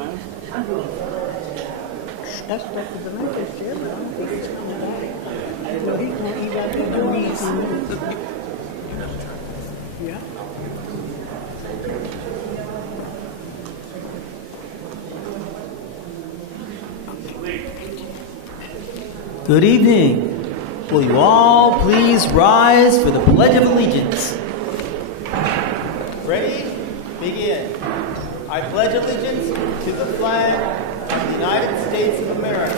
on, man? I'm doing That's Dr. Demetrius, yeah, but I don't think he's coming back. I know he's going to eat out the weeds. Yeah. Good evening. Will you all please rise for the Pledge of Allegiance? Ready? Begin. I pledge allegiance to the flag of the United States of America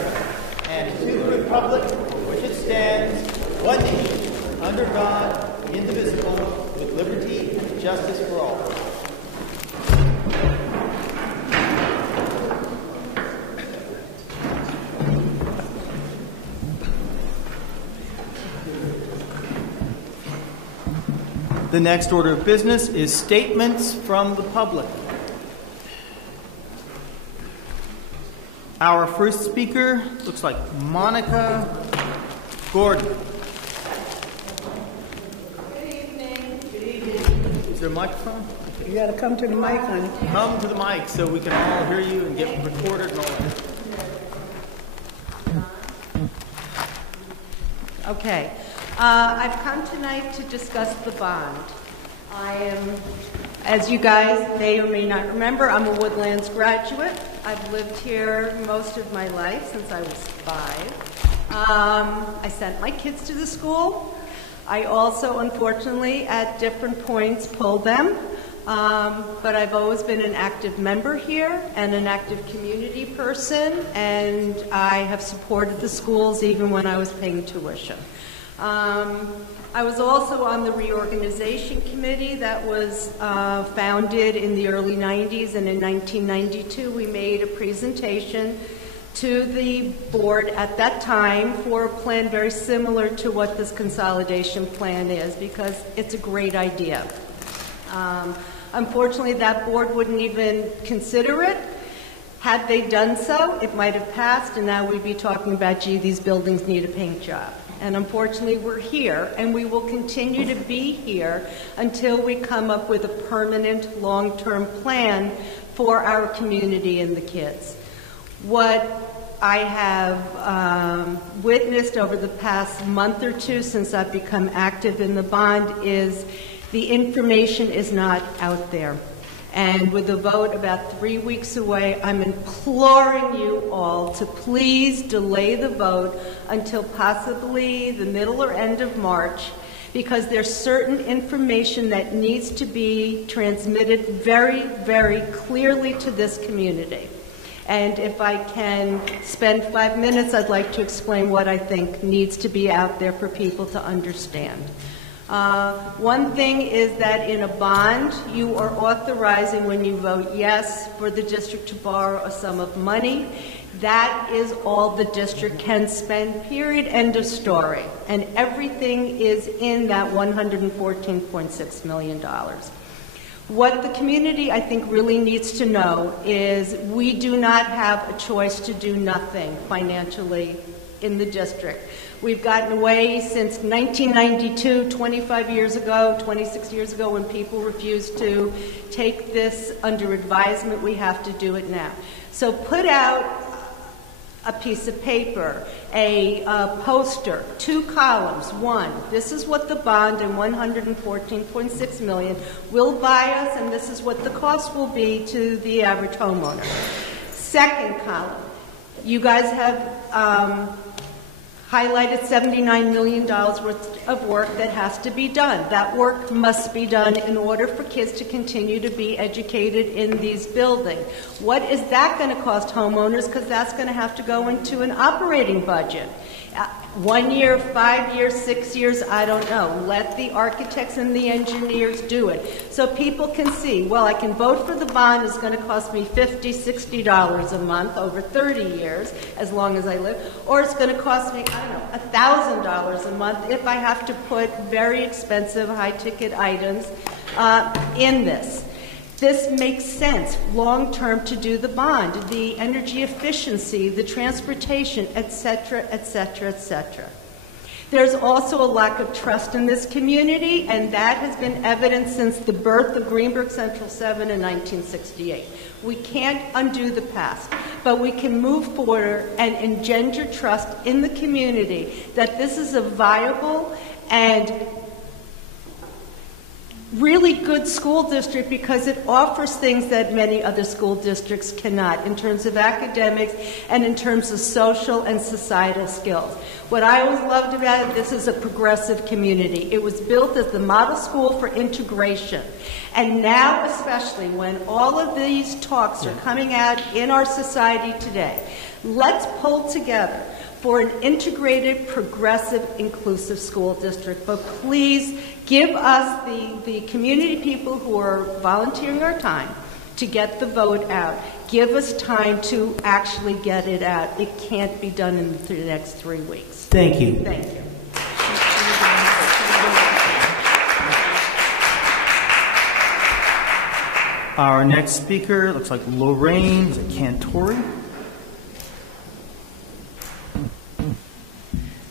and to the republic which it stands, one nation, under God, indivisible, with liberty and justice for all. The next order of business is statements from the public. Our first speaker looks like Monica Gordon. Good evening. Good evening. Is there a microphone? You got to come to the mic, honey. Come to the mic so we can all hear you and get recorded and all that. Okay. I've come tonight to discuss the bond. I am, as you guys may or may not remember, I'm a Woodlands graduate. I've lived here most of my life since I was 5. I sent my kids to the school. I also, unfortunately, at different points pulled them. But I've always been an active member here and an active community person, and I have supported the schools even when I was paying tuition. I was also on the reorganization committee that was founded in the early 90s, and in 1992 we made a presentation to the board at that time for a plan very similar to what this consolidation plan is, because it's a great idea. Unfortunately, that board wouldn't even consider it. Had they done so, it might have passed, and now we'd be talking about, gee, these buildings need a paint job. And unfortunately, we're here, and we will continue to be here until we come up with a permanent, long-term plan for our community and the kids. What I have witnessed over the past month or two since I've become active in the bond is the information is not out there. And with the vote about 3 weeks away, I'm imploring you all to please delay the vote until possibly the middle or end of March, because there's certain information that needs to be transmitted very, very clearly to this community. And if I can spend 5 minutes, I'd like to explain what I think needs to be out there for people to understand. One thing is that in a bond, you are authorizing, when you vote yes, for the district to borrow a sum of money. That is all the district can spend, period, end of story. And everything is in that $114.6 million. What the community, I think, really needs to know is we do not have a choice to do nothing financially in the district. We've gotten away since 1992, 25 years ago, 26 years ago, when people refused to take this under advisement. We have to do it now. So put out a piece of paper, a poster, 2 columns. 1, this is what the bond and $114.6 million will buy us, and this is what the cost will be to the average homeowner. Second column, you guys have highlighted $79 million worth of work that has to be done. That work must be done in order for kids to continue to be educated in these buildings. What is that going to cost homeowners? Because that's going to have to go into an operating budget. 1 year, 5 years, 6 years, I don't know. Let the architects and the engineers do it. So people can see, well, I can vote for the bond. It's going to cost me $50, $60 a month over 30 years, as long as I live. Or it's going to cost me, I don't know, $1,000 a month if I have to put very expensive, high-ticket items in this. This makes sense long-term to do the bond, the energy efficiency, the transportation, et cetera, et cetera, et cetera. There's also a lack of trust in this community, and that has been evident since the birth of Greenburgh Central 7 in 1968. We can't undo the past, but we can move forward and engender trust in the community that this is a viable and really good school district because it offers things that many other school districts cannot in terms of academics and in terms of social and societal skills. What I always loved about it, this is a progressive community. It was built as the model school for integration. And now, especially when all of these talks are coming out in our society today, let's pull together for an integrated, progressive, inclusive school district. But please give us, the community people who are volunteering our time to get the vote out, give us time to actually get it out. It can't be done in the next 3 weeks. Thank you. Thank you. Our next speaker looks like Lorraine Cantori.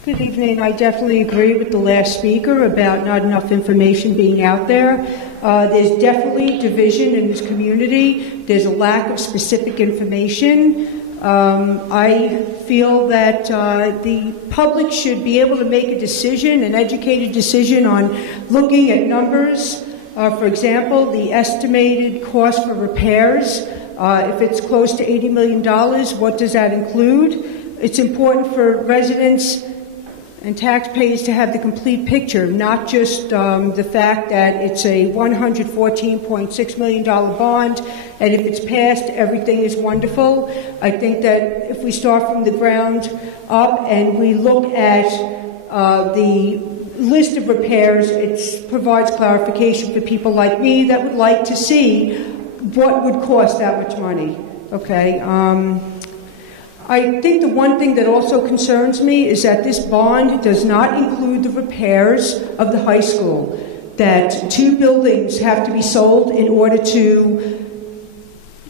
Good evening. I definitely agree with the last speaker about not enough information being out there. There's definitely division in this community. There's a lack of specific information. I feel that the public should be able to make a decision, an educated decision on looking at numbers. For example, the estimated cost for repairs, if it's close to $80 million, what does that include? It's important for residents and taxpayers to have the complete picture, not just the fact that it's a $114.6 million bond, and if it's passed, everything is wonderful. I think that if we start from the ground up and we look at the list of repairs, it provides clarification for people like me that would like to see what would cost that much money. Okay. I think the one thing that also concerns me is that this bond does not include the repairs of the high school, that 2 buildings have to be sold in order to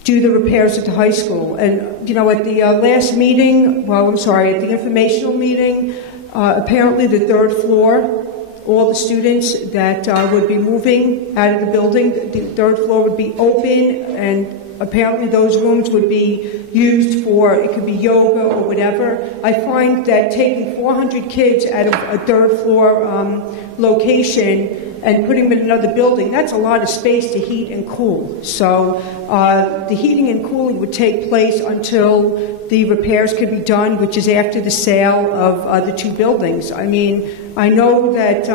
do the repairs at the high school. And, you know, at the last meeting, at the informational meeting, apparently the 3rd floor, all the students that would be moving out of the building, the 3rd floor would be open, and apparently those rooms would be used for, it could be yoga or whatever. I find that taking 400 kids out of a 3rd floor location and putting them in another building, that's a lot of space to heat and cool. So the heating and cooling would take place until the repairs could be done, which is after the sale of the 2 buildings. I mean, I know that,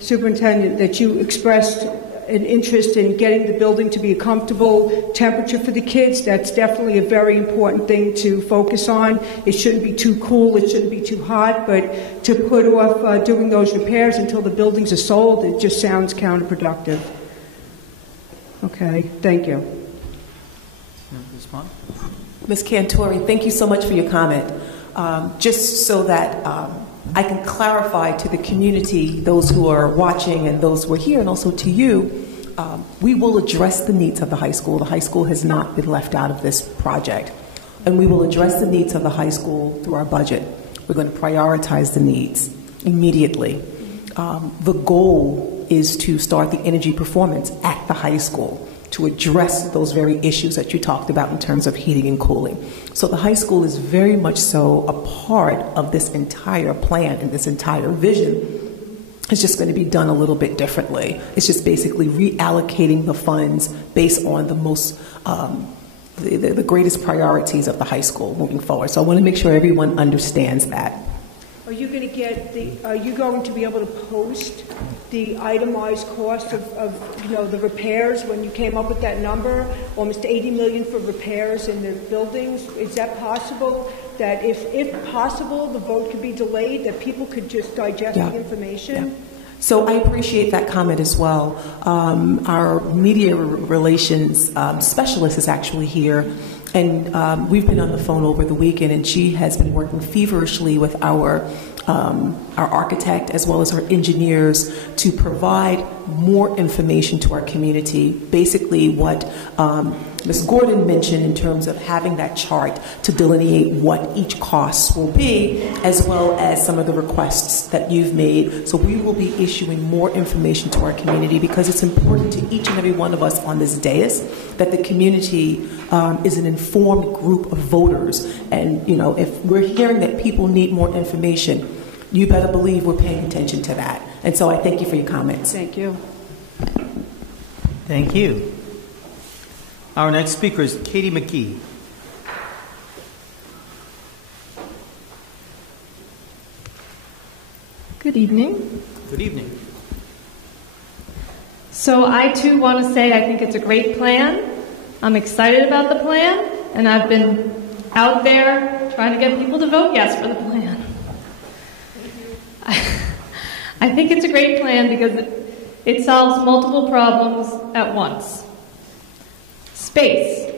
Superintendent, that you expressed an interest in getting the building to be a comfortable temperature for the kids. That's definitely a very important thing to focus on. It shouldn't be too cool, it shouldn't be too hot, but to put off doing those repairs until the buildings are sold, it just sounds counterproductive. Okay, thank you. Ms. Cantori, thank you so much for your comment. Just so that I can clarify to the community, those who are watching and those who are here, and also to you, we will address the needs of the high school. The high school has not been left out of this project. And we will address the needs of the high school through our budget. We're going to prioritize the needs immediately. The goal is to start the energy performance at the high school to address those very issues that you talked about in terms of heating and cooling. So the high school is very much so a part of this entire plan and this entire vision. It's just going to be done a little bit differently. It's just basically reallocating the funds based on the most, the greatest priorities of the high school moving forward. So I want to make sure everyone understands that. Are you going to get are you going to be able to post the itemized cost of the repairs when you came up with that number, almost $80 million for repairs in the buildings? Is that possible? That if possible, the vote could be delayed, that people could just digest the information? Yeah. So I appreciate that comment as well. Our media relations specialist is actually here, and we've been on the phone over the weekend, and she has been working feverishly with our architect as well as our engineers to provide more information to our community. Basically what Ms. Gordon mentioned in terms of having that chart to delineate what each cost will be, as well as some of the requests that you've made. So we will be issuing more information to our community because it's important to each and every one of us on this dais that the community is an informed group of voters. And, you know, if we're hearing that people need more information, you better believe we're paying attention to that. And so I thank you for your comments. Thank you. Thank you. Our next speaker is Katie McKee. Good evening. Good evening. So I too want to say I think it's a great plan. I'm excited about the plan, and I've been out there trying to get people to vote yes for the plan. I think it's a great plan because it solves multiple problems at once. Space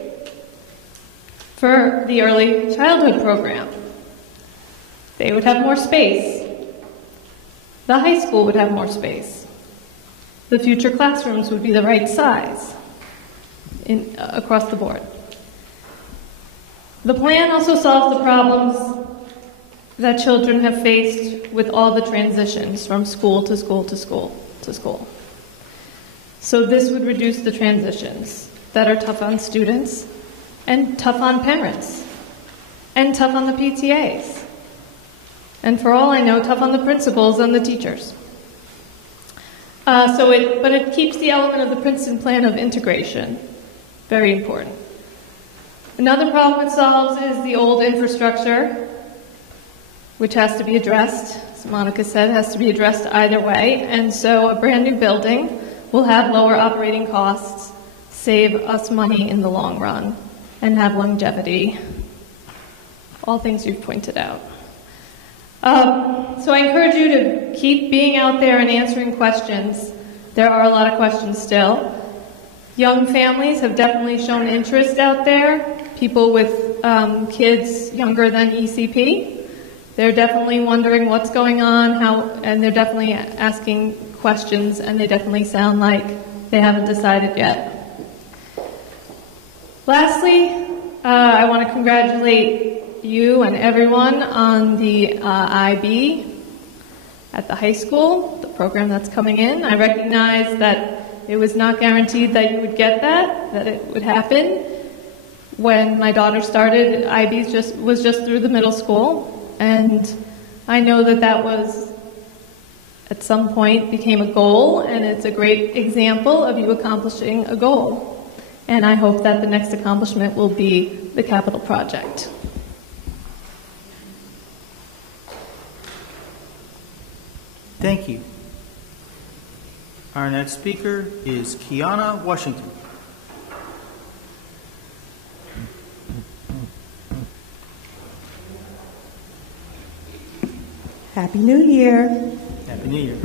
for the early childhood program. They would have more space. The high school would have more space. The future classrooms would be the right size across the board. The plan also solves the problems that children have faced with all the transitions from school to school to school to school. So this would reduce the transitions that are tough on students and tough on parents and tough on the PTAs. And for all I know, tough on the principals and the teachers. But it keeps the element of the Princeton plan of integration. Very important. Another problem it solves is the old infrastructure, which has to be addressed. As Monica said, has to be addressed either way. And so a brand new building will have lower operating costs, save us money in the long run, and have longevity. All things you've pointed out. So I encourage you to keep being out there and answering questions. There are a lot of questions still. Young families have definitely shown interest out there. People with kids younger than ECP. They're definitely wondering what's going on, and they're definitely asking questions, and they definitely sound like they haven't decided yet. Lastly, I want to congratulate you and everyone on the IB at the high school, the program that's coming in. I recognize that it was not guaranteed that you would get that it would happen. When my daughter started, IB was just through the middle school, and I know that was, at some point, became a goal, and it's a great example of you accomplishing a goal. And I hope that the next accomplishment will be the capital project. Thank you. Our next speaker is Kiana Washington. Happy New Year. Happy New Year.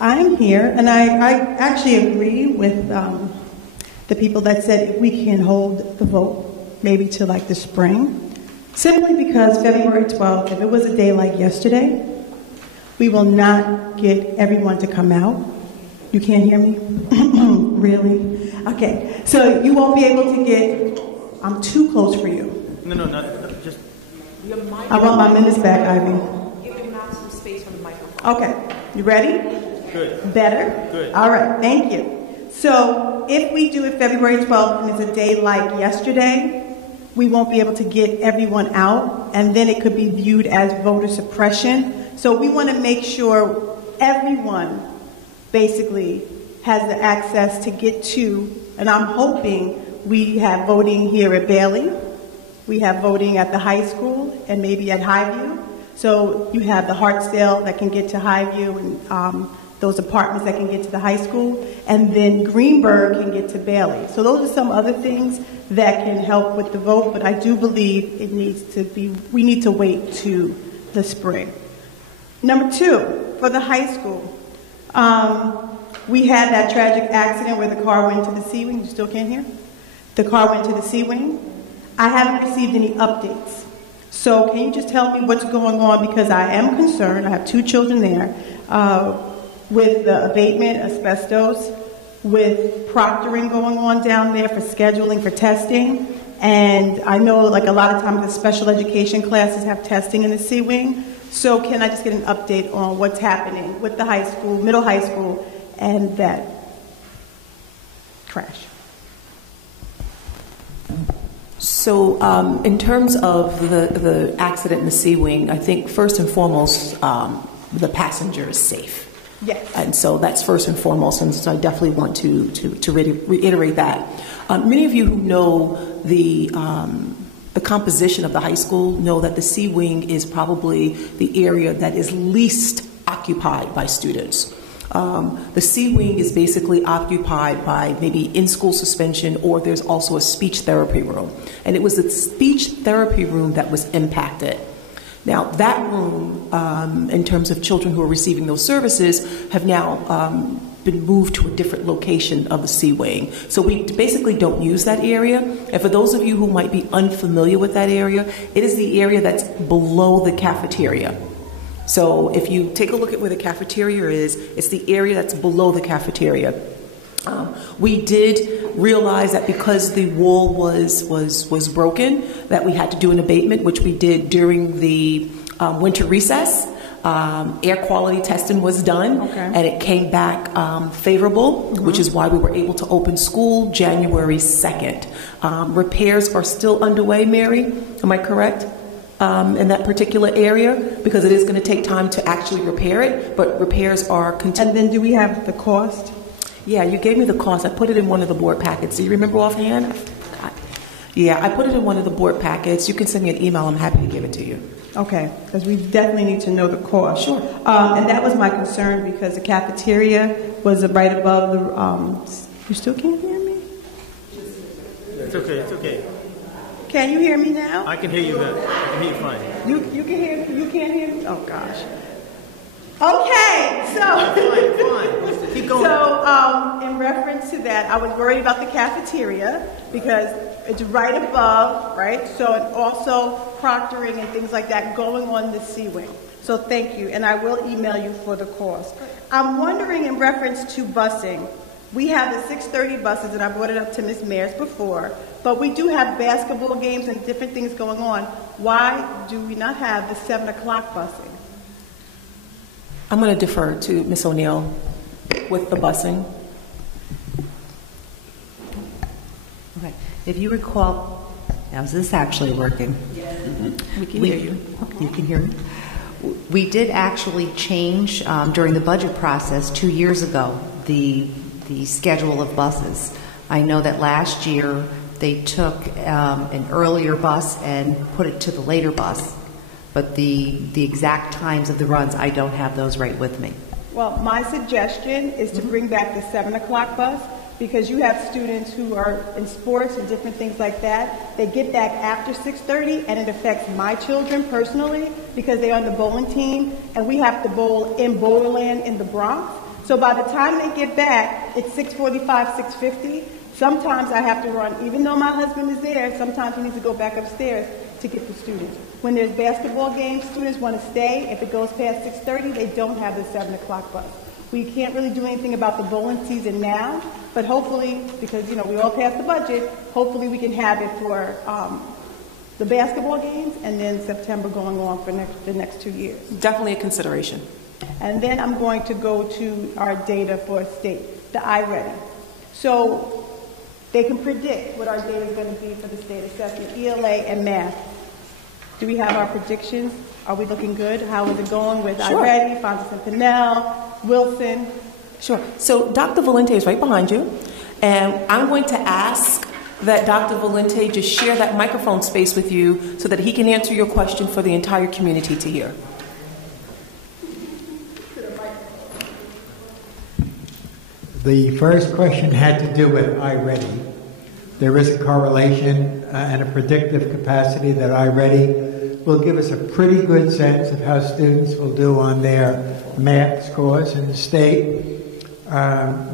I'm here, and I actually agree with the people that said if we can hold the vote maybe to like the spring, simply because February 12th, if it was a day like yesterday, we will not get everyone to come out. You can't hear me? Really? Okay. So you won't be able to get, I'm too close for you. No, just. I want my minutes back, Ivy. Give him some space on the microphone. Okay. You ready? Good. Better? Good. All right. Thank you. So if we do it February 12th and it's a day like yesterday, we won't be able to get everyone out, and then it could be viewed as voter suppression. So we want to make sure everyone basically has the access to get to, and I'm hoping we have voting here at Bailey, we have voting at the high school, and maybe at Highview. So you have the Hartsdale that can get to Highview, and those apartments that can get to the high school, and then Greenburgh can get to Bailey. So those are some other things that can help with the vote, but I do believe we need to wait to the spring. Number two, for the high school, we had that tragic accident where the car went to the C-Wing. You still can't hear? The car went to the C-Wing. I haven't received any updates. So can you just tell me what's going on? Because I am concerned. I have two children there. with the abatement, asbestos, with proctoring going on down there for scheduling for testing. And I know like a lot of times the special education classes have testing in the C wing. So can I just get an update on what's happening with the high school, middle high school, and that crash? So in terms of the accident in the C wing, I think first and foremost, the passenger is safe. Yes. And so that's first and foremost, and so I definitely want to reiterate that. Many of you who know the composition of the high school know that the C wing is probably the area that is least occupied by students. The C wing is basically occupied by maybe in-school suspension, or there's also a speech therapy room. And it was the speech therapy room that was impacted. Now, that room, in terms of children who are receiving those services, have now been moved to a different location of the C wing. So we basically don't use that area. And for those of you who might be unfamiliar with that area, it is the area that's below the cafeteria. So if you take a look at where the cafeteria is, it's the area that's below the cafeteria. We did realize that because the wall was broken, that we had to do an abatement, which we did during the winter recess. Air quality testing was done, and it came back favorable, which is why we were able to open school January 2nd. Repairs are still underway, Mary, am I correct? In that particular area, because it is going to take time to actually repair it, but repairs are continuing. And then do we have the cost? Yeah, you gave me the cost. I put it in one of the board packets. Do you remember offhand? Yeah, I put it in one of the board packets. You can send me an email. I'm happy to give it to you. Okay, because we definitely need to know the cost. Sure. And that was my concern because the cafeteria was right above the. You still can't hear me? It's okay, it's okay. Can you hear me now? I can hear you, man. I can hear you fine. You can hear. You can't hear me. Oh gosh. Okay, so. Fine. Keep going. So, in reference to that, I was worried about the cafeteria because it's right above, right? So, and also proctoring and things like that going on the C wing. So, thank you, and I will email you for the cost. I'm wondering in reference to busing. We have the 6:30 buses, and I brought it up to Ms. Mayers before, but we do have basketball games and different things going on. Why do we not have the 7 o'clock busing? I'm going to defer to Ms. O'Neill with the busing. Okay. If you recall, now is this actually working? Yes. We can hear you. You can hear me? We did actually change during the budget process 2 years ago the schedule of buses. I know that last year they took an earlier bus and put it to the later bus, but the exact times of the runs, I don't have those right with me. Well, my suggestion is to bring back the 7 o'clock bus because you have students who are in sports and different things like that. They get back after 6:30, and it affects my children personally because they're on the bowling team, and we have to bowl in Bowlerland in the Bronx. So by the time they get back, it's 6:45, 6:50. Sometimes I have to run, even though my husband is there, sometimes he needs to go back upstairs to get the students. When there's basketball games, students want to stay. If it goes past 6:30, they don't have the 7 o'clock bus. We can't really do anything about the bowling season now, but hopefully, because, we all passed the budget, hopefully we can have it for the basketball games and then September going on for the next 2 years. Definitely a consideration. And then I'm going to go to our data for state, the iReady. So they can predict what our data is going to be for the state assessment, ELA and math. Do we have our predictions? Are we looking good? How is it going with iReady, Fontes and Pinnell, Wilson? Sure. So Dr. Valente is right behind you, and I'm going to ask that Dr. Valente just share that microphone space with you so that he can answer your question for the entire community to hear. The first question had to do with iReady. There is a correlation and a predictive capacity that iReady will give us a pretty good sense of how students will do on their math scores in the state.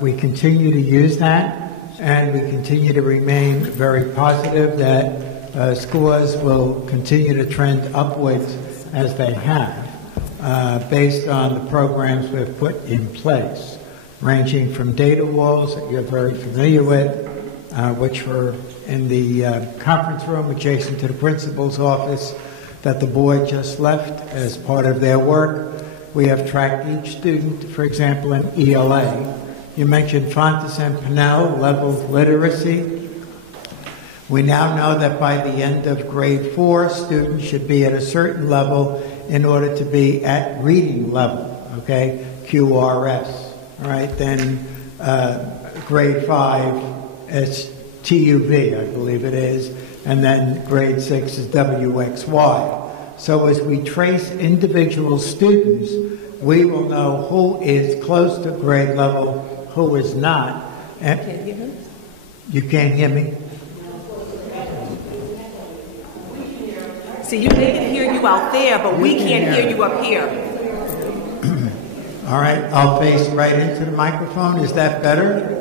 We continue to use that, and we continue to remain very positive that scores will continue to trend upwards as they have. based on the programs we've put in place, ranging from data walls that you're very familiar with, which were in the conference room adjacent to the principal's office that the board just left as part of their work. We have tracked each student, for example, in ELA. You mentioned Fontes and Pinnell, level of literacy. We now know that by the end of grade 4, students should be at a certain level in order to be at reading level, okay, QRS. All right, then grade 5 is TUV, I believe it is, and then grade 6 is WXY. So as we trace individual students, we will know who is close to grade level, who is not. And Can't hear him? You can't hear me? See, they can hear you out there, but we can't hear you up here. All right, I'll face right into the microphone. Is that better?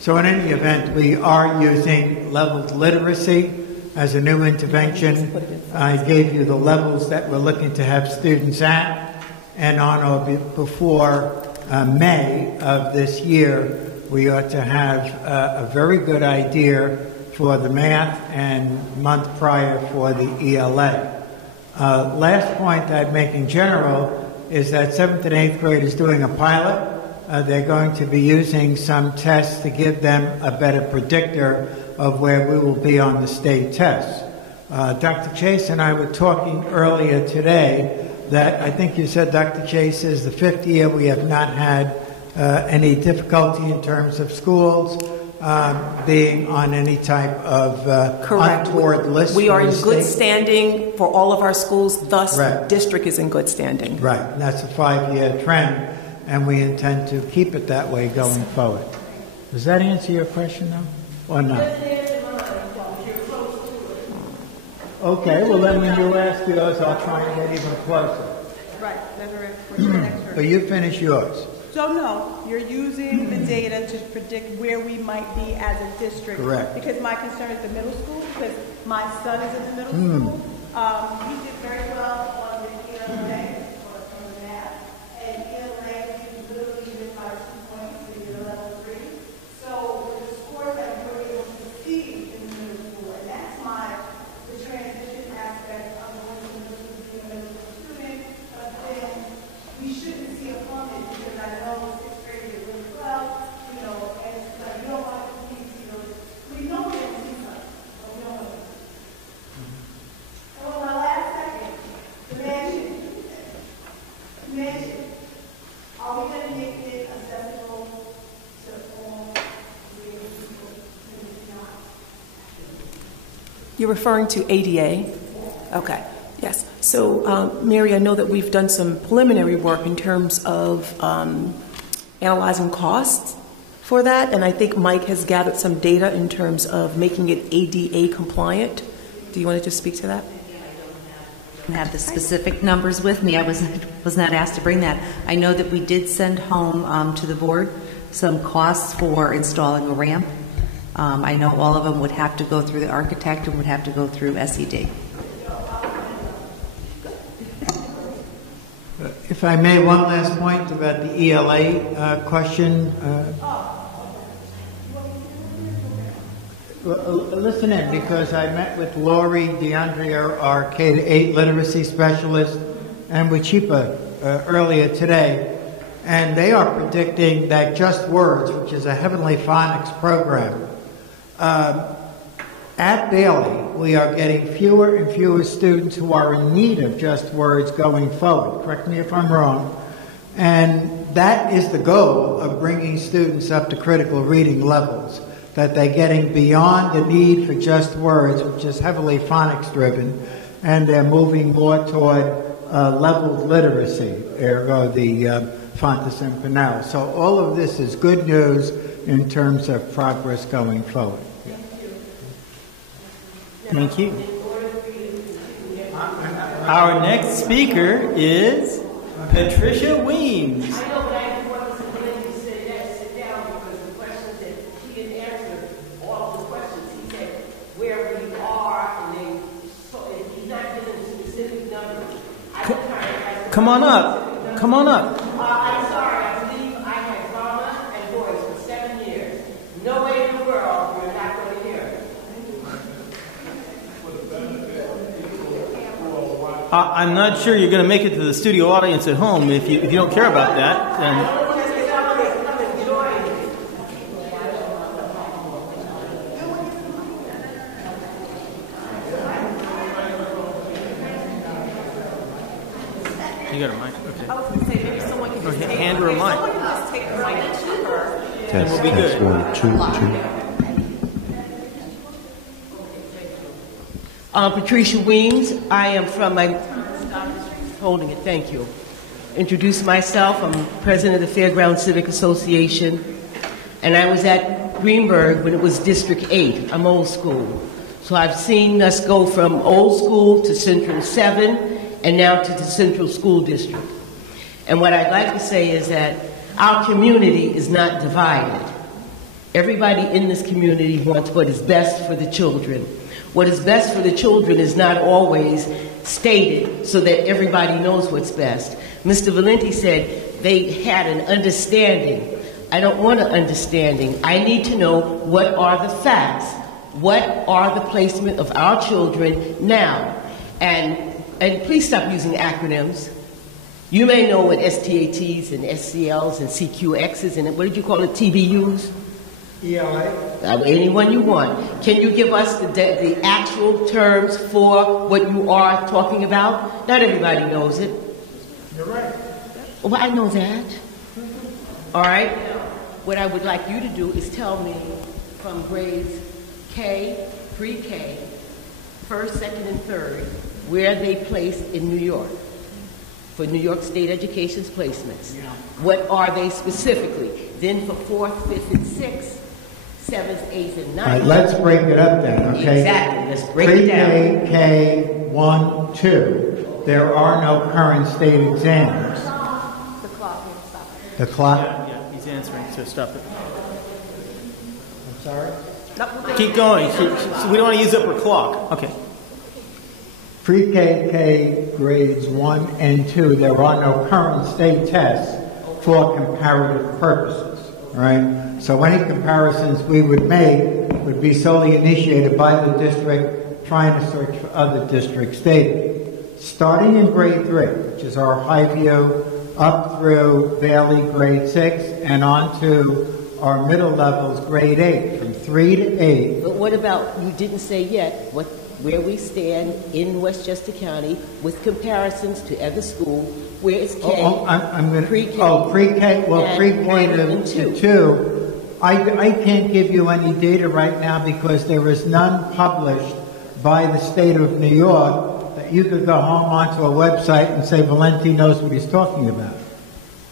So in any event, we are using leveled literacy as a new intervention. I gave you the levels that we're looking to have students at, and on or before May of this year, we ought to have a very good idea for the math and month prior for the ELA. Last point I'd make in general is that 7th and 8th grade is doing a pilot. They're going to be using some tests to give them a better predictor of where we will be on the state tests. Dr. Chase and I were talking earlier today that I think you said, Dr. Chase, is the 5th year we have not had any difficulty in terms of schools being on any type of untoward list. We are in good standing for all of our schools, thus right. The district is in good standing. Right, and that's a 5-year trend, and we intend to keep it that way going forward. Does that answer your question, though, or not? Okay, well then when you ask yours, I'll try and get even closer. Right, that's But you finish yours. So no, you're using the data to predict where we might be as a district. Correct. Because my concern is the middle school, because my son is in the middle school. He did very well on the ELA, on the math, and ELA, he literally did by 2 points, he did a level 3. So the scores that we were able to see in the middle school, and that's the transition aspect of going to middle school, being a middle school student, but then we shouldn't see a plummet because I know 6th grade did really well, and it's like you don't want to see those. We know we're going to see something, but we don't want to. And on my last second, the mansion. Are we going to make it accessible to all the people who do not? You're referring to ADA? Okay. Yes. So, Mary, I know that we've done some preliminary work in terms of analyzing costs for that, and I think Mike has gathered some data in terms of making it ADA compliant. Do you want to just speak to that? I don't have the specific numbers with me. I was not asked to bring that. I know that we did send home to the board some costs for installing a ramp. I know all of them would have to go through the architect and would have to go through SED. If I may, one last point about the ELA question. Listen in, because I met with Lori DeAndrea, our K-8 literacy specialist, and with Chipa earlier today, and they are predicting that Just Words, which is a Heavenly Phonics program, at Bailey, we are getting fewer and fewer students who are in need of Just Words going forward. Correct me if I'm wrong. And that is the goal of bringing students up to critical reading levels, that they're getting beyond the need for Just Words, which is heavily phonics driven, and they're moving more toward leveled literacy, ergo the Fontes and Pinnell. So all of this is good news in terms of progress going forward. Thank you. Our next speaker is Patricia Weems. I know, but I want to sit down because the questions that he didn't answer, all of the questions, he said where we are Come on up. Come on up. I'm sorry, I believe I had drama and voice for 7 years. No way in the world you're not going to hear it. I'm not sure you're going to make it to the studio audience at home if you don't care about that. Then you got a mic? Okay. I was going to say, maybe someone can just take hand her a mic. Someone can just take the mic to her. And we'll be good. 1, 2, 2. Patricia Weems. I am from holding it. Thank you. Introduce myself. I'm president of the Fairgrounds Civic Association, and I was at Greenburgh when it was District 8. I'm old school, so I've seen us go from old school to Central 7, and now to the Central School District. And what I'd like to say is that our community is not divided. Everybody in this community wants what is best for the children. What is best for the children is not always stated so that everybody knows what's best. Mr. Valenti said they had an understanding. I don't want an understanding. I need to know what are the facts. What are the placement of our children now? And please stop using acronyms. You may know what STATs and SCLs and CQXs and what did you call it, TBUs? ELA. Anyone you want. Can you give us the actual terms for what you are talking about? Not everybody knows it. You're right. Well, I know that. All right. What I would like you to do is tell me from grades K, pre-K, first, second, and third, where they placed in New York for New York State Education's placements. Yeah. What are they specifically? Then for 4th, 5th, and 6th, 7th, 8th, and 9th. All right, let's break it up then, okay? Exactly. Let's break it down. Pre-K, K, 1, 2. There are no current state exams. The clock. The clock? Yeah, he's answering, so stop it. I'm sorry? Keep going. We don't want to use up her clock. Okay. Pre-K grades 1 and 2, there are no current state tests for comparative purposes, all right? So any comparisons we would make would be solely initiated by the district trying to search for other districts' data. Starting in grade 3, which is our Highview, up through Bailey grade 6, and on to our middle levels grade 8, from 3 to 8. But what about, you didn't say yet, where we stand in Westchester County with comparisons to other schools, where it's K, I'm going to pre-K. Pre-K. Well, and pre-K 1 to and 2. 2. I can't give you any data right now because there is none published by the state of New York that you could go home onto a website and say Valenti knows what he's talking about.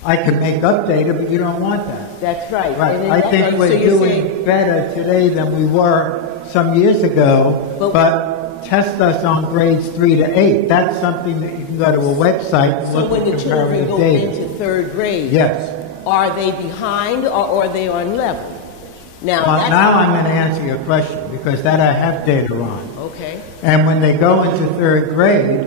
I can make up data, but you don't want that. That's right. Right. And I think so we're you're doing saying, better today than we were some years ago, but test us on grades 3 to 8. That's something that you can go to a website and so look when at the children comparative go data. into 3rd grade, Yes. are they behind or are they on level? Now, Now I'm going to answer your question because that I have data on. Okay. And when they go into 3rd grade,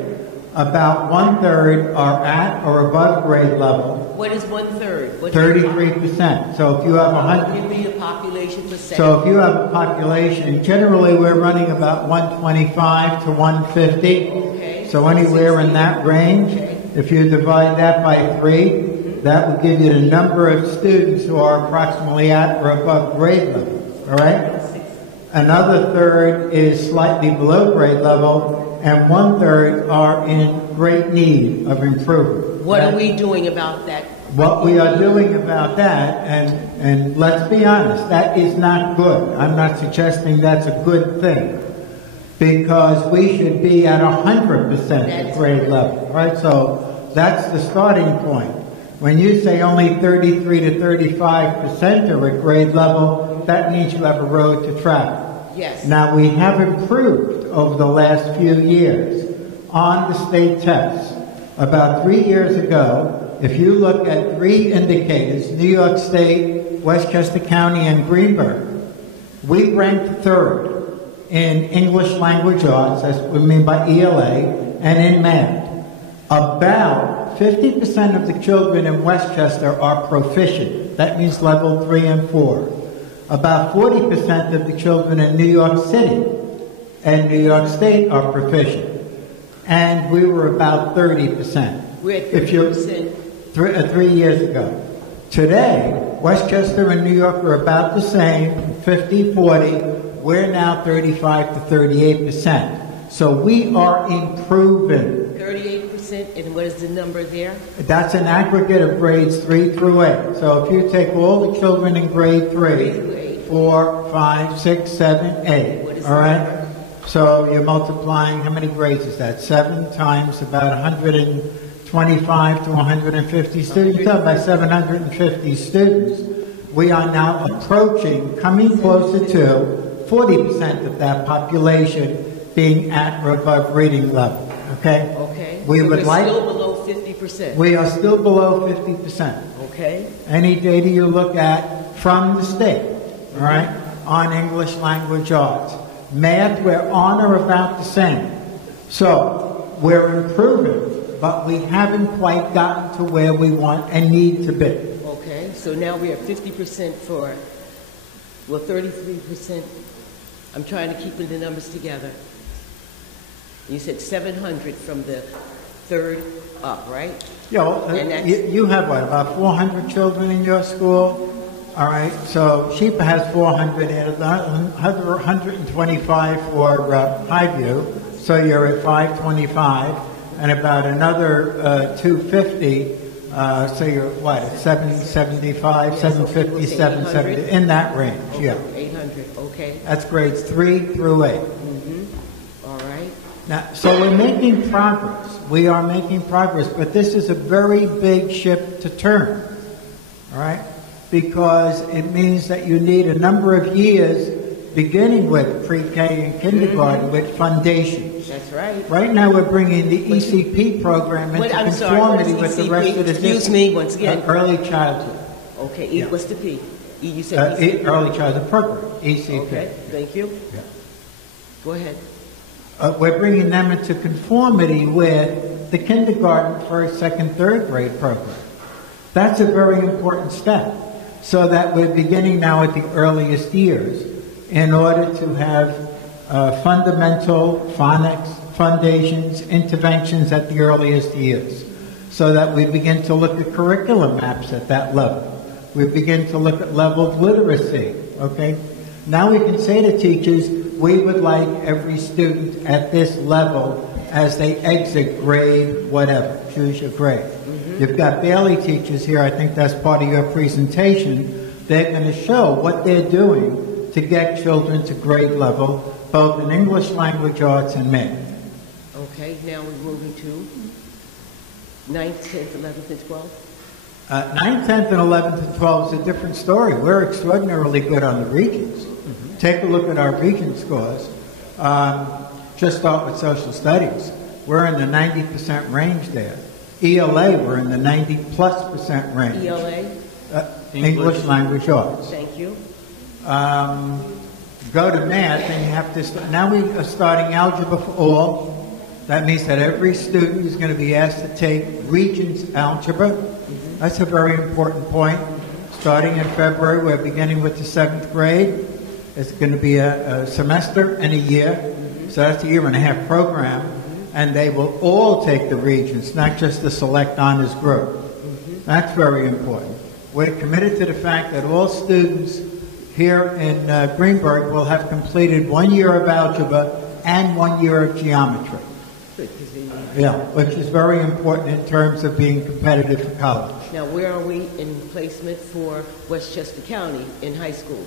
about 1/3 are at or above grade level. What is 1/3? 33%. So if you have 100, Give me a population percentage. so if you have a population, generally we're running about 125 to 150. Okay. So anywhere in that range. Okay. If you divide that by 3, that will give you the number of students who are approximately at or above grade level. All right? Another third is slightly below grade level, and 1/3 are in great need of improvement. What are we doing about that? What we are doing about that, and let's be honest, that is not good. I'm not suggesting that's a good thing, because we should be at 100% at grade level, right? So that's the starting point. When you say only 33 to 35% are at grade level, that means you have a road to travel. Yes. Now, we have improved over the last few years on the state tests. About 3 years ago, if you look at 3 indicators, New York State, Westchester County, and Greenburgh, we ranked 3rd in English language arts, that's what we mean by ELA, and in math. About 50% of the children in Westchester are proficient. That means level 3 and 4. About 40% of the children in New York City and New York State are proficient. And we were about 30%. We're at 30%. 3 years ago. Today, Westchester and New York are about the same, 50-40. We're now 35 to 38%. So we are improving. 38%, and what is the number there? That's an aggregate of grades 3 through 8. So if you take all the children in grade 3, 4, 5, 6, 7, 8, all right? So you're multiplying, how many grades is that? 7 times about 125 to 150 students. You're talking about 750 students. We are now approaching, coming closer to 40% of that population being at or above reading level. Okay? Okay. We so would we're like. Still below 50%. We are still below 50%. Okay. Any data you look at from the state, all right, on English language arts. Math, we're on or about the same. So we're improving, but we haven't quite gotten to where we want and need to be. Okay. So now we are 50% for, well, 33%. I'm trying to keep the numbers together. You said 700 from the third up, right? Yeah, well, you have what, about 400 children in your school? All right, so Sheepa has 400 and 125 for Highview, so you're at 525, and about another 250, so you're what, at 775, 750, 770, in that range, okay, yeah. 800, okay. That's grades 3 through 8. All right. Now, so we're making progress. We are making progress, but this is a very big ship to turn, all right? Because it means that you need a number of years, beginning with pre-K and kindergarten, with foundations. That's right. Right now, we're bringing the ECP program into conformity with the rest of the district. Excuse me, once again. Early childhood. Okay, Yeah. what's the P? You said ECP? Early childhood program, ECP. Okay, thank you. Yeah. Go ahead. We're bringing them into conformity with the kindergarten, first, second, third grade program. That's a very important step. So that we're beginning now at the earliest years in order to have fundamental phonics, foundations, interventions at the earliest years. So that we begin to look at curriculum maps at that level. We begin to look at level of literacy, okay? Now we can say to teachers, we would like every student at this level as they exit grade whatever, choose your grade. You've got Bailey teachers here, I think that's part of your presentation. They're going to show what they're doing to get children to grade level, both in English language arts and math. Okay, now we're moving to 9th, 10th, 11th, and 12th. 9th, 10th, and 11th, and 12th is a different story. We're extraordinarily good on the regions. Take a look at our region scores. Just start with social studies. We're in the 90% range there. ELA, we're in the 90+% range. ELA? English language arts. Thank you. Go to math, and you have to. Now we are starting algebra for all. That means that every student is going to be asked to take Regents algebra. That's a very important point. Starting in February, we're beginning with the 7th grade. It's going to be a semester and a year. So that's a year and a half program. And they will all take the Regents, not just the select honors group. That's very important. We're committed to the fact that all students here in Greenburgh will have completed 1 year of algebra and 1 year of geometry. Yeah, which is very important in terms of being competitive for college. Now, where are we in placement for Westchester County in high school?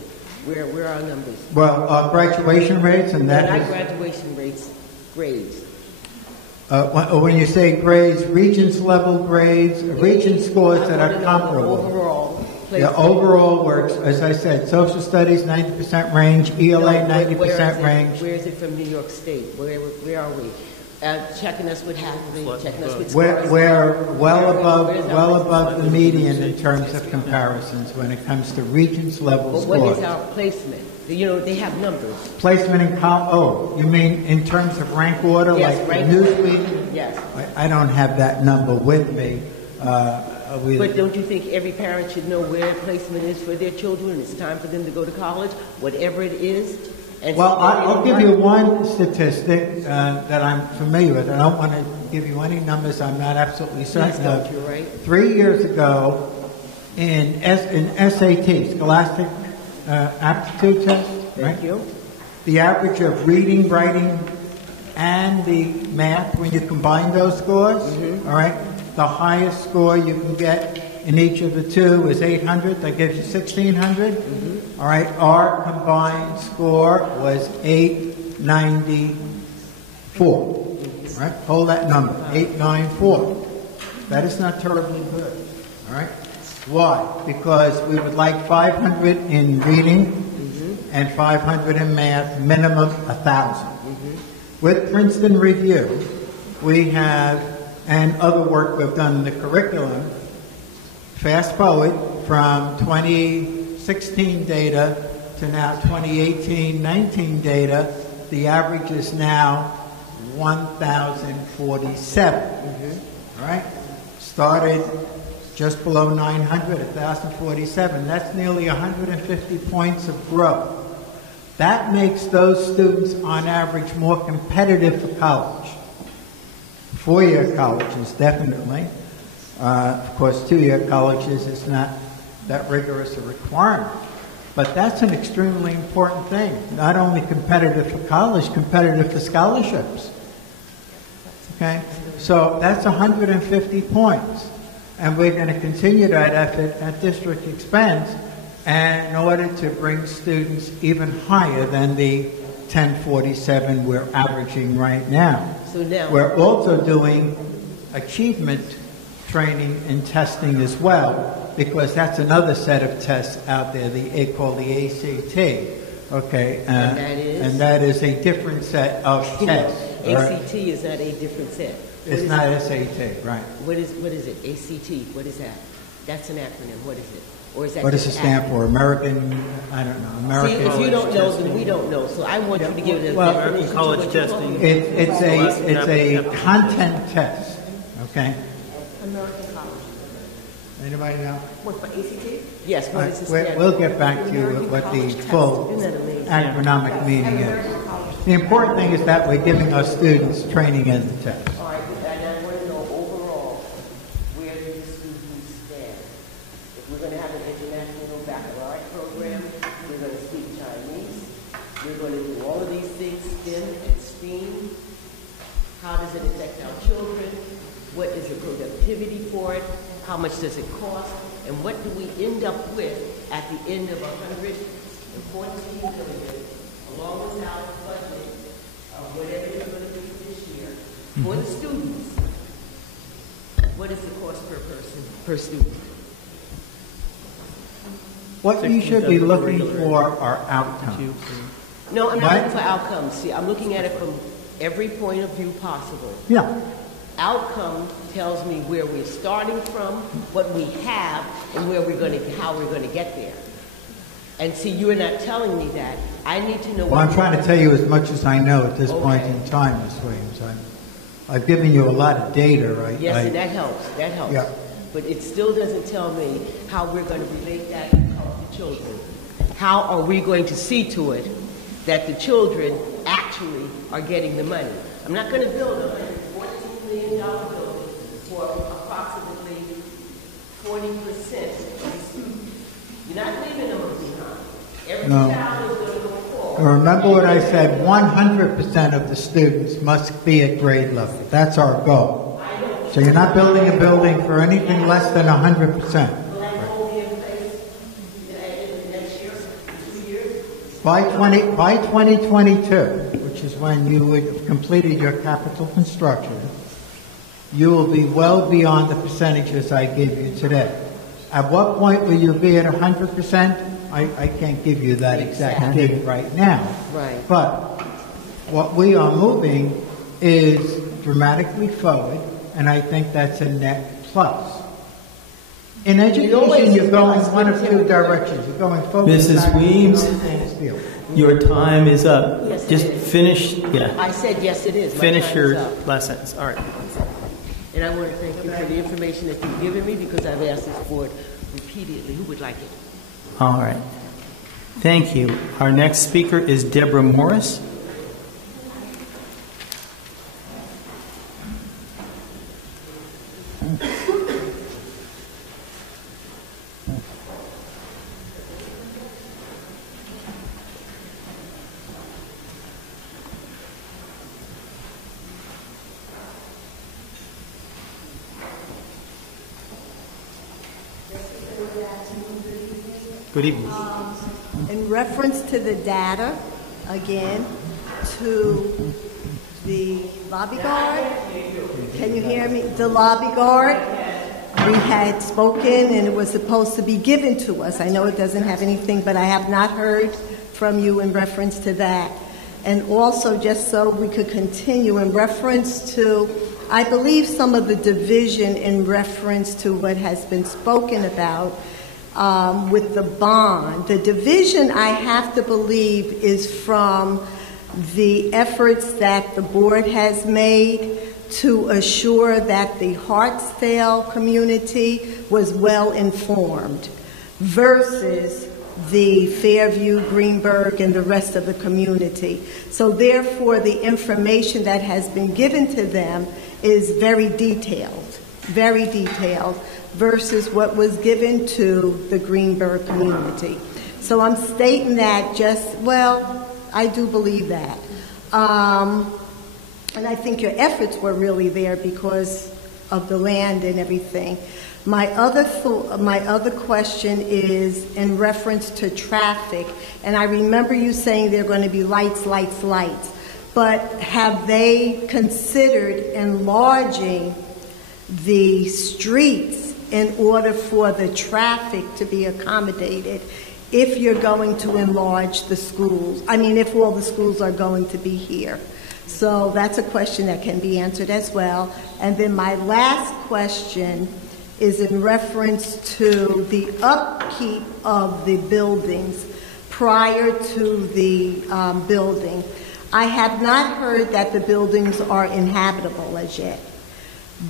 Where are our numbers? Well, our graduation rates and that Not is... graduation rates, grades. When you say grades, Regents level grades, Regents scores that are comparable. Overall. Yeah, overall works, as I said, social studies 90% range, ELA 90% range. Where is it from New York State? Where are we? Checking us with Hathaway, checking us with We're well above the median in terms of comparisons when it comes to Regents level but scores. what is our placement? You know, they have numbers. Placement in you mean in terms of rank order, Yes, like rank news order. media? Yes. I don't have that number with me. But don't you think every parent should know where placement is for their children? It's time for them to go to college, whatever it is. And Well, so I'll give you one statistic that I'm familiar with. I don't want to give you any numbers I'm not absolutely certain of. You're right. 3 years ago, in SAT, Scholastic Aptitude Test, right? Thank you. The average of reading, writing, and the math, when you combine those scores, all right, the highest score you can get in each of the two is 800. That gives you 1,600. All right, our combined score was 894. All right, hold that number, 894. That is not terribly good. All right, why? Because we would like 500 in reading and 500 in math, minimum 1,000. With Princeton Review, we have, and other work we've done in the curriculum, fast forward from 2016 data to now 2018-19 data, the average is now 1,047. All right? Started just below 900, 1,047. That's nearly 150 points of growth. That makes those students, on average, more competitive for college. 4-year colleges, definitely. Of course, 2-year colleges is not that rigorous a requirement. But that's an extremely important thing. Not only competitive for college, competitive for scholarships. Okay? So that's 150 points. And we're going to continue that effort at district expense and in order to bring students even higher than the 1047 we're averaging right now. So now We're also doing achievement training and testing as well, because that's another set of tests out there, called the ACT. Okay, and that is a different set of tests. ACT is not a different set. It's not SAT, right? What is it? ACT. What is that? That's an acronym. What is it? Or is that What does it stand for? American, I don't know, American. See, if you don't know, then we don't know. So I want you to give it American college testing. It's a content test, okay? American college. Anybody know? What, for ACT? Yes, what is it? We'll get back to you with what the full agronomic meaning is. The important thing is that we're giving our students training in the test. All right, and I want to know overall, where do the students stand? If we're going to have an international baccalaureate program, we're going to speak Chinese, we're going to do all of these things, STEM and STEAM. How does it affect our children? What is the productivity for it? How much does it cost? And what do we end up with at the end of 114 million, along with our budget of whatever it's going to be this year, for the students? What is the cost per person, per student? What you should be looking for are outcomes. No, I'm not looking for outcomes. See, I'm looking at it from every point of view possible. Yeah. Outcome tells me where we're starting from, what we have, and how we're going to get there. And see, you're not telling me that. I need to know. Well, I'm trying to tell you as much as I know at this point in time, Ms. Williams. I've given you a lot of data, right? Yes, and that helps. That helps. Yeah. But it still doesn't tell me how we're going to relate that to the children. How are we going to see to it that the children actually are getting the money? I'm not going to build a $114 million building for approximately 40% of the students. You're not leaving them behind. Every child is going to go forward. Remember what I said, 100% of the students must be at grade level. That's our goal. So you're not building a building for anything less than 100%. Will that goal be in place in the next year, 2 years? By 2022, which is when you would have completed your capital construction, you will be well beyond the percentages I gave you today. At what point will you be at 100%? I can't give you that exact date right now. Right. But what we are moving is dramatically forward, and I think that's a net plus. In education, you're going one of two directions. You're going forward. Mrs. Weems, Your time is up. Yes, it Just is. finish, yeah. I said yes, it is. My Finish time your is up. last sentence. All right. And I want to thank you for the information that you've given me because I've asked this board repeatedly. Who would like it? All right. Thank you. Our next speaker is Deborah Morris. Good evening. In reference to the data, again, to the lobby guard, can you hear me? The lobby guard, we had spoken and it was supposed to be given to us. I know it doesn't have anything, but I have not heard from you in reference to that. And also, just so we could continue, in reference to, I believe, some of the division in reference to what has been spoken about with the bond. The division, I have to believe, is from the efforts that the board has made to assure that the Hartsdale community was well informed versus the Fairview, Greenburgh, and the rest of the community. So therefore, the information that has been given to them is very detailed versus what was given to the Greenburgh community. So I'm stating that I do believe that. And I think your efforts were really there because of the land and everything. My other question is in reference to traffic, and I remember you saying there are going to be lights, but have they considered enlarging the streets in order for the traffic to be accommodated if you're going to enlarge the schools? I mean, if all the schools are going to be here. So that's a question that can be answered as well. And then my last question is in reference to the upkeep of the buildings prior to the building. I have not heard that the buildings are inhabitable as yet,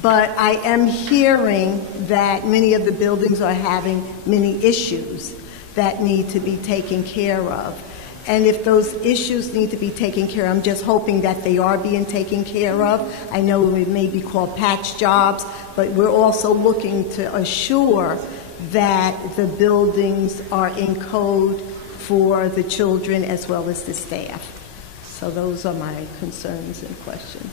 but I am hearing that many of the buildings are having many issues that need to be taken care of. And if those issues need to be taken care of, I'm just hoping that they are being taken care of. I know it may be called patch jobs, but we're also looking to assure that the buildings are in code for the children as well as the staff. So those are my concerns and questions.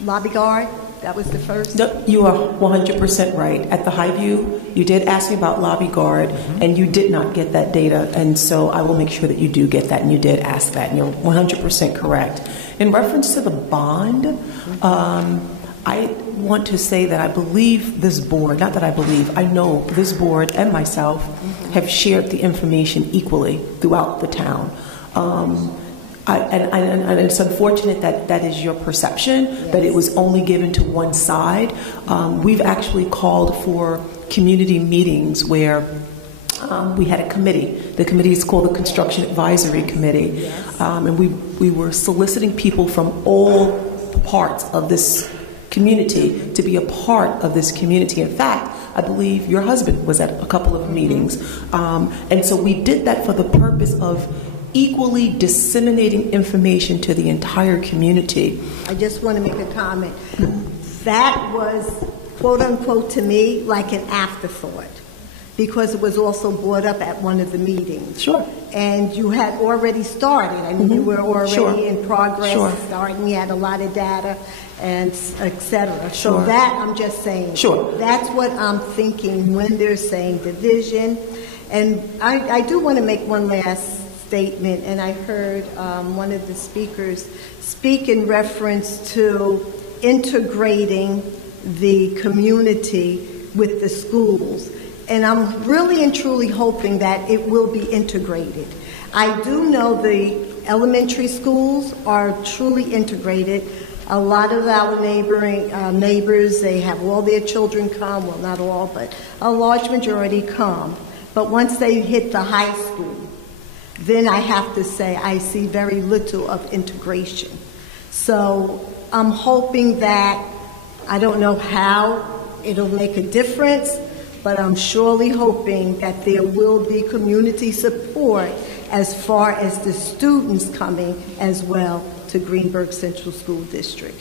Lobby guard, that was the first? No, you are 100% right. At the Highview, you did ask me about lobby guard, and you did not get that data, and so I will make sure that you do get that, and you did ask that, and you're 100% correct. In reference to the bond, I want to say that I believe this board, not that I believe, I know this board and myself have shared the information equally throughout the town. And it's unfortunate that that is your perception, that it was only given to one side. We've actually called for community meetings where we had a committee. The committee is called the Construction Advisory Committee. And we were soliciting people from all parts of this community to be a part of this community. In fact, I believe your husband was at a couple of meetings. And so we did that for the purpose of equally disseminating information to the entire community. I just want to make a comment. That was, quote unquote, to me, like an afterthought, because it was also brought up at one of the meetings. Sure. And you had already started. I mean, you were already in progress, starting. You had a lot of data, and et cetera. So that, I'm just saying. Sure. That's what I'm thinking when they're saying division. And I do want to make one last statement, and I heard one of the speakers speak in reference to integrating the community with the schools. And I'm really and truly hoping that it will be integrated. I do know the elementary schools are truly integrated. A lot of our neighbors, they have all their children come, well, not all, but a large majority come. But once they hit the high school, then I have to say I see very little of integration. So I'm hoping that, I don't know how it'll make a difference, but I'm surely hoping that there will be community support as far as the students coming as well to Greenburgh Central School District.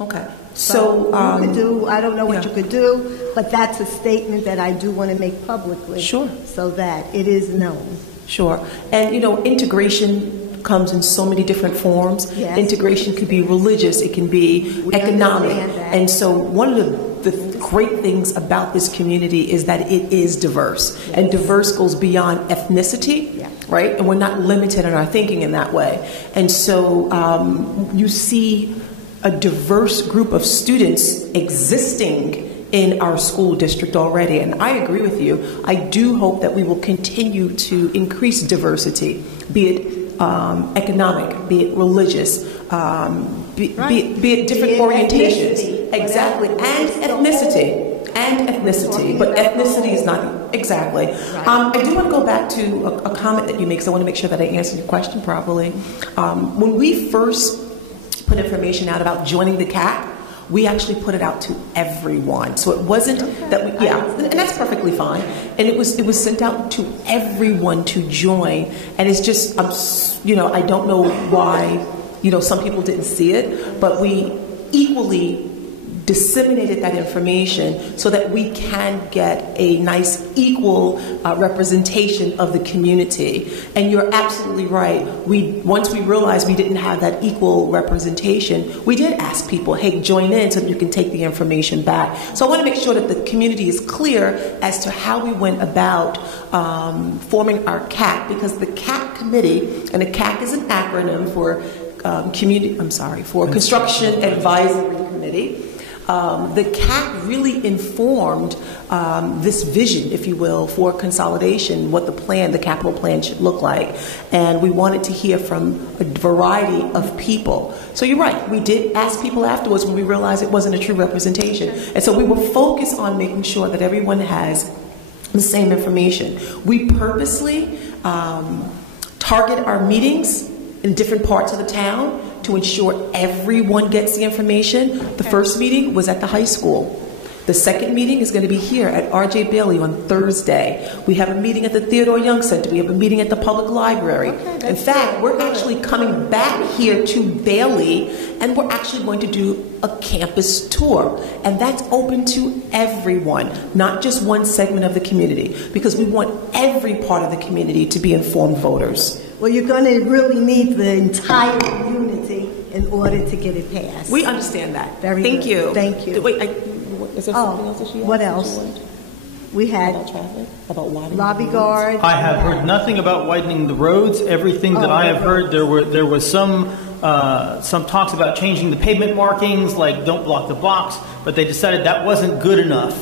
Okay. So you could do, I don't know what you could do, but that's a statement that I do want to make publicly. Sure. So that it is known. Sure. And, you know, integration comes in so many different forms. Yes. Integration could be religious, it can be economic. And so one of the great things about this community is that it is diverse. Yes. And diverse goes beyond ethnicity, right? And we're not limited in our thinking in that way. And so you see a diverse group of students existing in our school district already. And I agree with you. I do hope that we will continue to increase diversity, be it economic, be it religious, be it different orientations. Exactly. And ethnicity. But ethnicity is not exactly. I do want to go back to a comment that you make, because I want to make sure that I answer your question properly. When we first put information out about joining the CAC, we actually put it out to everyone. So it wasn't that we, and that's perfectly fine. And it was sent out to everyone to join. And it's just, I don't know why, some people didn't see it, but we equally disseminated that information so that we can get a nice equal representation of the community. And you're absolutely right. Once we realized we didn't have that equal representation, we did ask people, hey, join in so that you can take the information back. So I want to make sure that the community is clear as to how we went about forming our CAC, because the CAC committee, and the CAC is an acronym for Construction Advisory Committee. The CAC really informed this vision, if you will, for consolidation, what the capital plan should look like. And we wanted to hear from a variety of people. So you're right, we did ask people afterwards when we realized it wasn't a true representation. And so we were focused on making sure that everyone has the same information. We purposely target our meetings in different parts of the town to ensure everyone gets the information. The first meeting was at the high school. The second meeting is going to be here at R.J. Bailey on Thursday. We have a meeting at the Theodore Young Center. We have a meeting at the public library. In fact, we're actually coming back here to Bailey, and we're actually going to do a campus tour. And that's open to everyone, not just one segment of the community, because we want every part of the community to be informed voters. Well, you're going to really need the entire community in order to get it passed. We understand that. Thank you. Thank you. Wait, is there something else that she asked? What else? We had about traffic, about widening lobby guard. I have heard nothing about widening the roads. Everything that I have heard, there was some talks about changing the pavement markings, like don't block the box, but they decided that wasn't good enough.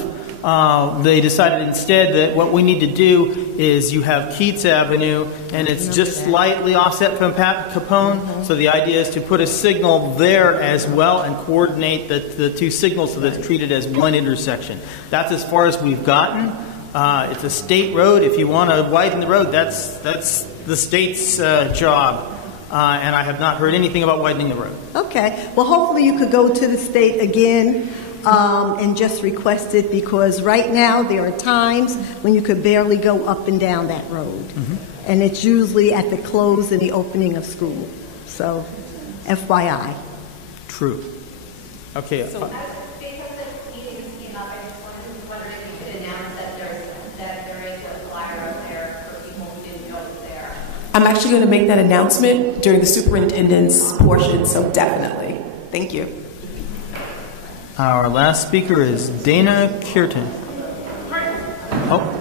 They decided instead that what we need to do is you have Keats Avenue, and it's just slightly offset from Capone. So the idea is to put a signal there as well and coordinate the two signals so that it's treated as one intersection. That's as far as we've gotten. It's a state road. If you want to widen the road, that's the state's job. And I have not heard anything about widening the road. Okay. Well, hopefully you could go to the state again and just request it, because right now there are times when you could barely go up and down that road. And it's usually at the close and the opening of school. So, FYI. True. Okay. So, because the meetings came up, I just wondering if you could announce that there is a flyer up there for people who didn't know it was there. I'm actually going to make that announcement during the superintendent's portion, so definitely. Thank you. Our last speaker is Dana Kierton. Oh.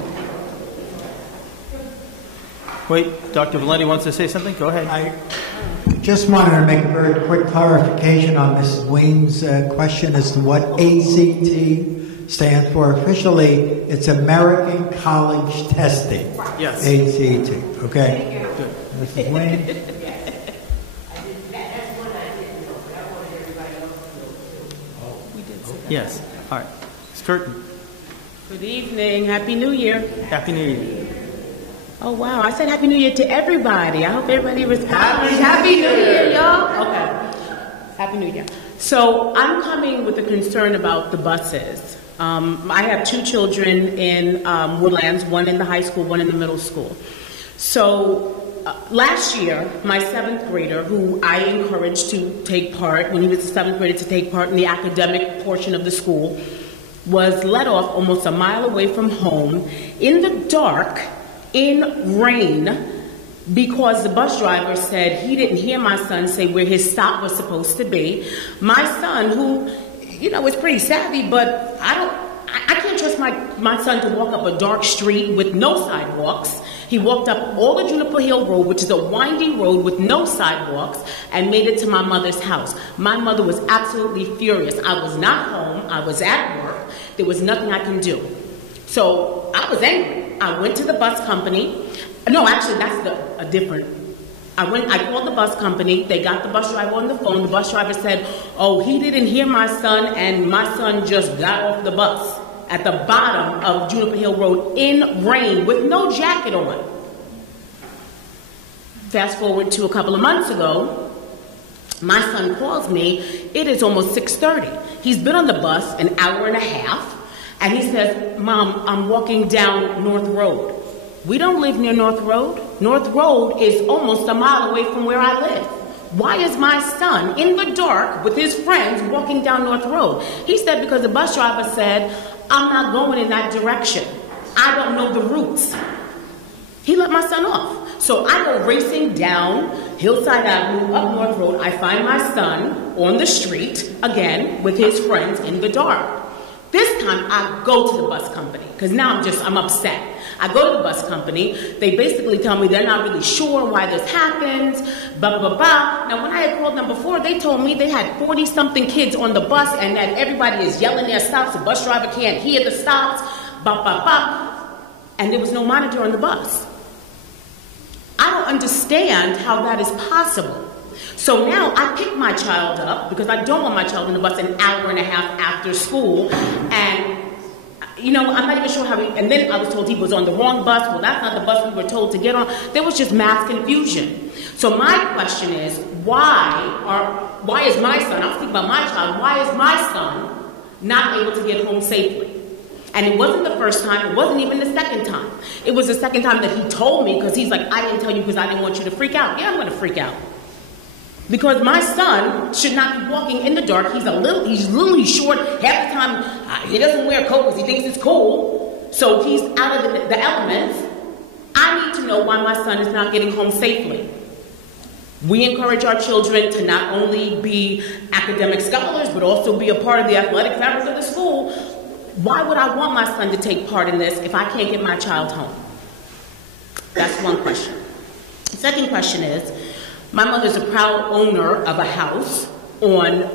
Wait, Dr. Valenti wants to say something? Go ahead. I just wanted to make a very quick clarification on Mrs. Ween's question as to what ACT stands for. Officially, it's American College Testing. Yes. ACT. Okay. Good. Mrs. Ween? Yes. All right. Ms. Curtin. Good evening. Happy New Year. Happy New Year. Oh, wow. I said Happy New Year to everybody. I hope everybody responds. Happy New Year, y'all. Okay. Happy New Year. So I'm coming with a concern about the buses. I have 2 children in Woodlands, one in the high school, one in the middle school. So last year, my 7th grader, who I encouraged to take part, when he was a 7th grader, to take part in the academic portion of the school, was let off almost a mile away from home in the dark, in rain, because the bus driver said he didn't hear my son say where his stop was supposed to be. My son, who, is pretty savvy, but I can't trust my son to walk up a dark street with no sidewalks. He walked up all the Juniper Hill Road, which is a windy road with no sidewalks, and made it to my mother's house. My mother was absolutely furious. I was not home. I was at work. There was nothing I can do. So I was angry. I went to the bus company. No, actually, that's a different. I called the bus company. They got the bus driver on the phone. The bus driver said, oh, he didn't hear my son, and my son just got off the bus at the bottom of Juniper Hill Road in rain with no jacket on. Fast forward to a couple of months ago, my son calls me. It is almost 6:30. He's been on the bus an hour and a half, and he says, Mom, I'm walking down North Road. We don't live near North Road. North Road is almost a mile away from where I live. Why is my son in the dark with his friends walking down North Road? He said because the bus driver said, I'm not going in that direction. I don't know the routes. He let my son off. So I go racing down Hillside Avenue, up North Road. I find my son on the street, again, with his friends in the dark. This time I go to the bus company, because now I'm upset. I go to the bus company. They basically tell me they're not really sure why this happens, blah, blah, blah. Now, when I had called them before, they told me they had 40-something kids on the bus and that everybody is yelling their stops. The bus driver can't hear the stops, blah, blah, blah. And there was no monitor on the bus. I don't understand how that is possible. So now I pick my child up, because I don't want my child on the bus an hour and a half after school, and I'm not even sure how and then I was told he was on the wrong bus. Well, that's not the bus we were told to get on. There was just mass confusion. So my question is, why is my son, I'm thinking about my child, why is my son not able to get home safely? And it wasn't the first time, it wasn't even the second time. It was the second time that he told me, because he's like, I didn't tell you because I didn't want you to freak out. Yeah, I'm going to freak out. Because my son should not be walking in the dark. He's literally short. Half the time, he doesn't wear a coat because he thinks it's cool. So he's out of the elements. I need to know why my son is not getting home safely. We encourage our children to not only be academic scholars, but also be a part of the athletic fabric of the school. Why would I want my son to take part in this if I can't get my child home? That's one question. The second question is, my mother's a proud owner of a house on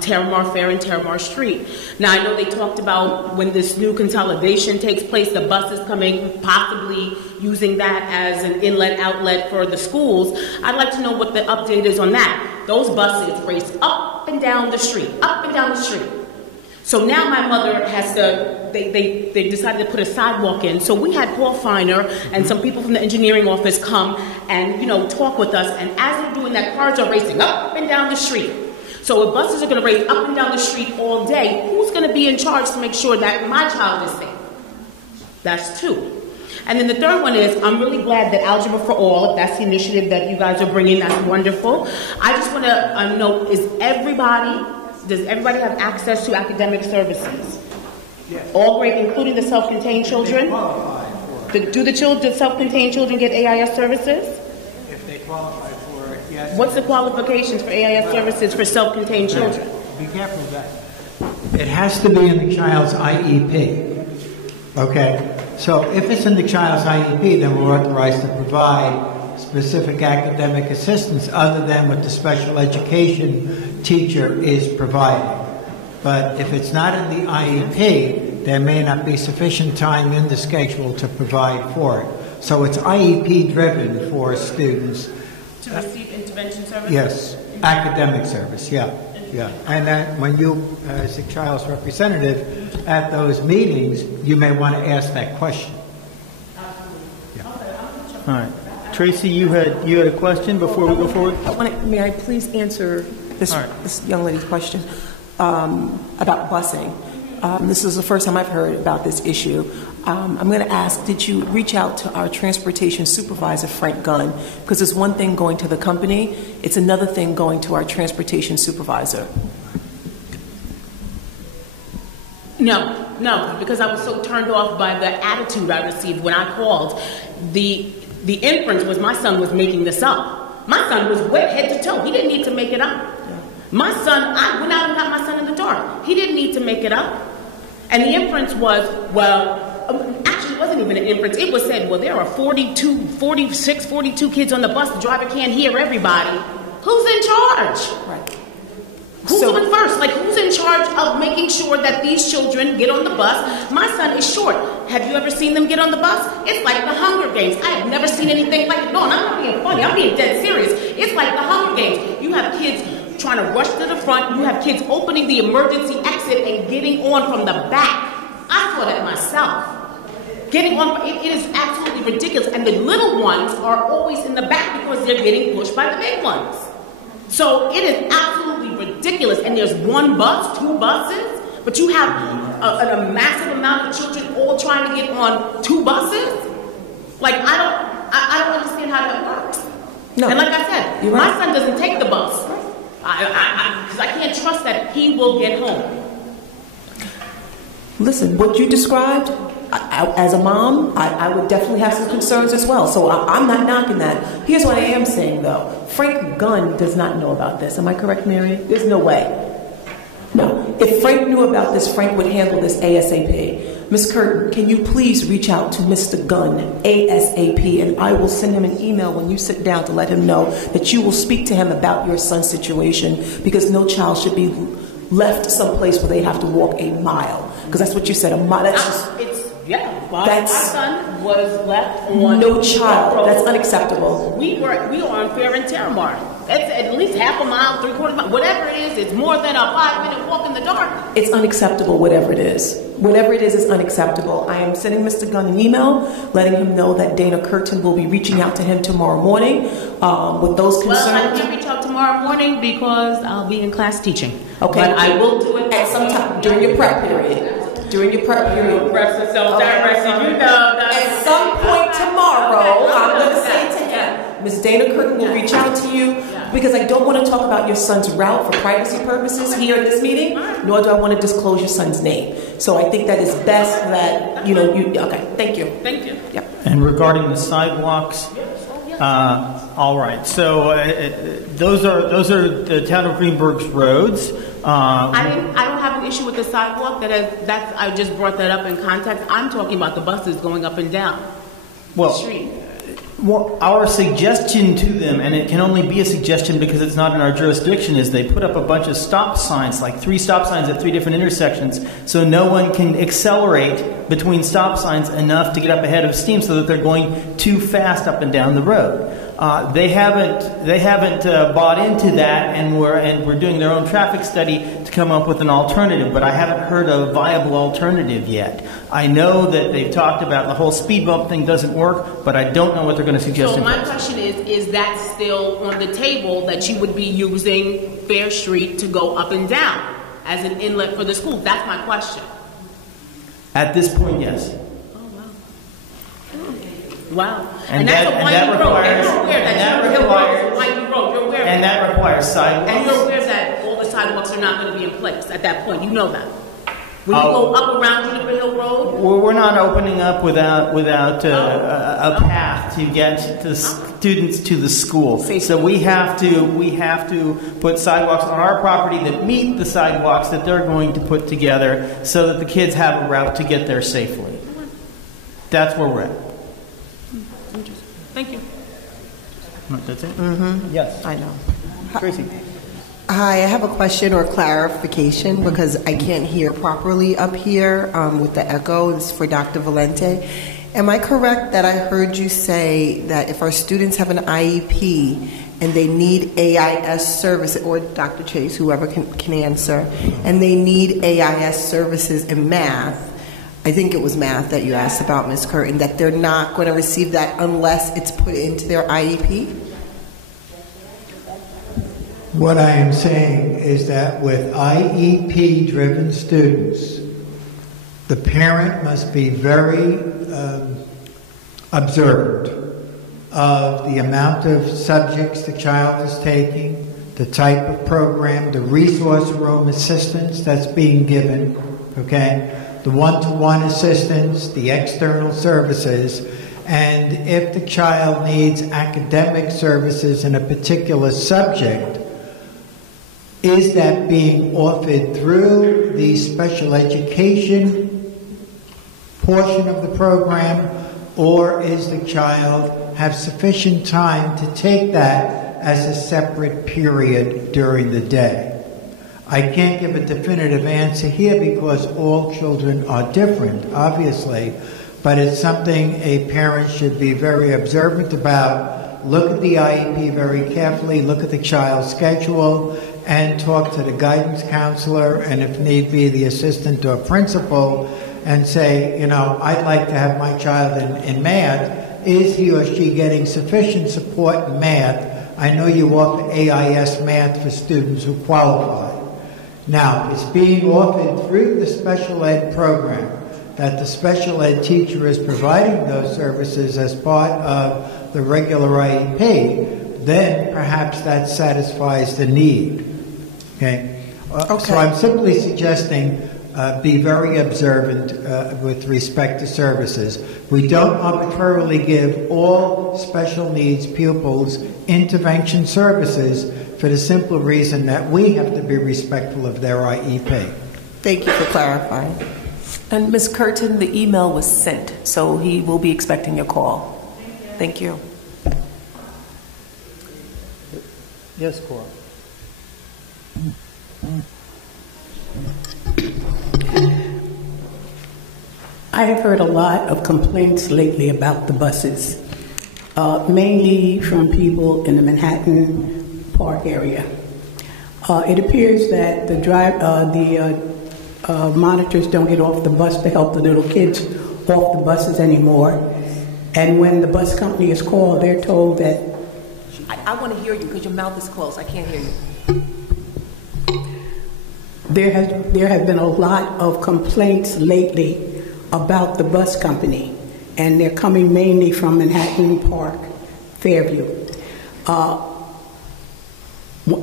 Terramar Fair and Terramar Street. Now, I know they talked about when this new consolidation takes place, the buses coming, possibly using that as an inlet outlet for the schools. I'd like to know what the update is on that. Those buses race up and down the street, up and down the street. So now my mother has to, they decided to put a sidewalk in. So we had Paul Feiner and some people from the engineering office come and, talk with us. And as they're doing that, cars are racing up and down the street. So if buses are going to race up and down the street all day, who's going to be in charge to make sure that my child is safe? That's 2. And then the third one is, I'm really glad that Algebra for All, if that's the initiative that you guys are bringing, that's wonderful. I just want to know, does everybody have access to academic services? Yes. All grade, including the self-contained children? Do the self-contained children get AIS services? If they qualify for it, yes. What's the qualifications for AIS services for self-contained children? Be careful of that. It has to be in the child's IEP. Okay? So if it's in the child's IEP, then we're authorized to provide specific academic assistance other than what the special education teacher is providing. But if it's not in the IEP, there may not be sufficient time in the schedule to provide for it. So it's IEP driven for students. To receive intervention services? Yes, academic service, yeah. And that when you, as a child's representative at those meetings, you may want to ask that question. Absolutely. Yeah. Okay, I'm going to All right. Tracy, you had a question before we go forward? May I please answer this young lady's question about busing? This is the first time I've heard about this issue. I'm going to ask, did you reach out to our transportation supervisor, Frank Gunn? Because it's one thing going to the company, it's another thing going to our transportation supervisor. No, because I was so turned off by the attitude I received when I called. The inference was my son was making this up. My son was wet head to toe. He didn't need to make it up. My son, I went out and got my son in the dark. He didn't need to make it up. And the inference was, actually it wasn't even an inference. It was said, well, there are 46, 42 kids on the bus. The driver can't hear everybody. Who's in charge? Right. Who's going first? Like, who's in charge of making sure that these children get on the bus? My son is short. Have you ever seen them get on the bus? It's like the Hunger Games. I have never seen anything like it. No, and I'm not being funny. I'm being dead serious. It's like the Hunger Games. You have kids trying to rush to the front. You have kids opening the emergency exit and getting on from the back. I saw that myself. Getting on, it is absolutely ridiculous. And the little ones are always in the back because they're getting pushed by the big ones. So it is absolutely ridiculous. And there's one bus, two buses, but you have a massive amount of children all trying to get on two buses. Like, I don't understand how that works. No. And like I said, my son doesn't take the bus. Because I can't trust that he will get home. Listen, what you described, as a mom, I would definitely have some concerns as well. So I'm not knocking that. Here's what I am saying, though. Frank Gunn does not know about this. Am I correct, Mary? There's no way. No. If Frank knew about this, Frank would handle this ASAP. Ms. Curtin, can you please reach out to Mr. Gunn ASAP, and I will send him an email when you sit down to let him know that you will speak to him about your son's situation, because no child should be left someplace where they have to walk a mile. Because that's what you said, a mile. That's just... my son was left on no child. That's unacceptable. We were on Fair and Terramar. It's at least half a mile, 3/4 mile, whatever it is. It's more than a 5-minute walk in the dark. It's unacceptable, whatever it is. Whatever it is unacceptable. I am sending Mr. Gunn an email, letting him know that Dana Curtin will be reaching out to him tomorrow morning with those concerns. Well, I can't reach out tomorrow morning because I'll be in class teaching. Okay. But I will do it at some time during your prep period. During your prep period. At some point tomorrow, I'm going to say to him, Ms. Dana Curtin will reach out to you, because I don't want to talk about your son's route for privacy purposes here at this meeting, nor do I want to disclose your son's name. So I think that is best that, okay, thank you. Thank you. Yep. And regarding the sidewalks, all right, so those are the town of Greenburgh's roads. I don't have an issue with the sidewalk. I just brought that up in context. I'm talking about the buses going up and down the street. Well, our suggestion to them, and it can only be a suggestion because it's not in our jurisdiction, is they put up a bunch of stop signs, like 3 stop signs at 3 different intersections, so no one can accelerate between stop signs enough to get up ahead of steam so that they're going too fast up and down the road. They haven't bought into that, and we're doing their own traffic study to come up with an alternative. But I haven't heard a viable alternative yet. I know that they've talked about the whole speed bump thing doesn't work, but I don't know what they're going to suggest. So my question is that still on the table, that you would be using Fair Street to go up and down as an inlet for the school? That's my question. At this point, yes. Wow. And that requires sidewalks. And you're aware that all the sidewalks are not going to be in place at that point. You know that. When you go up around Juniper Hill Road? We're not opening up without a path to get the students to the school. So we have to put sidewalks on our property that meet the sidewalks that they're going to put together, so that the kids have a route to get there safely. That's where we're at. Thank you. That's it? Mm-hmm. Yes. I know. Tracy. Hi, I have a question or clarification because I can't hear properly up here with the echo. It's for Dr. Valente. Am I correct that I heard you say that if our students have an IEP and they need AIS service, or Dr. Chase, whoever can answer, and they need AIS services in math, I think it was math that you asked about, Ms. Curtin, that they're not going to receive that unless it's put into their IEP? What I am saying is that with IEP-driven students, the parent must be very observant of the amount of subjects the child is taking, the type of program, the resource room assistance that's being given, okay, the one-to-one assistance, the external services, and if the child needs academic services in a particular subject, is that being offered through the special education portion of the program, or is the child have sufficient time to take that as a separate period during the day? I can't give a definitive answer here because all children are different, obviously, but it's something a parent should be very observant about. Look at the IEP very carefully, look at the child's schedule, and talk to the guidance counselor, and if need be, the assistant or principal, and say, you know, I'd like to have my child in math. Is he or she getting sufficient support in math? I know you offer AIS math for students who qualify. Now, it's being offered through the special ed program, that the special ed teacher is providing those services as part of the regular IEP, then perhaps that satisfies the need. Okay? So I'm simply suggesting be very observant with respect to services. We don't arbitrarily give all special needs pupils intervention services for the simple reason that we have to be respectful of their IEP. Thank you for clarifying. And Ms. Curtin, the email was sent, so he will be expecting your call. Thank you. Yes, Cora. I have heard a lot of complaints lately about the buses, mainly from people in the Manhattan Park area. It appears that the monitors don't get off the bus to help the little kids off the buses anymore. And when the bus company is called, they're told that... I want to hear you because your mouth is closed. I can't hear you. There have been a lot of complaints lately about the bus company, and they're coming mainly from Manhattan Park, Fairview.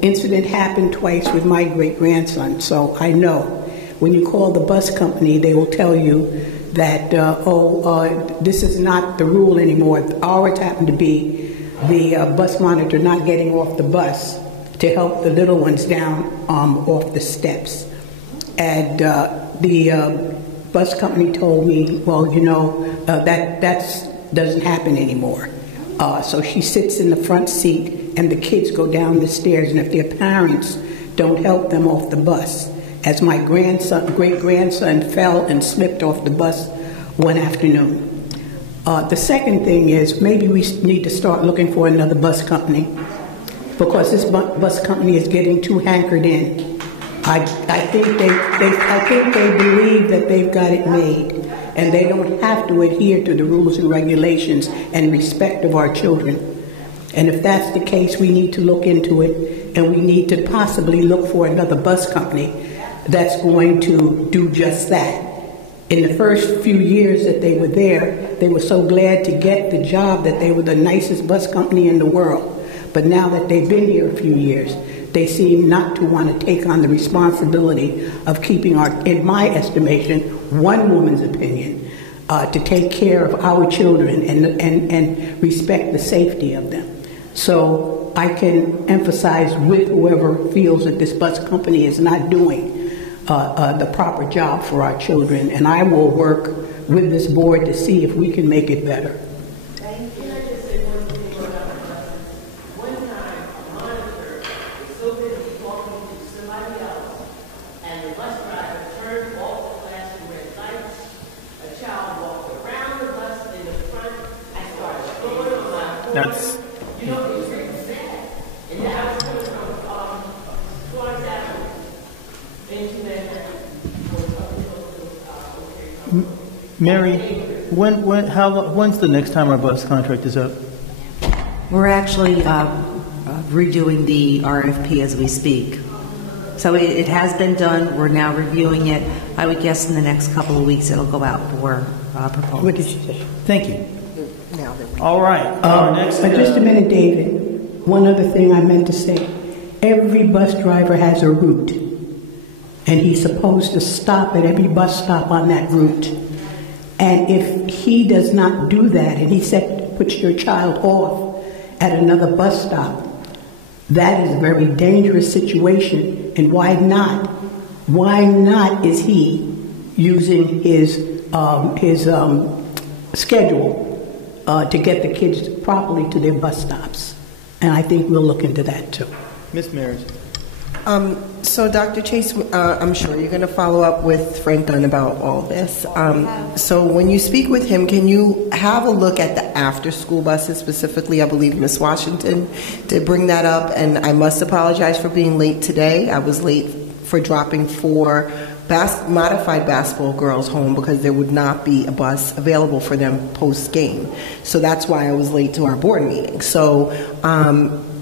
Incident happened twice with my great-grandson, so I know. When you call the bus company, they will tell you that, this is not the rule anymore. Ours happened to be the bus monitor not getting off the bus to help the little ones down off the steps. And the bus company told me, well, you know, that doesn't happen anymore. So she sits in the front seat and the kids go down the stairs, and if their parents don't help them off the bus, as my great-grandson fell and slipped off the bus one afternoon. The second thing is maybe we need to start looking for another bus company, because this bus company is getting too hankered in. I think they believe that they've got it made, and they don't have to adhere to the rules and regulations and respect of our children. And if that's the case, we need to look into it, and we need to possibly look for another bus company that's going to do just that. In the first few years that they were there, they were so glad to get the job that they were the nicest bus company in the world. But now that they've been here a few years, they seem not to want to take on the responsibility of keeping our, in my estimation, one woman's opinion, to take care of our children and respect the safety of them. So I can emphasize with whoever feels that this bus company is not doing the proper job for our children, and I will work with this board to see if we can make it better. That's Mary, when's the next time our bus contract is up? We're actually redoing the RFP as we speak. So it has been done. We're now reviewing it. I would guess in the next couple of weeks it'll go out for proposals. What did you say? Thank you. All right. Next, just a minute, David. One other thing I meant to say. Every bus driver has a route, and he's supposed to stop at every bus stop on that route. And if he does not do that, and he puts your child off at another bus stop, that is a very dangerous situation. And why not? Why not is he using his schedule to get the kids properly to their bus stops? And I think we'll look into that too. Ms. Mears. So, Dr. Chase, I'm sure you're going to follow up with Frank Dunn about all this. So when you speak with him, can you have a look at the after-school buses specifically? I believe Ms. Washington did bring that up, and I must apologize for being late today. I was late for dropping 4 modified basketball girls home because there would not be a bus available for them post-game. So that's why I was late to our board meeting. So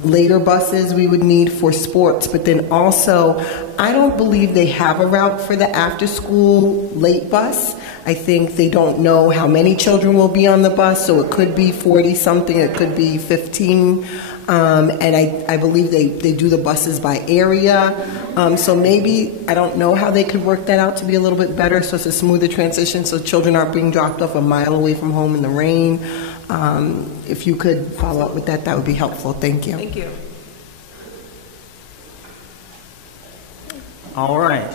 later buses we would need for sports, but then also I don't believe they have a route for the after-school late bus. I think they don't know how many children will be on the bus, so it could be 40-something, it could be 15. And I believe they do the buses by area. So maybe, I don't know how they could work that out to be a little bit better so it's a smoother transition so children aren't being dropped off a mile away from home in the rain. If you could follow up with that, that would be helpful. Thank you. Thank you. All right.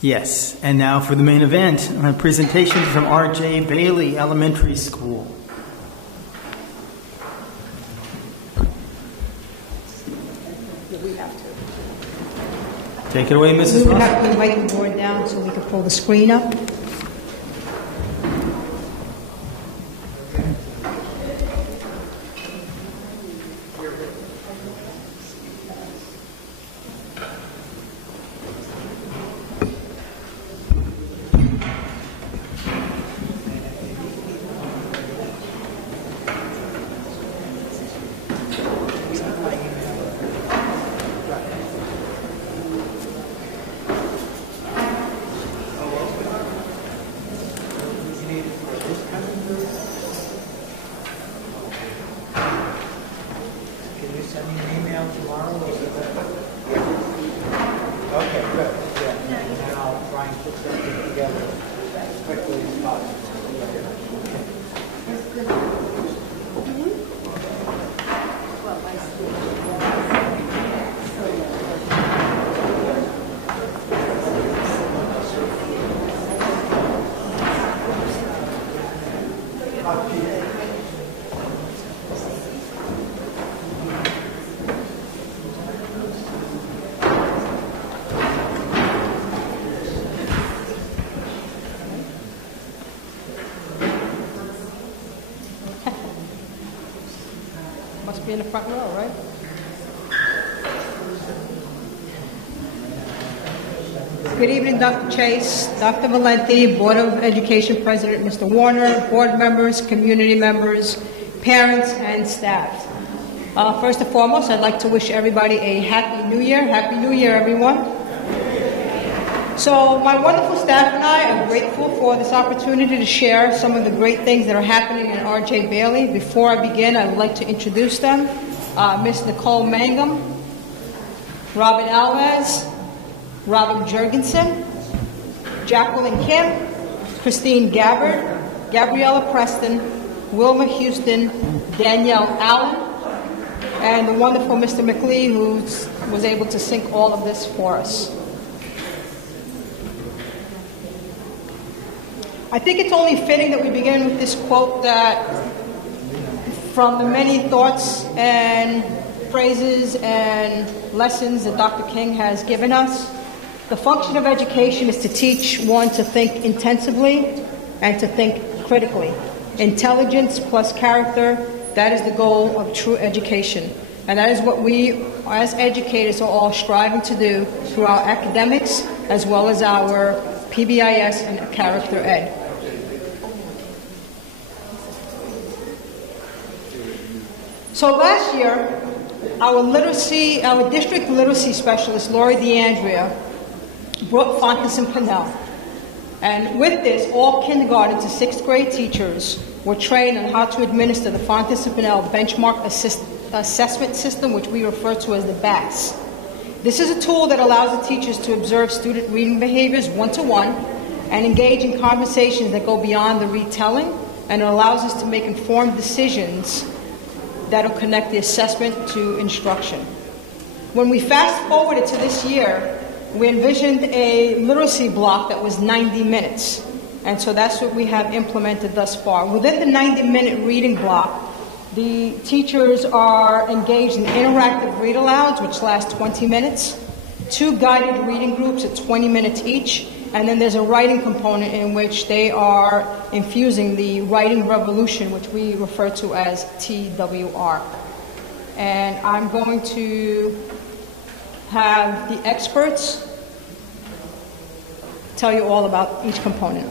Yes, and now for the main event, a presentation from R.J. Bailey Elementary School. Take it away, Mrs. We would Russell. have to invite the board down so we could pull the screen up. Must be in the front row, right? Good evening, Dr. Chase, Dr. Valenti, Board of Education President Mr. Warner, board members, community members, parents, and staff. First and foremost, I'd like to wish everybody a Happy New Year. Happy New Year, everyone. So my wonderful staff and I are grateful for this opportunity to share some of the great things that are happening in R.J. Bailey. Before I begin, I would like to introduce them. Ms. Nicole Mangum, Robert Alves, Robert Jurgensen, Jacqueline Kim, Christine Gabbard, Gabriella Preston, Wilma Houston, Danielle Allen, and the wonderful Mr. McLean, who was able to sync all of this for us. I think it's only fitting that we begin with this quote that from the many thoughts and phrases and lessons that Dr. King has given us, the function of education is to teach one to think intensively and to think critically. Intelligence plus character, that is the goal of true education. And that is what we, as educators, are all striving to do through our academics as well as our PBIS, and Character Ed. So last year, our district literacy specialist, Lori DeAndrea, brought Fontes and Pinnell. And with this, all kindergarten to 6th grade teachers were trained on how to administer the Fontes and Pinnell benchmark assessment system, which we refer to as the BAS. This is a tool that allows the teachers to observe student reading behaviors one-to-one and engage in conversations that go beyond the retelling, and it allows us to make informed decisions that will connect the assessment to instruction. When we fast forwarded to this year, we envisioned a literacy block that was 90 minutes. And so that's what we have implemented thus far. Within the 90-minute reading block, the teachers are engaged in interactive read-alouds, which last 20 minutes, 2 guided reading groups at 20 minutes each, and then there's a writing component in which they are infusing the writing revolution, which we refer to as TWR. And I'm going to have the experts tell you all about each component.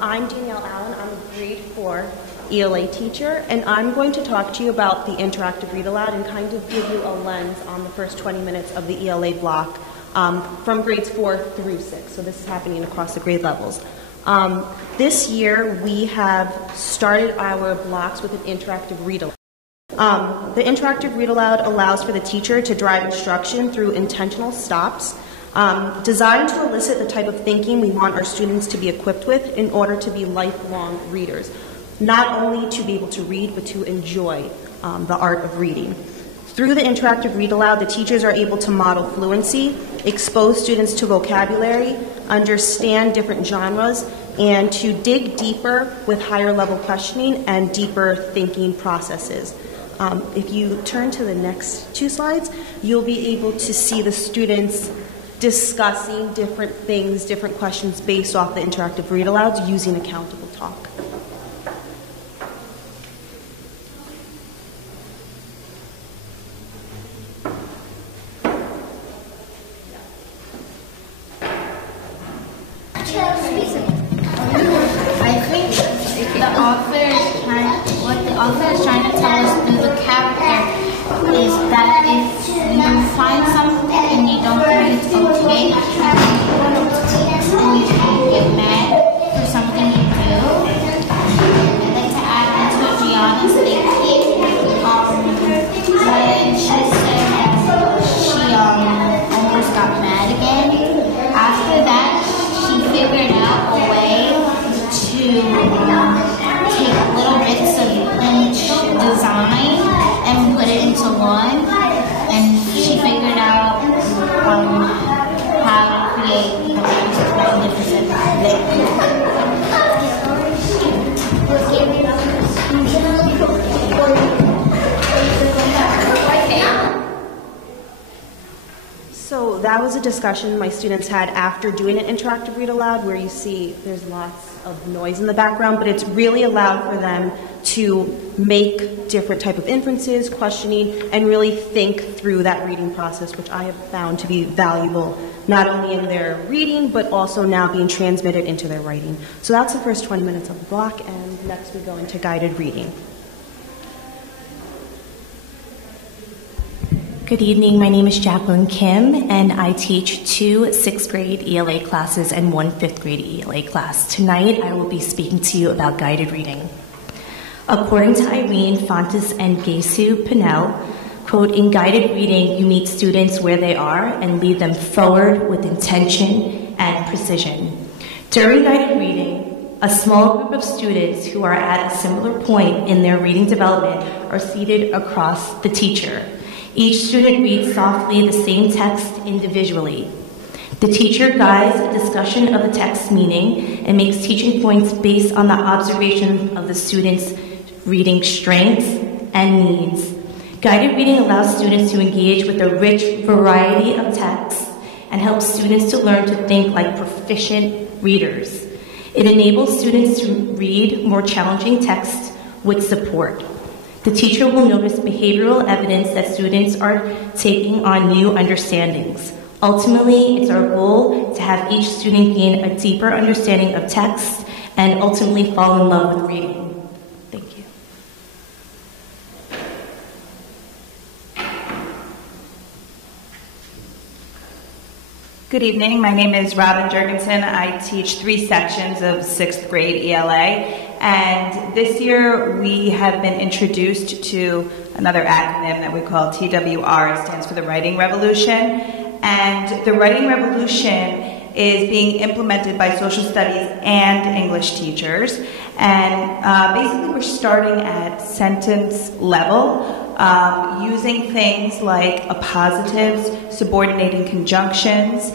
I'm Danielle Allen. I'm a grade 4 ELA teacher, and I'm going to talk to you about the interactive read aloud and kind of give you a lens on the first 20 minutes of the ELA block from grades 4 through 6. So this is happening across the grade levels. This year we have started our blocks with an interactive read aloud. The interactive read aloud allows for the teacher to drive instruction through intentional stops, designed to elicit the type of thinking we want our students to be equipped with in order to be lifelong readers. Not only to be able to read, but to enjoy the art of reading. Through the interactive read aloud, the teachers are able to model fluency, expose students to vocabulary, understand different genres, and to dig deeper with higher level questioning and deeper thinking processes. If you turn to the next 2 slides, you'll be able to see the students discussing different things, different questions based off the interactive read alouds using accountable talk. I think what the author is trying to tell us through the character is that if you find something and you don't think it's okay, and you get mad for something you do, I'd like to add on to what Gianna's thinking. When she said that she almost got mad again, after that she figured out a way to take little bits of each design and put it into one, and she figured out how to create the most magnificent thing. So that was a discussion my students had after doing an interactive read aloud, where you see there's lots of noise in the background, but it's really allowed for them to make different type of inferences, questioning, and really think through that reading process, which I have found to be valuable, not only in their reading, but also now being transmitted into their writing. So that's the first 20 minutes of the block, and next we go into guided reading. Good evening, my name is Jacqueline Kim, and I teach 2 6th grade ELA classes and 1 5th grade ELA class. Tonight, I will be speaking to you about guided reading. According to Irene Fontes and Gesu Pinnell, quote, in guided reading, you meet students where they are and lead them forward with intention and precision. During guided reading, a small group of students who are at a similar point in their reading development are seated across the teacher. Each student reads softly the same text individually. The teacher guides a discussion of the text's meaning and makes teaching points based on the observation of the student's reading strengths and needs. Guided reading allows students to engage with a rich variety of texts and helps students to learn to think like proficient readers. It enables students to read more challenging texts with support. The teacher will notice behavioral evidence that students are taking on new understandings. Ultimately, it's our goal to have each student gain a deeper understanding of text and ultimately fall in love with reading. Thank you. Good evening. My name is Robin Jurgensen. I teach 3 sections of 6th grade ELA. And this year we have been introduced to another acronym that we call TWR. It stands for the Writing Revolution. And the Writing Revolution is being implemented by social studies and English teachers. And basically we're starting at sentence level, using things like appositives, subordinating conjunctions,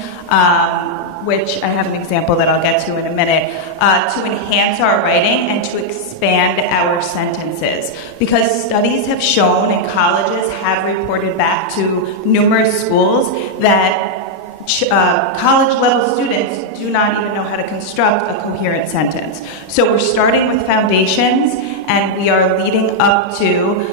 which I have an example that I'll get to in a minute, to enhance our writing and to expand our sentences. Because studies have shown and colleges have reported back to numerous schools that college-level students do not even know how to construct a coherent sentence. So we're starting with foundations, and we are leading up to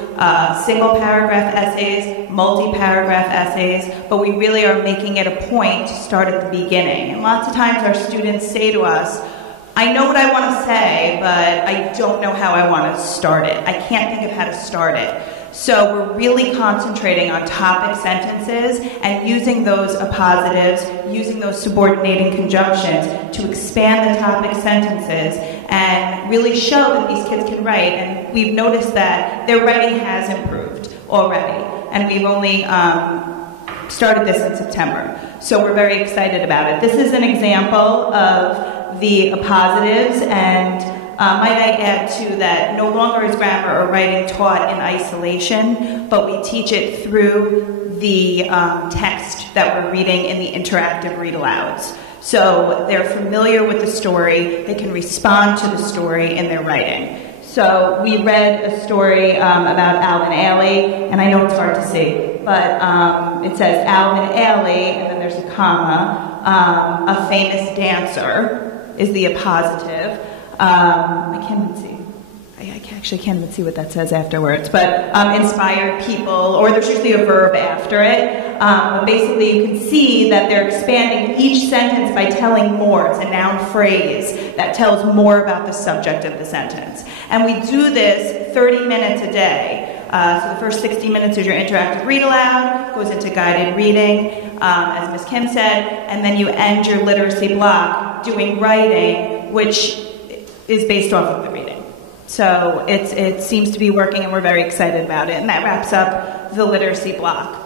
single-paragraph essays, multi-paragraph essays, but we really are making it a point to start at the beginning. And lots of times our students say to us, I know what I want to say, but I don't know how I want to start it. I can't think of how to start it. So we're really concentrating on topic sentences and using those appositives, using those subordinating conjunctions to expand the topic sentences and really show that these kids can write. And we've noticed that their writing has improved already. And we've only started this in September. So we're very excited about it. This is an example of the appositives, and might I add, too, that no longer is grammar or writing taught in isolation, but we teach it through the text that we're reading in the interactive read-alouds. So they're familiar with the story, they can respond to the story in their writing. So we read a story about Alvin Ailey, and I know it's hard to see, but it says Alvin Ailey, and then there's a comma, a famous dancer is the appositive. I can't even see. I actually can't even see what that says afterwards. But inspired people, or there's usually a verb after it. But basically, you can see that they're expanding each sentence by telling more. It's a noun phrase that tells more about the subject of the sentence. And we do this 30 minutes a day. So the first 60 minutes is your interactive read aloud, goes into guided reading, as Ms. Kim said, and then you end your literacy block doing writing, which is based off of the reading. So it seems to be working, and we're very excited about it. And that wraps up the literacy block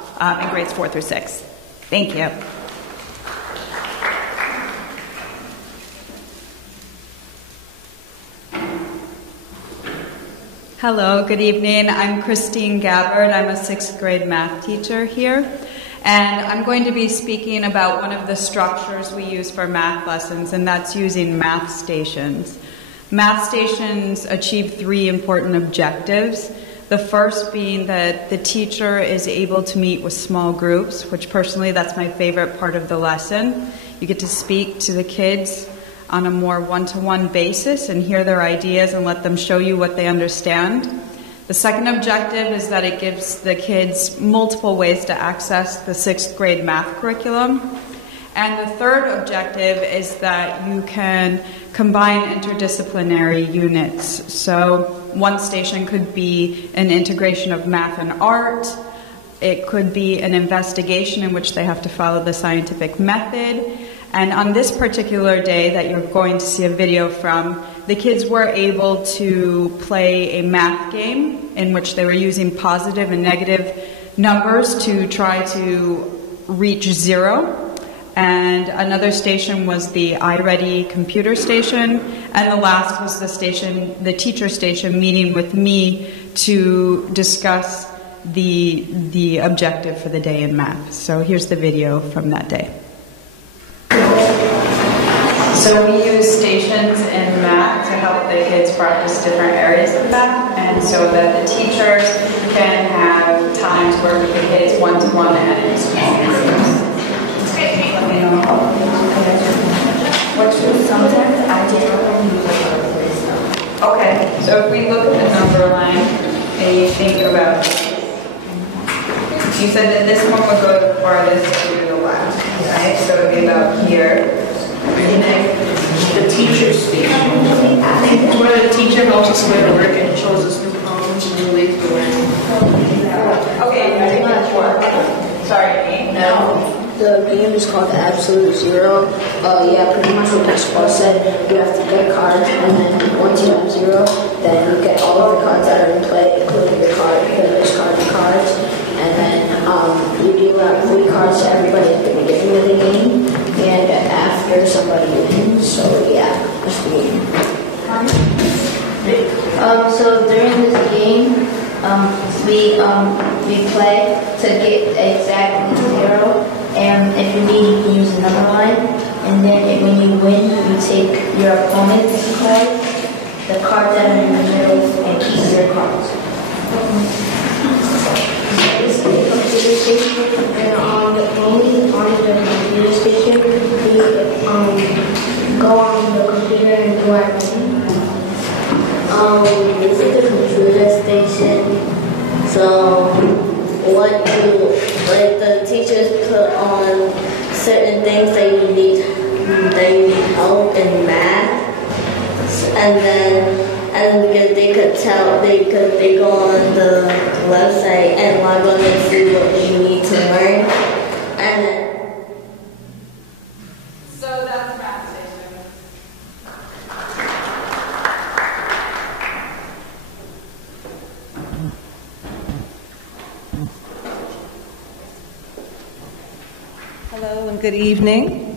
in grades 4 through 6. Thank you. Hello, good evening. I'm Christine Gabbard. I'm a 6th grade math teacher here. And I'm going to be speaking about one of the structures we use for math lessons, and that's using math stations. Math stations achieve 3 important objectives. The first being that the teacher is able to meet with small groups, which personally that's my favorite part of the lesson. You get to speak to the kids on a more one-to-one basis and hear their ideas and let them show you what they understand. The second objective is that it gives the kids multiple ways to access the 6th grade math curriculum. And the third objective is that you can combine interdisciplinary units. So one station could be an integration of math and art. It could be an investigation in which they have to follow the scientific method. And on this particular day that you're going to see a video from, the kids were able to play a math game in which they were using positive and negative numbers to try to reach 0. And another station was the iReady computer station, and the last was the station, the teacher station, meeting with me to discuss the objective for the day in math. So here's the video from that day. So we use stations in math to help the kids practice different areas of math, and so that the teachers can have time to work with the kids one-to-one and in small groups. Which was sometimes I did. Okay, so if we look at the number line, and you think about, you said that this one would go the farthest to the left, right? So it would be about here. And then the teacher's speech. Where the teacher helps us with our work and shows us new problems and new ways to learn. Okay, ready? Sorry, no. The game is called Absolute Zero. Yeah, pretty much what Pascal said. You have to get cards, and then once you have zero, then you get all of the cards that are in play, including the cards. And then you deal out 3 cards to everybody at the beginning of the game, and after somebody wins. So yeah, that's the game. So during this game, we play to get exactly 0. And if you need, you can use another line. And then when you win, you take your opponent's card, the card that are in the middle, and keep your cards. This is the computer station, and on the computer station, we go on the computer and do our thing. This is the computer station. So like the teachers put on certain things that you need help in math, and they could tell they go on the website and log on and see what you need to learn, and then. So that's math station. Hello and good evening.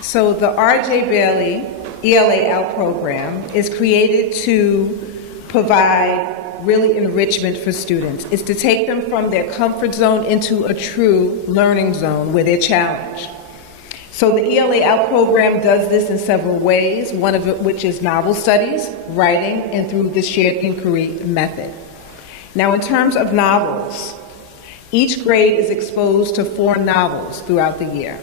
So the R.J. Bailey ELA Out program is created to provide really enrichment for students. It's to take them from their comfort zone into a true learning zone where they're challenged. So the ELA Out program does this in several ways, one of it which is novel studies, writing, and through the shared inquiry method. Now in terms of novels, each grade is exposed to 4 novels throughout the year.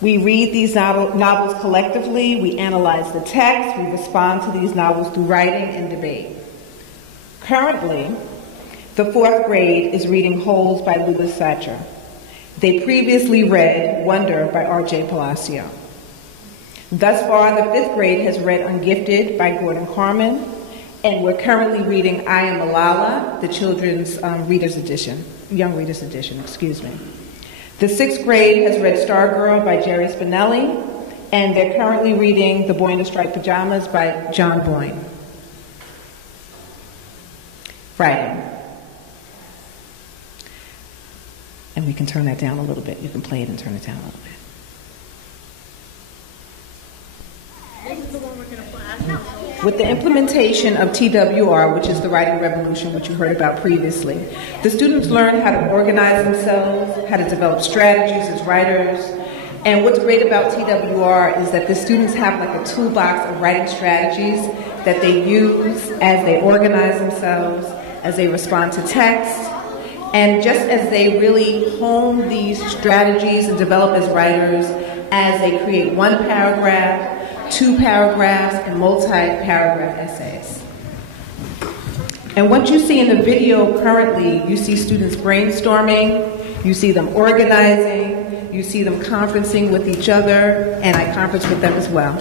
We read these novels collectively, we analyze the text, we respond to these novels through writing and debate. Currently, the 4th grade is reading Holes by Louis Satcher. They previously read Wonder by R.J. Palacio. Thus far, the 5th grade has read Ungifted by Gordon Carman, and we're currently reading I Am Malala, the children's reader's edition, young reader's edition, excuse me. The 6th grade has read Stargirl by Jerry Spinelli, and they're currently reading The Boy in the Striped Pajamas by John Boyne. Writing. And we can turn that down a little bit. You can play it and turn it down a little bit. With the implementation of TWR, which is the writing revolution, which you heard about previously, the students learn how to organize themselves, how to develop strategies as writers. And what's great about TWR is that the students have like a toolbox of writing strategies that they use as they organize themselves, as they respond to text, and just as they really hone these strategies and develop as writers, as they create 1 paragraph, 2 paragraphs, and multi-paragraph essays. And what you see in the video currently, you see students brainstorming, you see them organizing, you see them conferencing with each other, and I conference with them as well.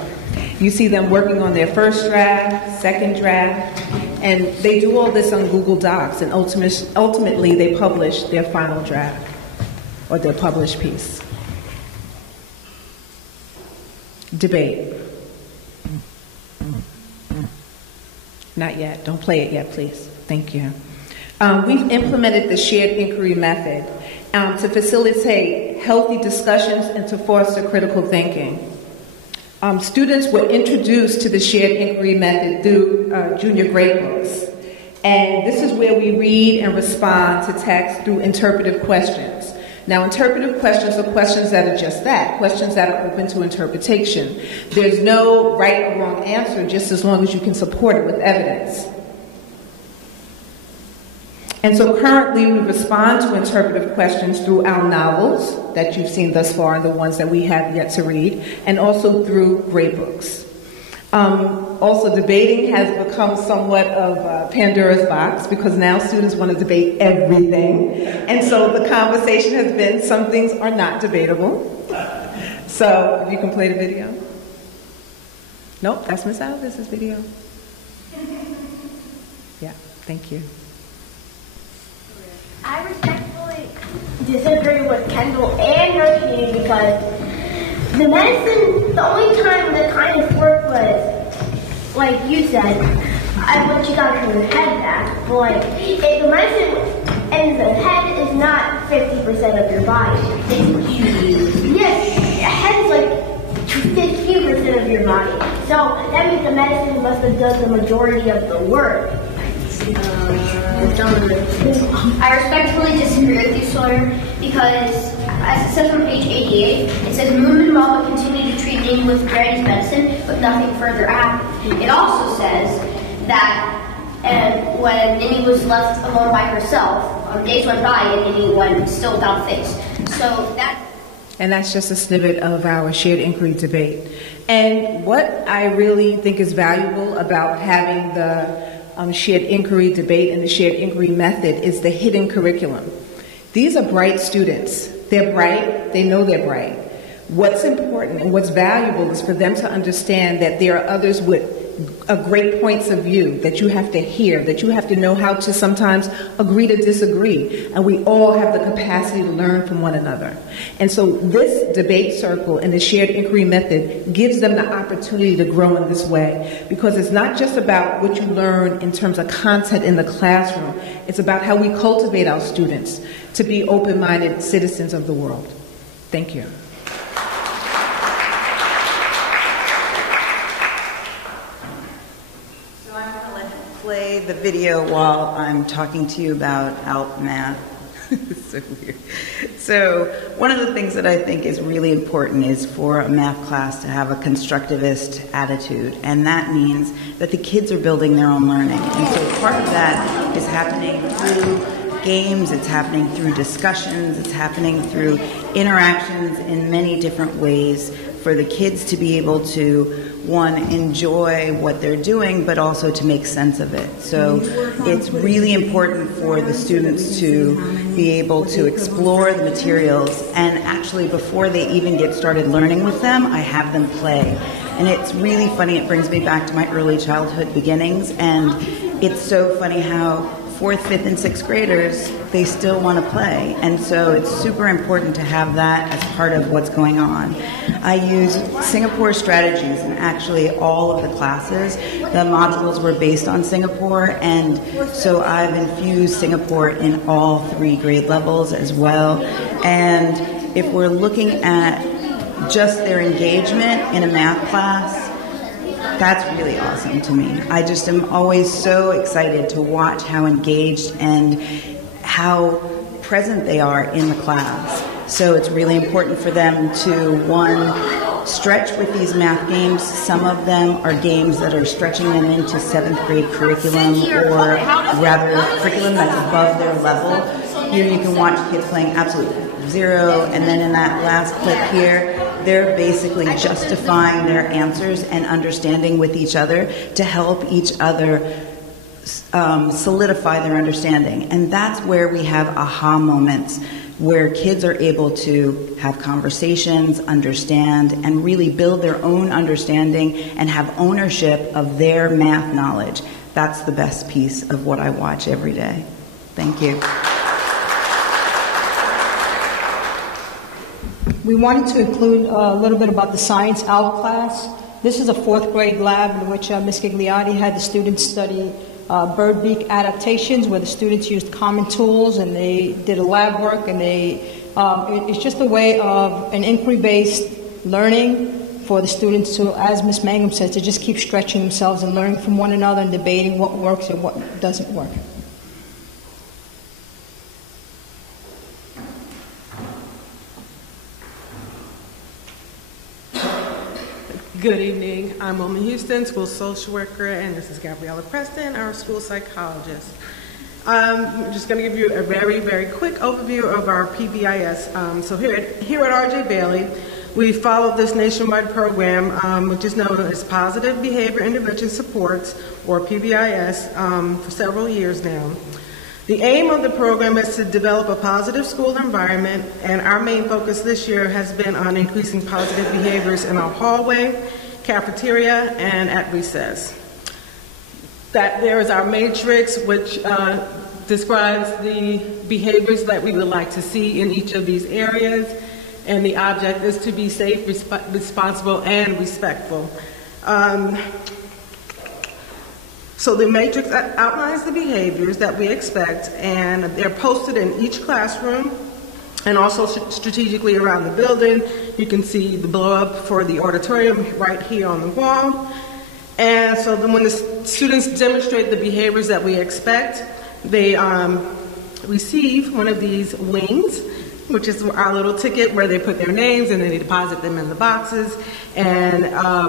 You see them working on their first draft, second draft, and they do all this on Google Docs, and ultimately they publish their final draft or their published piece. Debate. Not yet. Don't play it yet, please. Thank you. We've implemented the shared inquiry method to facilitate healthy discussions and to foster critical thinking. Students were introduced to the shared inquiry method through junior grade books. And this is where we read and respond to text through interpretive questions. Now, interpretive questions are questions that are just that, questions that are open to interpretation. There's no right or wrong answer, just as long as you can support it with evidence. And so currently we respond to interpretive questions through our novels that you've seen thus far, the ones that we have yet to read, and also through grade books. Also, debating has become somewhat of Pandora's box because now students want to debate everything. And so the conversation has been some things are not debatable. So if you can play the video. Nope, that's Miss Alvis's video. Yeah, thank you. I respectfully disagree with Kendall and Roshni because the medicine, the only time that kind of worked was, like you said, I want you got your head back. But like, if the medicine and the head is not 50% of your body, yes, the head is like 15% of your body. So that means the medicine must have done the majority of the work. I respectfully disagree with you, Sawyer, because as it says on page 88, it says Moon and Mama continue to treat Neely with Granny's medicine, but nothing further happened. It also says that when Neely was left alone by herself, days went by and Neely went still without face. So that. And that's just a snippet of our shared inquiry debate. And what I really think is valuable about having the shared inquiry debate and the shared inquiry method is the hidden curriculum. These are bright students. They're bright. They know they're bright. What's important and what's valuable is for them to understand that there are others with great points of view that you have to hear, that you have to know how to sometimes agree to disagree. And we all have the capacity to learn from one another. And so this debate circle and the shared inquiry method gives them the opportunity to grow in this way, because it's not just about what you learn in terms of content in the classroom. It's about how we cultivate our students to be open-minded citizens of the world. Thank you. Play the video while I'm talking to you about ALP math. It's so weird. So one of the things that I think is really important is for a math class to have a constructivist attitude, and that means that the kids are building their own learning. And so part of that is happening through games, it's happening through discussions, it's happening through interactions in many different ways for the kids to be able to, one, enjoy what they're doing, but also to make sense of it. So it's really important for the students to be able to explore the materials, and actually before they even get started learning with them, I have them play. And it's really funny, it brings me back to my early childhood beginnings, and it's so funny how 4th, 5th, and 6th graders, they still want to play. And so it's super important to have that as part of what's going on. I use Singapore strategies in actually all of the classes. The modules were based on Singapore, and so I've infused Singapore in all 3 grade levels as well. And if we're looking at just their engagement in a math class, that's really awesome to me. I just am always so excited to watch how engaged and how present they are in the class. So it's really important for them to, one, stretch with these math games. Some of them are games that are stretching them into 7th grade curriculum, or rather curriculum that's above their level. Here you can watch kids playing absolute zero, and then in that last clip here, they're basically justifying their answers and understanding with each other to help each other solidify their understanding. And that's where we have aha moments, where kids are able to have conversations, understand, and really build their own understanding and have ownership of their math knowledge. That's the best piece of what I watch every day. Thank you. We wanted to include a little bit about the science ALP class. This is a 4th grade lab in which Ms. Gigliotti had the students study bird beak adaptations, where the students used common tools and they did a lab work, and it's just a way of an inquiry-based learning for the students to, as Ms. Mangum says, to just keep stretching themselves and learning from one another and debating what works and what doesn't work. Good evening. I'm Omi Houston, school social worker, and this is Gabriella Preston, our school psychologist. I'm just going to give you a very, very quick overview of our PBIS. So here at RJ Bailey, We followed this nationwide program, which is known as Positive Behavior Intervention Supports, or PBIS, for several years now. The aim of the program is to develop a positive school environment, and our main focus this year has been on increasing positive behaviors in our hallway, cafeteria, and at recess. That there is our matrix, which describes the behaviors that we would like to see in each of these areas, and the object is to be safe, responsible, and respectful. So the matrix outlines the behaviors that we expect, and they're posted in each classroom and also strategically around the building. You can see the blow up for the auditorium right here on the wall. And so then when the students demonstrate the behaviors that we expect, they receive one of these wings, which is our little ticket where they put their names and then they deposit them in the boxes. And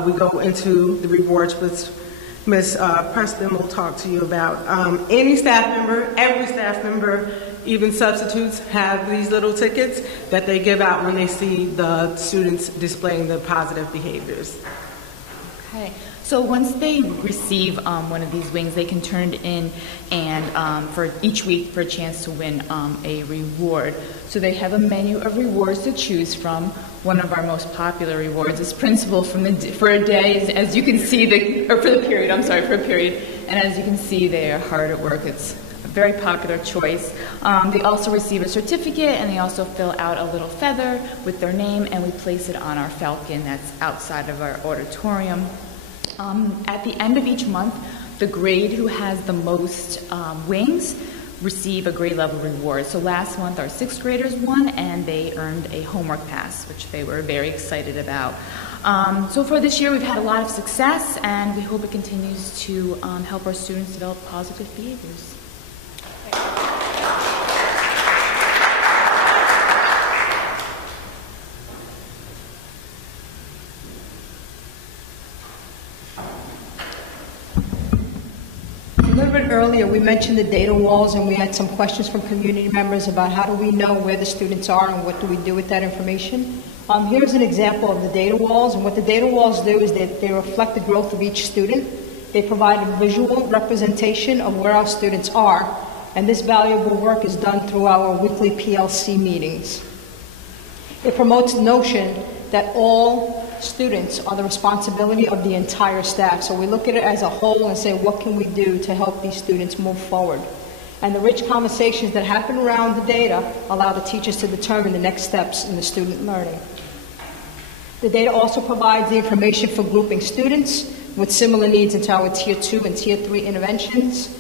we go into the rewards, which Ms. Preston will talk to you about. Any staff member, every staff member, even substitutes, have these little tickets that they give out when they see the students displaying the positive behaviors. Okay. So once they receive one of these wings, they can turn it in and for each week for a chance to win a reward. So they have a menu of rewards to choose from. One of our most popular rewards is principal for a day, as you can see, for a period. And as you can see, they are hard at work. It's a very popular choice. They also receive a certificate, and they also fill out a little feather with their name, and we place it on our falcon that's outside of our auditorium. At the end of each month, the grade who has the most wings receive a grade level reward. So last month our 6th graders won, and they earned a homework pass, which they were very excited about. So for this year we've had a lot of success, and we hope it continues to help our students develop positive behaviors. A little bit earlier, we mentioned the data walls, and we had some questions from community members about how do we know where the students are and what do we do with that information. Here's an example of the data walls, and what the data walls do is that they reflect the growth of each student. They provide a visual representation of where our students are, and this valuable work is done through our weekly PLC meetings. It promotes the notion that all students are the responsibility of the entire staff. So we look at it as a whole and say, what can we do to help these students move forward? And the rich conversations that happen around the data allow the teachers to determine the next steps in the student learning. The data also provides the information for grouping students with similar needs into our Tier 2 and Tier 3 interventions,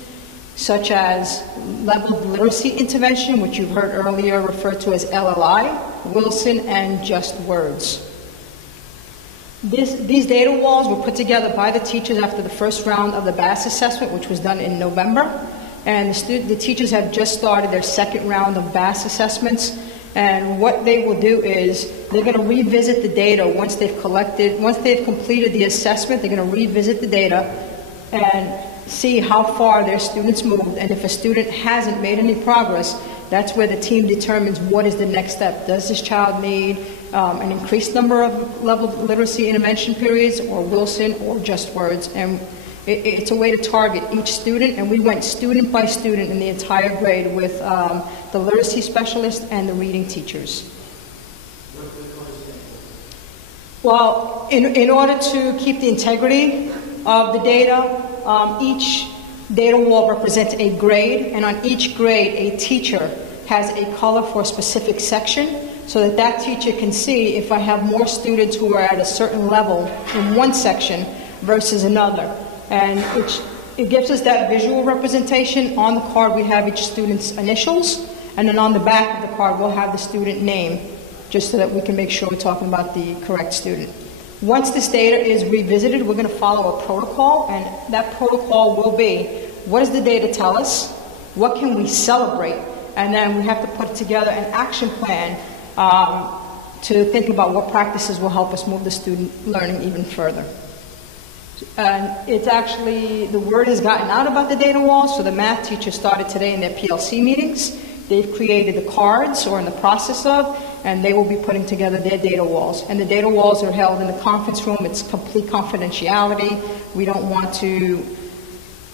such as level of literacy intervention, which you've heard earlier referred to as LLI, Wilson, and Just Words. These data walls were put together by the teachers after the first round of the BAS assessment, which was done in November. And the teachers have just started their second round of BAS assessments. And what they will do is they're going to revisit the data once they've completed the assessment. They're going to revisit the data and see how far their students moved. And if a student hasn't made any progress, that's where the team determines what is the next step. Does this child need an increased number of level of literacy intervention periods, or Wilson, or Just Words? And it's a way to target each student, and we went student by student in the entire grade with the literacy specialist and the reading teachers. Well, in order to keep the integrity of the data, each data wall represents a grade, and on each grade a teacher has a color for a specific section, so that that teacher can see if I have more students who are at a certain level in one section versus another. And it gives us that visual representation. On the card we have each student's initials, and then on the back of the card we'll have the student name, just so that we can make sure we're talking about the correct student. Once this data is revisited, we're going to follow a protocol, and that protocol will be, what does the data tell us? What can we celebrate? And then we have to put together an action plan to think about what practices will help us move the student learning even further. And it's actually, the word has gotten out about the data wall, so the math teachers started today in their PLC meetings. They've created the cards, or in the process of, and they will be putting together their data walls. And the data walls are held in the conference room. It's complete confidentiality. We don't want to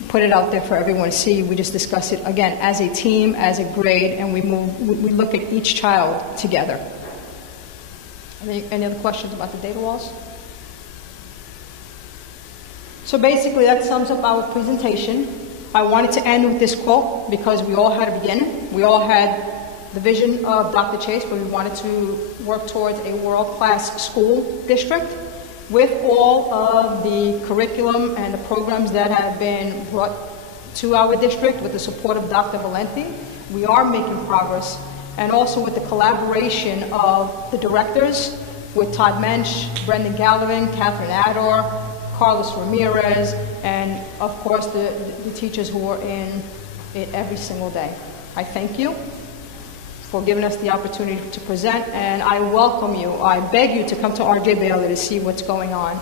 put it out there for everyone to see. We just discuss it, again, as a team, as a grade, and we look at each child together. Any other questions about the data walls? So basically, that sums up our presentation. I wanted to end with this quote because we all had a beginning. We all had the vision of Dr. Chase, but we wanted to work towards a world-class school district with all of the curriculum and the programs that have been brought to our district with the support of Dr. Valenti. We are making progress, and also with the collaboration of the directors, with Todd Mensch, Brendan Gallivan, Catherine Ador, Carlos Ramirez, and of course the teachers who are in it every single day. I thank you for giving us the opportunity to present, and I welcome you, I beg you to come to R.J. Bailey to see what's going on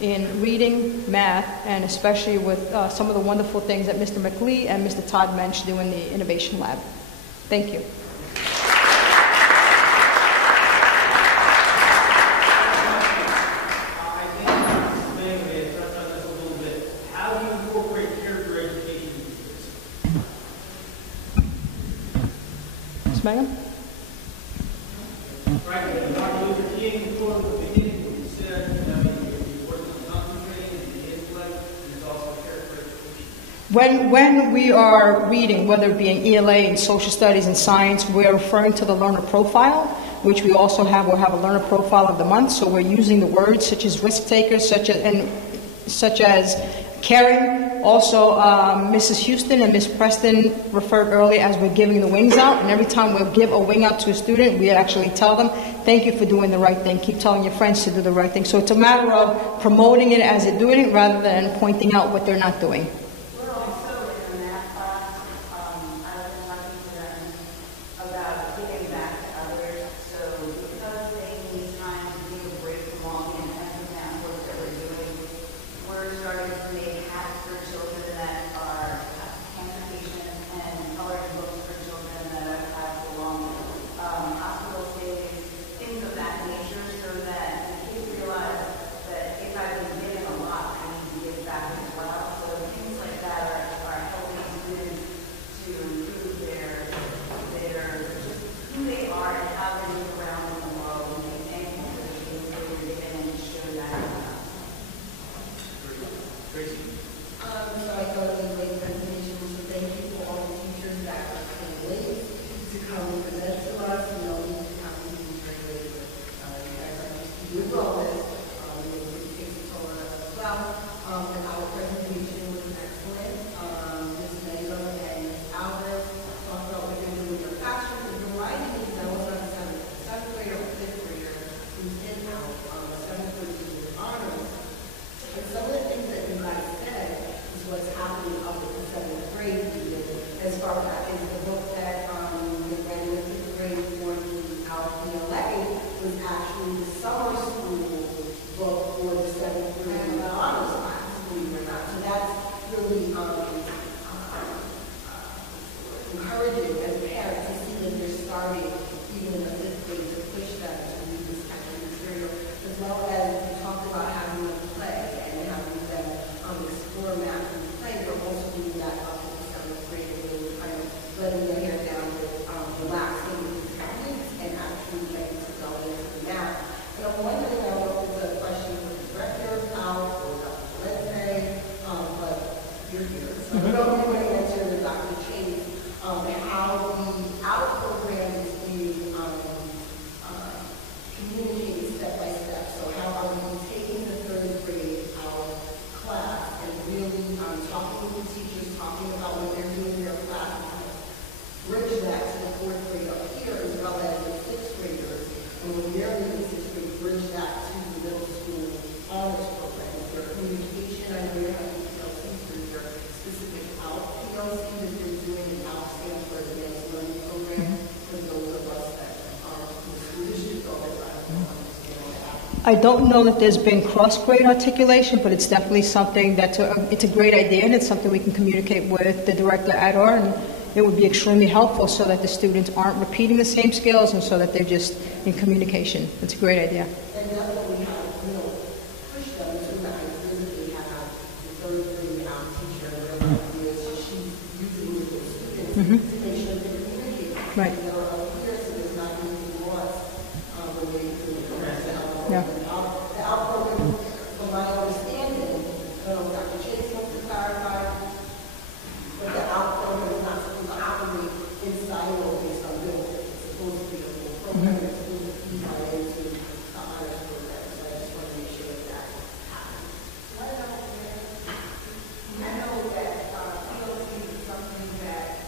in reading, math, and especially with some of the wonderful things that Mr. McLee and Mr. Todd Mensch do in the Innovation Lab. Thank you. Megan? Right, Dr. Luther King quote at the beginning when he said that he wasn't concentrating in the intellect, and it's also characteristic. When we are reading, whether it be in ELA, in social studies, and science, we're referring to the learner profile, which we also have. We'll have a learner profile of the month, so we're using the words such as risk takers, such as caring. Also, Mrs. Houston and Ms. Preston referred earlier as we're giving the wings out, and every time we'll give a wing out to a student, we actually tell them, thank you for doing the right thing. Keep telling your friends to do the right thing. So it's a matter of promoting it as they're doing it rather than pointing out what they're not doing. We're also in the math class, I was talking to them about giving back to others. So because they need time to take a break from all the intensive math work that we're doing, we're starting to make hats for children that are cancer patients and coloring books for children that have had prolonged hospital stays, things of that nature, so that the kids realize that if I've been given a lot, I need to give back as well. So things like that are helping students to improve their just who they are and how they move around in the world, and be thankful for the things that they're given and to show that. Tracy? So I thought it was a great presentation, so thank you for all the teachers that were late to come and present to us. You know, we have to be very late, but you guys are just doing all this. It takes a toll on us as well. And our presentation was excellent. Ms. Naylor and Ms. Alvarez talked about what they're doing in their classroom. The variety is that was on the seventh grader or fifth grader who's in now, seventh grader with honors. And some of the things that you guys said is what's happening up at the seventh grade even, as far as the book that we read in the fifth grade for our ELA was actually the summer school book for the seventh grade honors class, believe it or not. So that's really encouraging as a parent to see that they're starting even in the fifth grade to push them to read this kind of material, as well as we talked about having them play and having them explore math and play, but also doing that up to the seventh grade, where we're kind of letting their hair down with relaxing with these techniques and actually getting to go into the math. And I'm wondering, I know there's a question for the director, Al, or Dr. Valente, but you're here. So I don't know if you want to answer the Dr. Chase, how our program is being communicated step by step. So how are we taking the third grade, our class, and really talking with the teachers, talking about what they're doing in their class, and bridge that to the fourth grade up here, as well as the sixth graders, and when they're in the sixth grade, bridge that to the middle school honors program. Is there communication? I know you're having PLCs for your specific out PLC that you're doing, and out stands for Advanced Learning Program, for those of us that are in the school district or that don't understand that. I don't know that there's been cross-grade articulation, but it's definitely something it's a great idea, and it's something we can communicate with the director Ador, and it would be extremely helpful so that the students aren't repeating the same skills and so that they're just in communication. It's a great idea. And that's what we have, push them to the ideas that they have. The third grade teacher, she's using with the students to make sure they communicate. Right. There are clear, so there's not going to be lost when they do the program. Yeah. The outprogram, from my understanding, Dr. Chase wants to clarify, but the outprogram is not supposed to operate inside or based on buildings. It's supposed to be a full program that's supposed to feed right into the honors program. So I just want to make sure that happens. I know that PLC is something that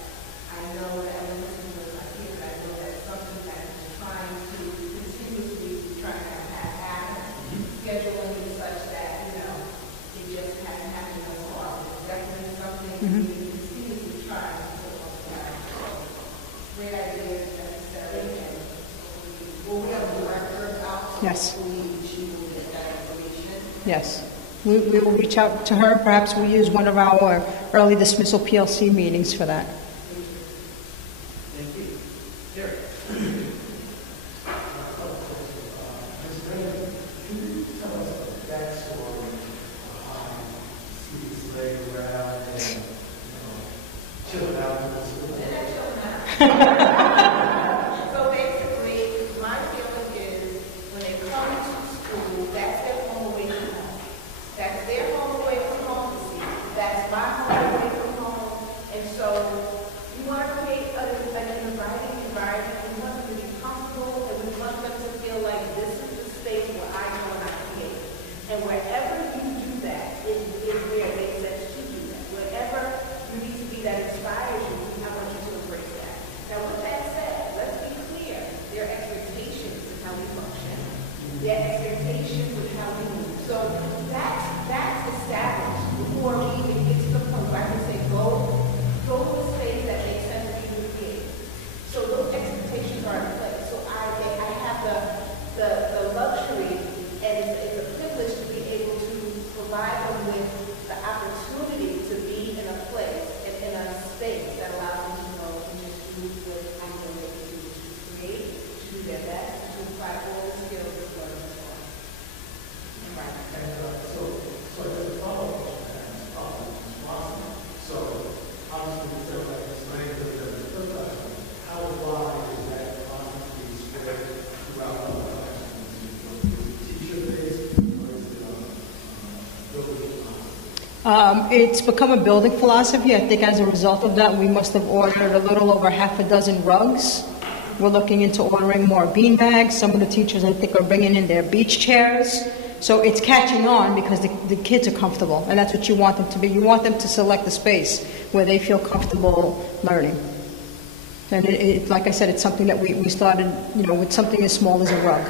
I know that I'm listening to my kids. I know that's something that is trying to continuously try to have happen, scheduling it such that, it just hasn't happened so far. It's definitely something we continuously try to put on the back. Great ideas necessary, and we'll be able to director out. Yes. She will get that information. Yes. We will reach out to her. Perhaps we'll use one of our early dismissal PLC meetings for that. Thank you. Derek. So basically, my feeling is when they come to school, that's their home away from home. That's their home away from home to see. That's my home away from home. And so we want to create an inviting environment. We want them to be comfortable, and we want them to feel like this is the space where I know and I create. And wherever you do that is where it makes sense to do that. Wherever you need to be that inspires you, I want you to embrace that. Now, with that said, let's be clear. Their expectations is how we function. Their expectations is how we move. So that's established before we even get to the point where I can say, go to a space that makes sense for you to create. So those expectations are in place. So I have the luxury, and it's a privilege to be able to provide them with the opportunity to be in a place and in a space that allows them to know and just do what I know they can do, to create, to do their best, to apply all the skills that learn as well. So as a follow-up to that, so obviously we feel like this language of the first classroom, how wide is that constantly spread throughout all the classrooms? Is it teacher-based or is it building? It's become a building philosophy. I think as a result of that, we must have ordered a little over half a dozen rugs. We're looking into ordering more bean bags. Some of the teachers, I think, are bringing in their beach chairs. So it's catching on because the kids are comfortable, and that's what you want them to be. You want them to select a space where they feel comfortable learning. And like I said, it's something that we started, with something as small as a rug.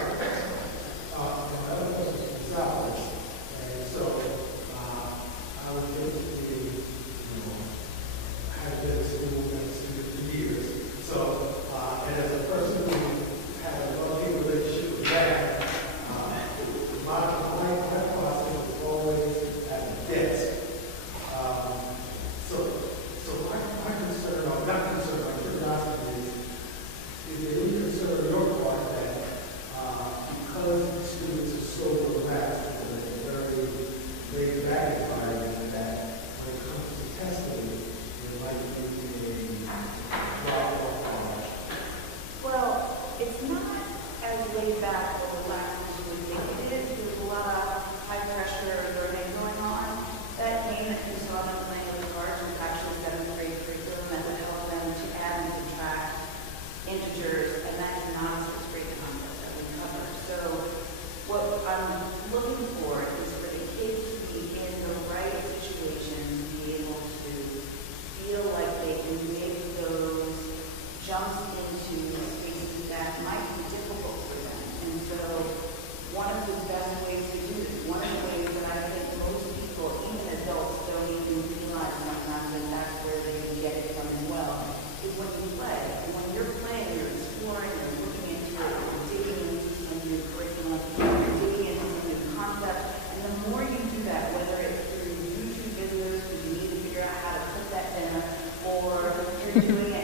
You're doing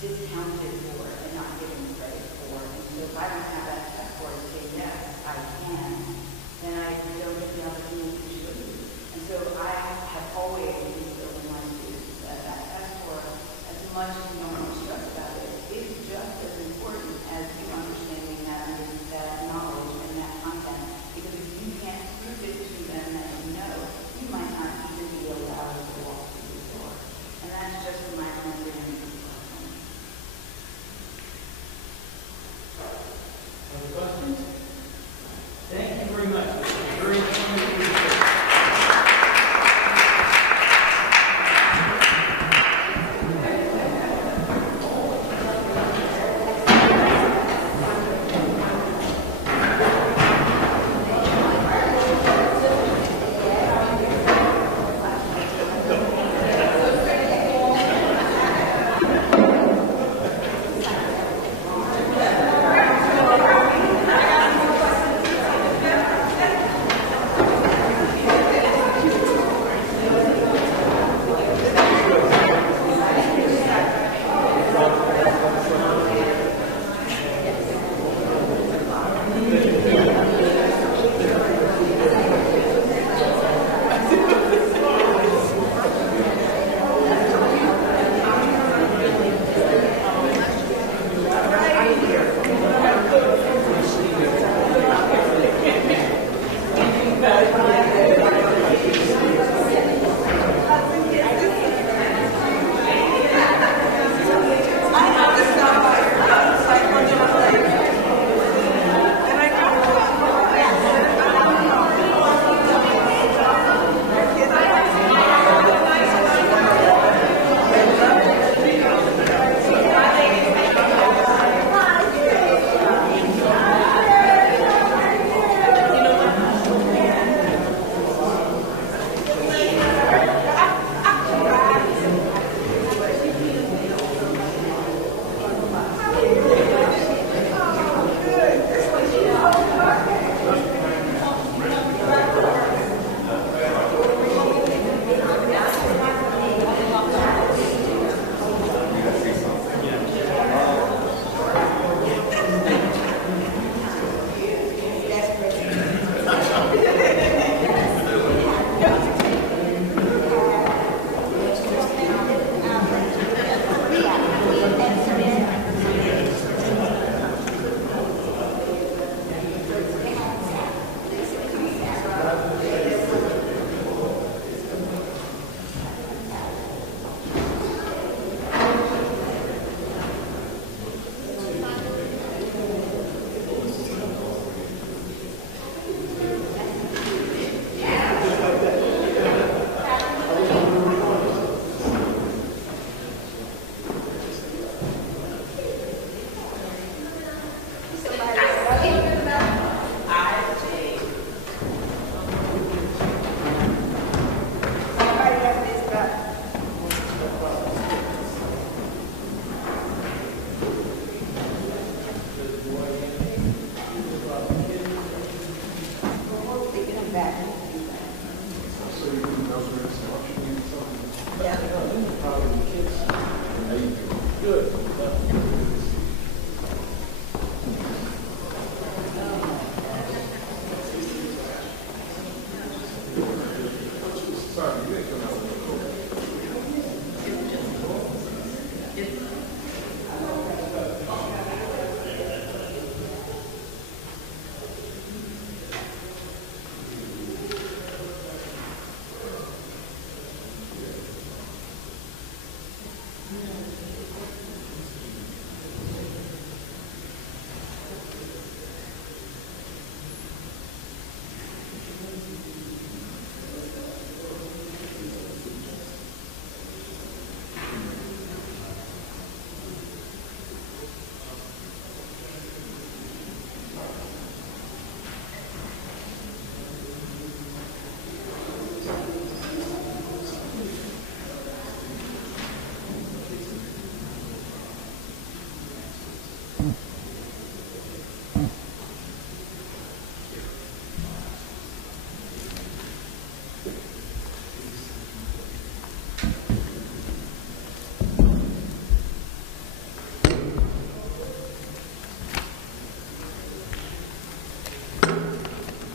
discounted for and not given credit for. And so if I don't have that test score to say, yes, I can, then I don't get the opportunity to show you. And so I have always instilled in my students that that test score, as much as you don't want to stress about it, is just as important as you understanding that knowledge and that content. Because if you can't prove it to them that you know, you might not even be allowed to walk through the door. And that's just from my own experience. Other questions? Thank you very much. Very informative.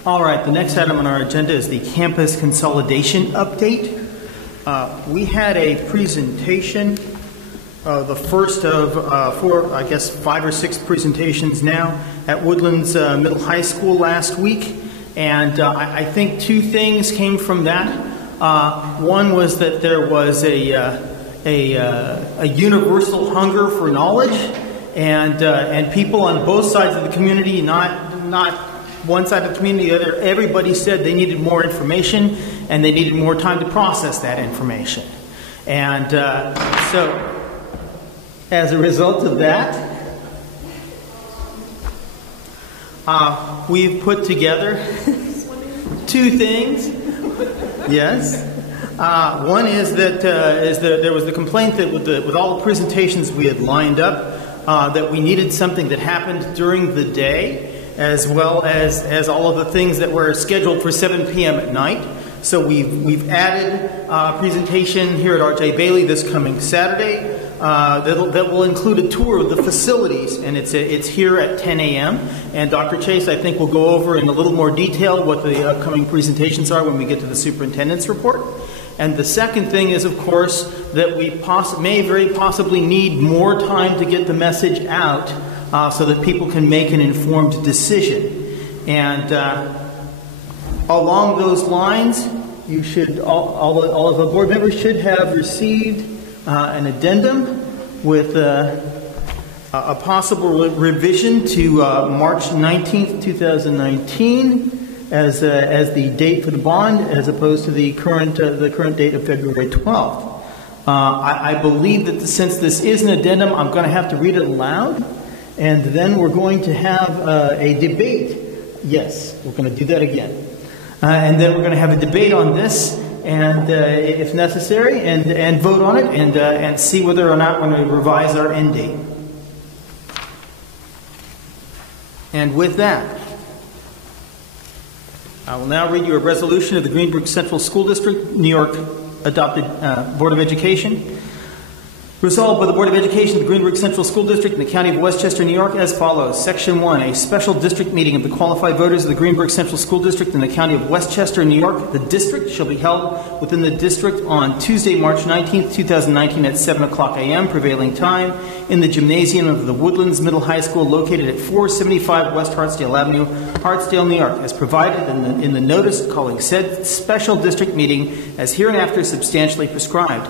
All right, the next item on our agenda is the campus consolidation update. We had a presentation, the first of 5 or 6 presentations now at Woodlands Middle High School last week. And I think 2 things came from that. One was that there was a universal hunger for knowledge, and people on both sides of the community, not one side of the community, the other, everybody said they needed more information and they needed more time to process that information. And so, as a result of that, we've put together 2 things. Yes. One is that there was the complaint that with all the presentations we had lined up, that we needed something that happened during the day, as well as all of the things that were scheduled for 7 p.m. at night. So we've added a presentation here at R.J. Bailey this coming Saturday that will include a tour of the facilities, and it's here at 10 a.m. And Dr. Chase, I think, will go over in a little more detail what the upcoming presentations are when we get to the superintendent's report. And the second thing is, of course, that we may very possibly need more time to get the message out so that people can make an informed decision. And along those lines, you should all of the board members should have received an addendum with a possible revision to March 19th, 2019 as the date for the bond, as opposed to the current date of February 12th. I believe that since this is an addendum, I'm going to have to read it aloud, and then we're going to have a debate. Yes, we're going to do that again. And then we're going to have a debate on this, and if necessary, and vote on it, and see whether or not we're going to revise our end date. And with that, I will now read you a resolution of the Greenburgh Central School District, New York, adopted Board of Education. Resolved by the Board of Education of the Greenburgh Central School District in the County of Westchester, New York, as follows. Section 1, a special district meeting of the qualified voters of the Greenburgh Central School District in the County of Westchester, New York. The district shall be held within the district on Tuesday, March 19th, 2019 at 7 o'clock a.m. prevailing time in the gymnasium of the Woodlands Middle High School located at 475 West Hartsdale Avenue, Hartsdale, New York, as provided in the notice calling said special district meeting as hereinafter substantially prescribed.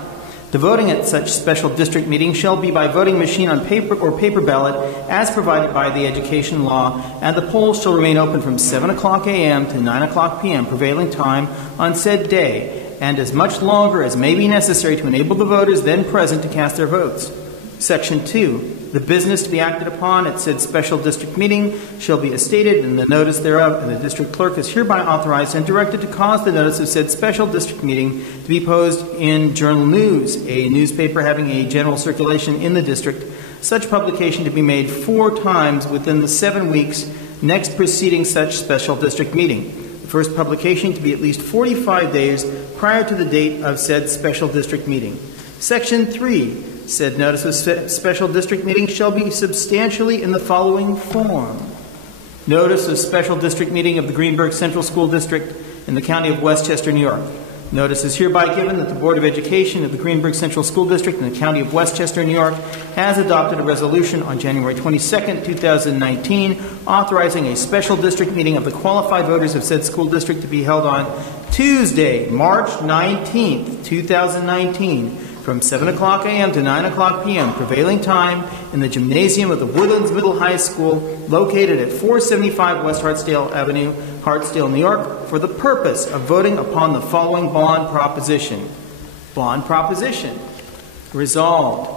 The voting at such special district meeting shall be by voting machine on paper or paper ballot as provided by the education law, and the polls shall remain open from 7 o'clock a.m. to 9 o'clock p.m. prevailing time on said day, and as much longer as may be necessary to enable the voters then present to cast their votes. Section 2. The business to be acted upon at said special district meeting shall be as stated in the notice thereof, and the district clerk is hereby authorized and directed to cause the notice of said special district meeting to be posted in Journal News, a newspaper having a general circulation in the district, such publication to be made 4 times within the 7 weeks next preceding such special district meeting. The first publication to be at least 45 days prior to the date of said special district meeting. Section 3. Said notice of special district meeting shall be substantially in the following form. Notice of special district meeting of the Greenburgh Central School District in the County of Westchester, New York. Notice is hereby given that the Board of Education of the Greenburgh Central School District in the County of Westchester, New York has adopted a resolution on January 22nd, 2019, authorizing a special district meeting of the qualified voters of said school district to be held on Tuesday, March 19th, 2019, from 7 o'clock a.m. to 9 o'clock p.m. prevailing time in the gymnasium of the Woodlands Middle High School located at 475 West Hartsdale Avenue, Hartsdale, New York, for the purpose of voting upon the following bond proposition. Bond proposition. Resolved.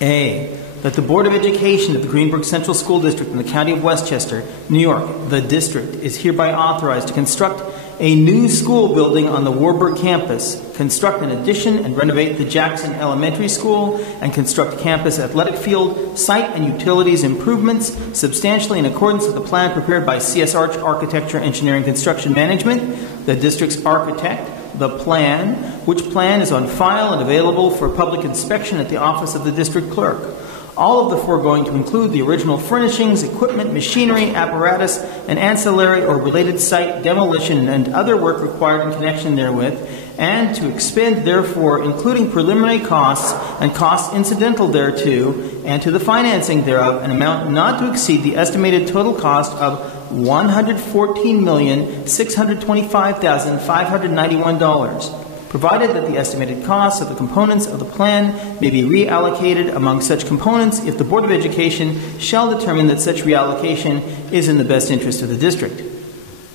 A. That the Board of Education of the Greenburgh Central School District in the County of Westchester, New York, the district, is hereby authorized to construct a new school building on the Warburg campus, construct an addition and renovate the Jackson Elementary School, and construct campus athletic field, site and utilities improvements substantially in accordance with the plan prepared by CS Arch Architecture, Engineering, Construction Management, the district's architect, the plan, which plan is on file and available for public inspection at the office of the district clerk. All of the foregoing to include the original furnishings, equipment, machinery, apparatus, and ancillary or related site demolition and other work required in connection therewith, and to expend therefore, including preliminary costs and costs incidental thereto, and to the financing thereof, an amount not to exceed the estimated total cost of $114,625,591, provided that the estimated costs of the components of the plan may be reallocated among such components if the Board of Education shall determine that such reallocation is in the best interest of the district.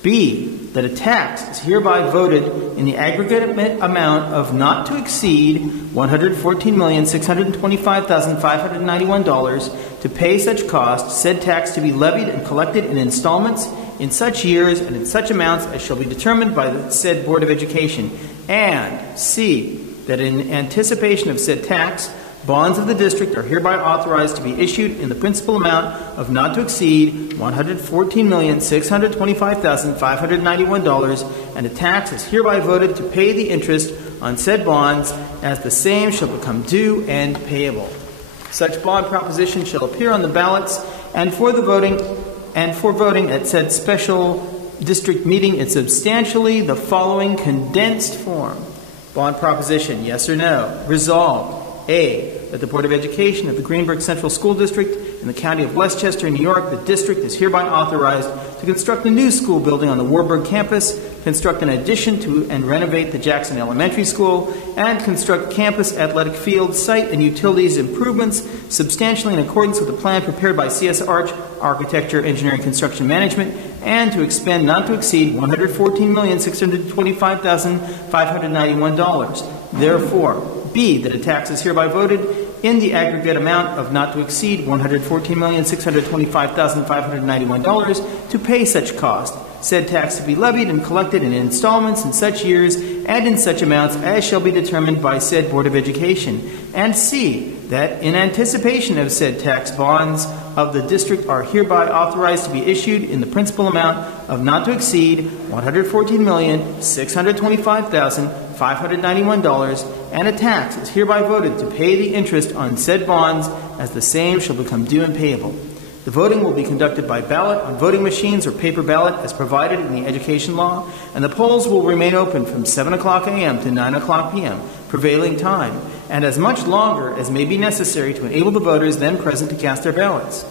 B, that a tax is hereby voted in the aggregate amount of not to exceed $114,625,591 to pay such cost, said tax to be levied and collected in installments in such years and in such amounts as shall be determined by the said Board of Education. And C, that in anticipation of said tax, bonds of the district are hereby authorized to be issued in the principal amount of not to exceed $114,625,591, and a tax is hereby voted to pay the interest on said bonds as the same shall become due and payable. Such bond proposition shall appear on the ballots and for voting at said special district meeting in substantially the following condensed form. Bond proposition, yes or no. Resolved. A, that the Board of Education of the Greenburgh Central School District in the County of Westchester, New York, the district is hereby authorized to construct a new school building on the Warburg campus, construct an addition to and renovate the Jackson Elementary School, and construct campus athletic field, site, and utilities improvements substantially in accordance with the plan prepared by CS Arch Architecture, Engineering, Construction Management, and to expend not to exceed $114,625,591. Therefore, B, that a tax is hereby voted in the aggregate amount of not to exceed $114,625,591 to pay such cost, said tax to be levied and collected in installments in such years and in such amounts as shall be determined by said Board of Education. And C, that in anticipation of said tax, bonds of the district are hereby authorized to be issued in the principal amount of not to exceed $114,625,591, and a tax is hereby voted to pay the interest on said bonds as the same shall become due and payable. The voting will be conducted by ballot on voting machines or paper ballot as provided in the education law, and the polls will remain open from 7 o'clock a.m. to 9 o'clock p.m. prevailing time, and as much longer as may be necessary to enable the voters then present to cast their ballots.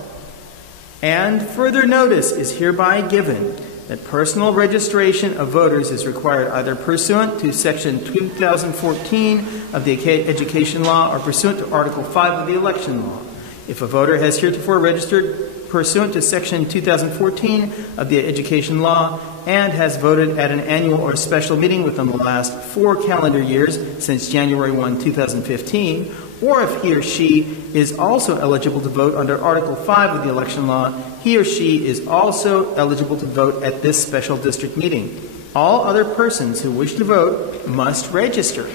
And further notice is hereby given that personal registration of voters is required either pursuant to Section 2014 of the Education Law or pursuant to Article 5 of the Election Law. If a voter has heretofore registered pursuant to Section 2014 of the Education Law and has voted at an annual or special meeting within the last 4 calendar years since January 1, 2015, or if he or she is also eligible to vote under Article 5 of the Election Law, he or she is also eligible to vote at this special district meeting. All other persons who wish to vote must register.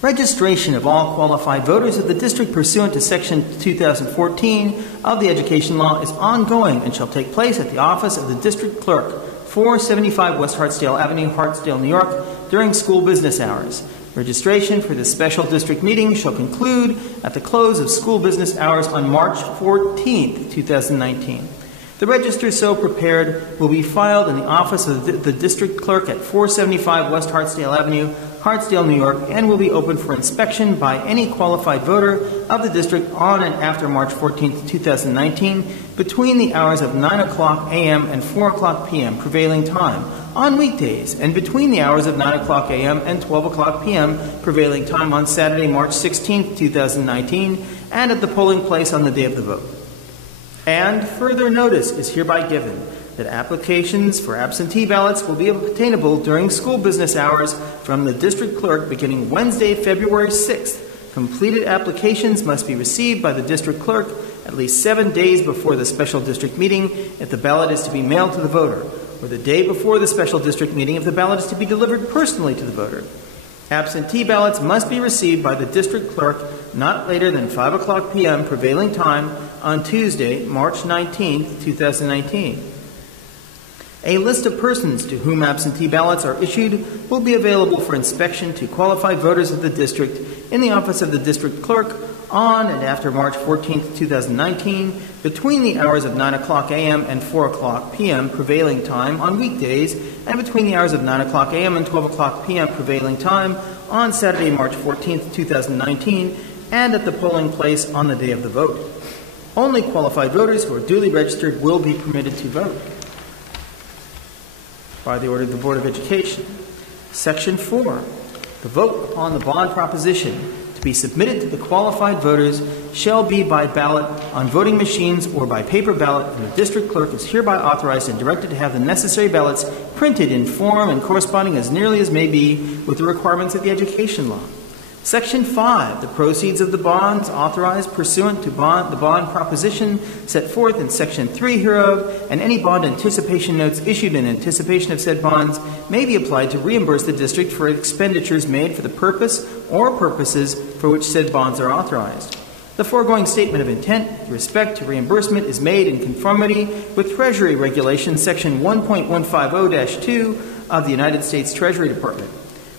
Registration of all qualified voters of the district pursuant to Section 2014 of the Education Law is ongoing and shall take place at the office of the District Clerk, 475 West Hartsdale Avenue, Hartsdale, New York, during school business hours. Registration for this special district meeting shall conclude at the close of school business hours on March 14, 2019. The register so prepared will be filed in the office of the District Clerk at 475 West Hartsdale Avenue, Hartsdale, New York, and will be open for inspection by any qualified voter of the district on and after March 14, 2019, between the hours of 9 o'clock a.m. and 4 o'clock p.m. prevailing time on weekdays, and between the hours of 9 o'clock a.m. and 12 o'clock p.m. prevailing time on Saturday, March 16, 2019, and at the polling place on the day of the vote. And further notice is hereby given that applications for absentee ballots will be obtainable during school business hours from the district clerk beginning Wednesday, February 6th. Completed applications must be received by the district clerk at least 7 days before the special district meeting if the ballot is to be mailed to the voter, or the day before the special district meeting if the ballot is to be delivered personally to the voter. Absentee ballots must be received by the district clerk not later than 5 o'clock p.m. prevailing time on Tuesday, March 19, 2019. A list of persons to whom absentee ballots are issued will be available for inspection to qualified voters of the district in the office of the district clerk on and after March 14th, 2019, between the hours of 9 o'clock a.m. and 4 o'clock p.m. prevailing time on weekdays, and between the hours of 9 o'clock a.m. and 12 o'clock p.m. prevailing time on Saturday, March 14th, 2019, and at the polling place on the day of the vote. Only qualified voters who are duly registered will be permitted to vote. By the order of the Board of Education. Section 4. The vote upon the bond proposition to be submitted to the qualified voters shall be by ballot on voting machines or by paper ballot, and the district clerk is hereby authorized and directed to have the necessary ballots printed in form and corresponding as nearly as may be with the requirements of the education law. Section 5, the proceeds of the bonds authorized pursuant to the bond proposition set forth in Section 3 hereof, and any bond anticipation notes issued in anticipation of said bonds may be applied to reimburse the district for expenditures made for the purpose or purposes for which said bonds are authorized. The foregoing statement of intent with respect to reimbursement is made in conformity with Treasury Regulation Section 1.150-2 of the United States Treasury Department.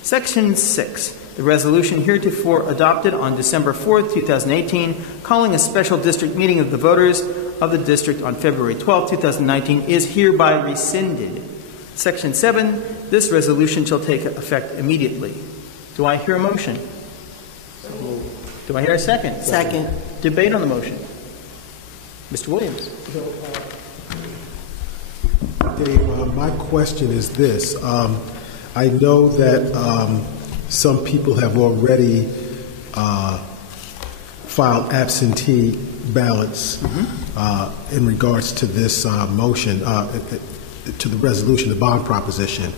Section 6. The resolution heretofore adopted on December 4th, 2018, calling a special district meeting of the voters of the district on February 12th, 2019, is hereby rescinded. Section 7. This resolution shall take effect immediately. Do I hear a motion? Do I hear a second? Second. Debate on the motion. Mr. Williams. Dave, my question is this. I know that some people have already filed absentee ballots in regards to this motion, to the resolution, the bond proposition.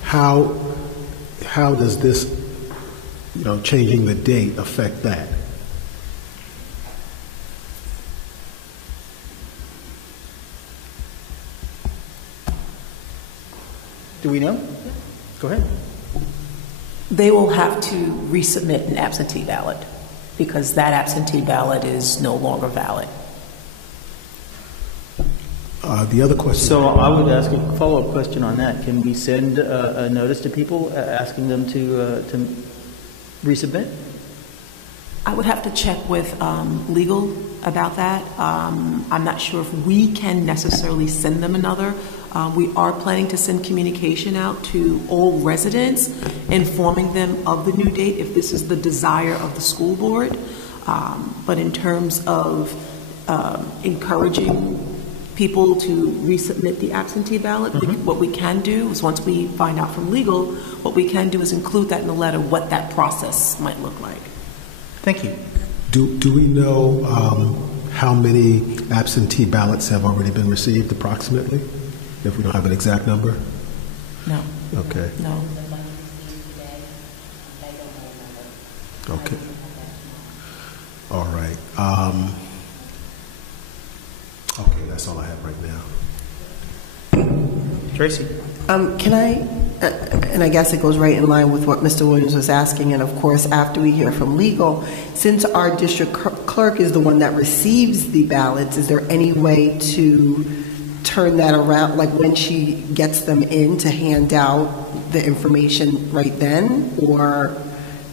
How does this, changing the date affect that? Do we know? Go ahead. They will have to resubmit an absentee ballot because that absentee ballot is no longer valid. The other question. So I would ask a follow-up question on that. Can we send a notice to people asking them to resubmit? I would have to check with legal about that. I'm not sure if we can necessarily send them another. We are planning to send communication out to all residents, informing them of the new date if this is the desire of the school board. But in terms of encouraging people to resubmit the absentee ballot, what we can do is, once we find out from legal, what we can do is include that in the letter, what that process might look like. Thank you. Do we know how many absentee ballots have already been received approximately? If we don't have an exact number? No. Okay. No. Okay. All right. Okay, that's all I have right now. Tracy. Can I, and I guess it goes right in line with what Mr. Williams was asking, and of course, after we hear from legal, since our district clerk is the one that receives the ballots, is there any way to turn that around, like when she gets them in, to hand out the information right then, or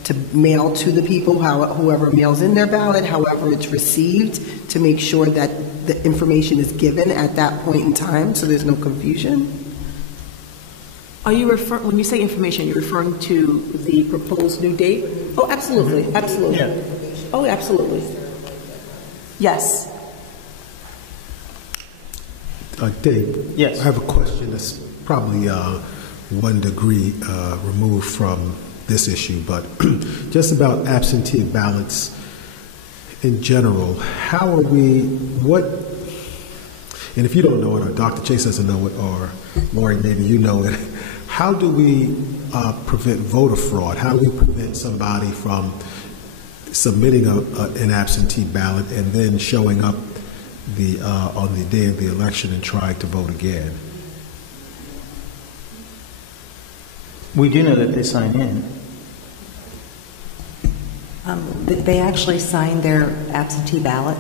to mail to the people, whoever mails in their ballot, however it's received, to make sure that the information is given at that point in time so there's no confusion? Are you referring, when you say information, you're referring to the proposed new date? Oh, absolutely, absolutely. Yeah. Oh, absolutely. Yes. Dave, yes. I have a question that's probably 1 degree removed from this issue, but just about absentee ballots in general. How are we, and if you don't know it, or Dr. Chase doesn't know it, or Lori, maybe you know it, how do we prevent voter fraud? How do we prevent somebody from submitting an absentee ballot and then showing up on the day of the election and trying to vote again? We do know that they sign in. They actually sign their absentee ballot,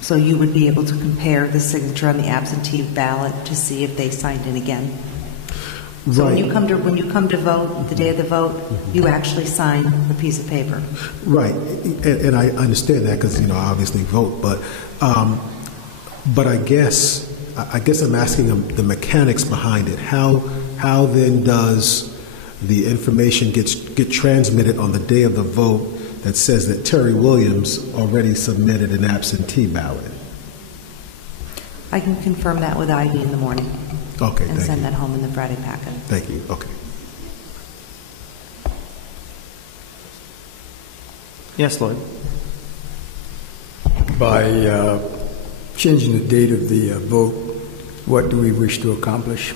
so you would be able to compare the signature on the absentee ballot to see if they signed in again. So Right. when you come to vote, the day of the vote, you actually sign the piece of paper. Right, and I understand that because, I obviously vote, but I guess I'm asking the mechanics behind it. How then does the information get transmitted on the day of the vote that says that Terry Williams already submitted an absentee ballot? I can confirm that with Ivy in the morning. Okay, and thank send you. that home in the Friday packet. Thank you. Okay. Yes, Lloyd. By changing the date of the vote, what do we wish to accomplish?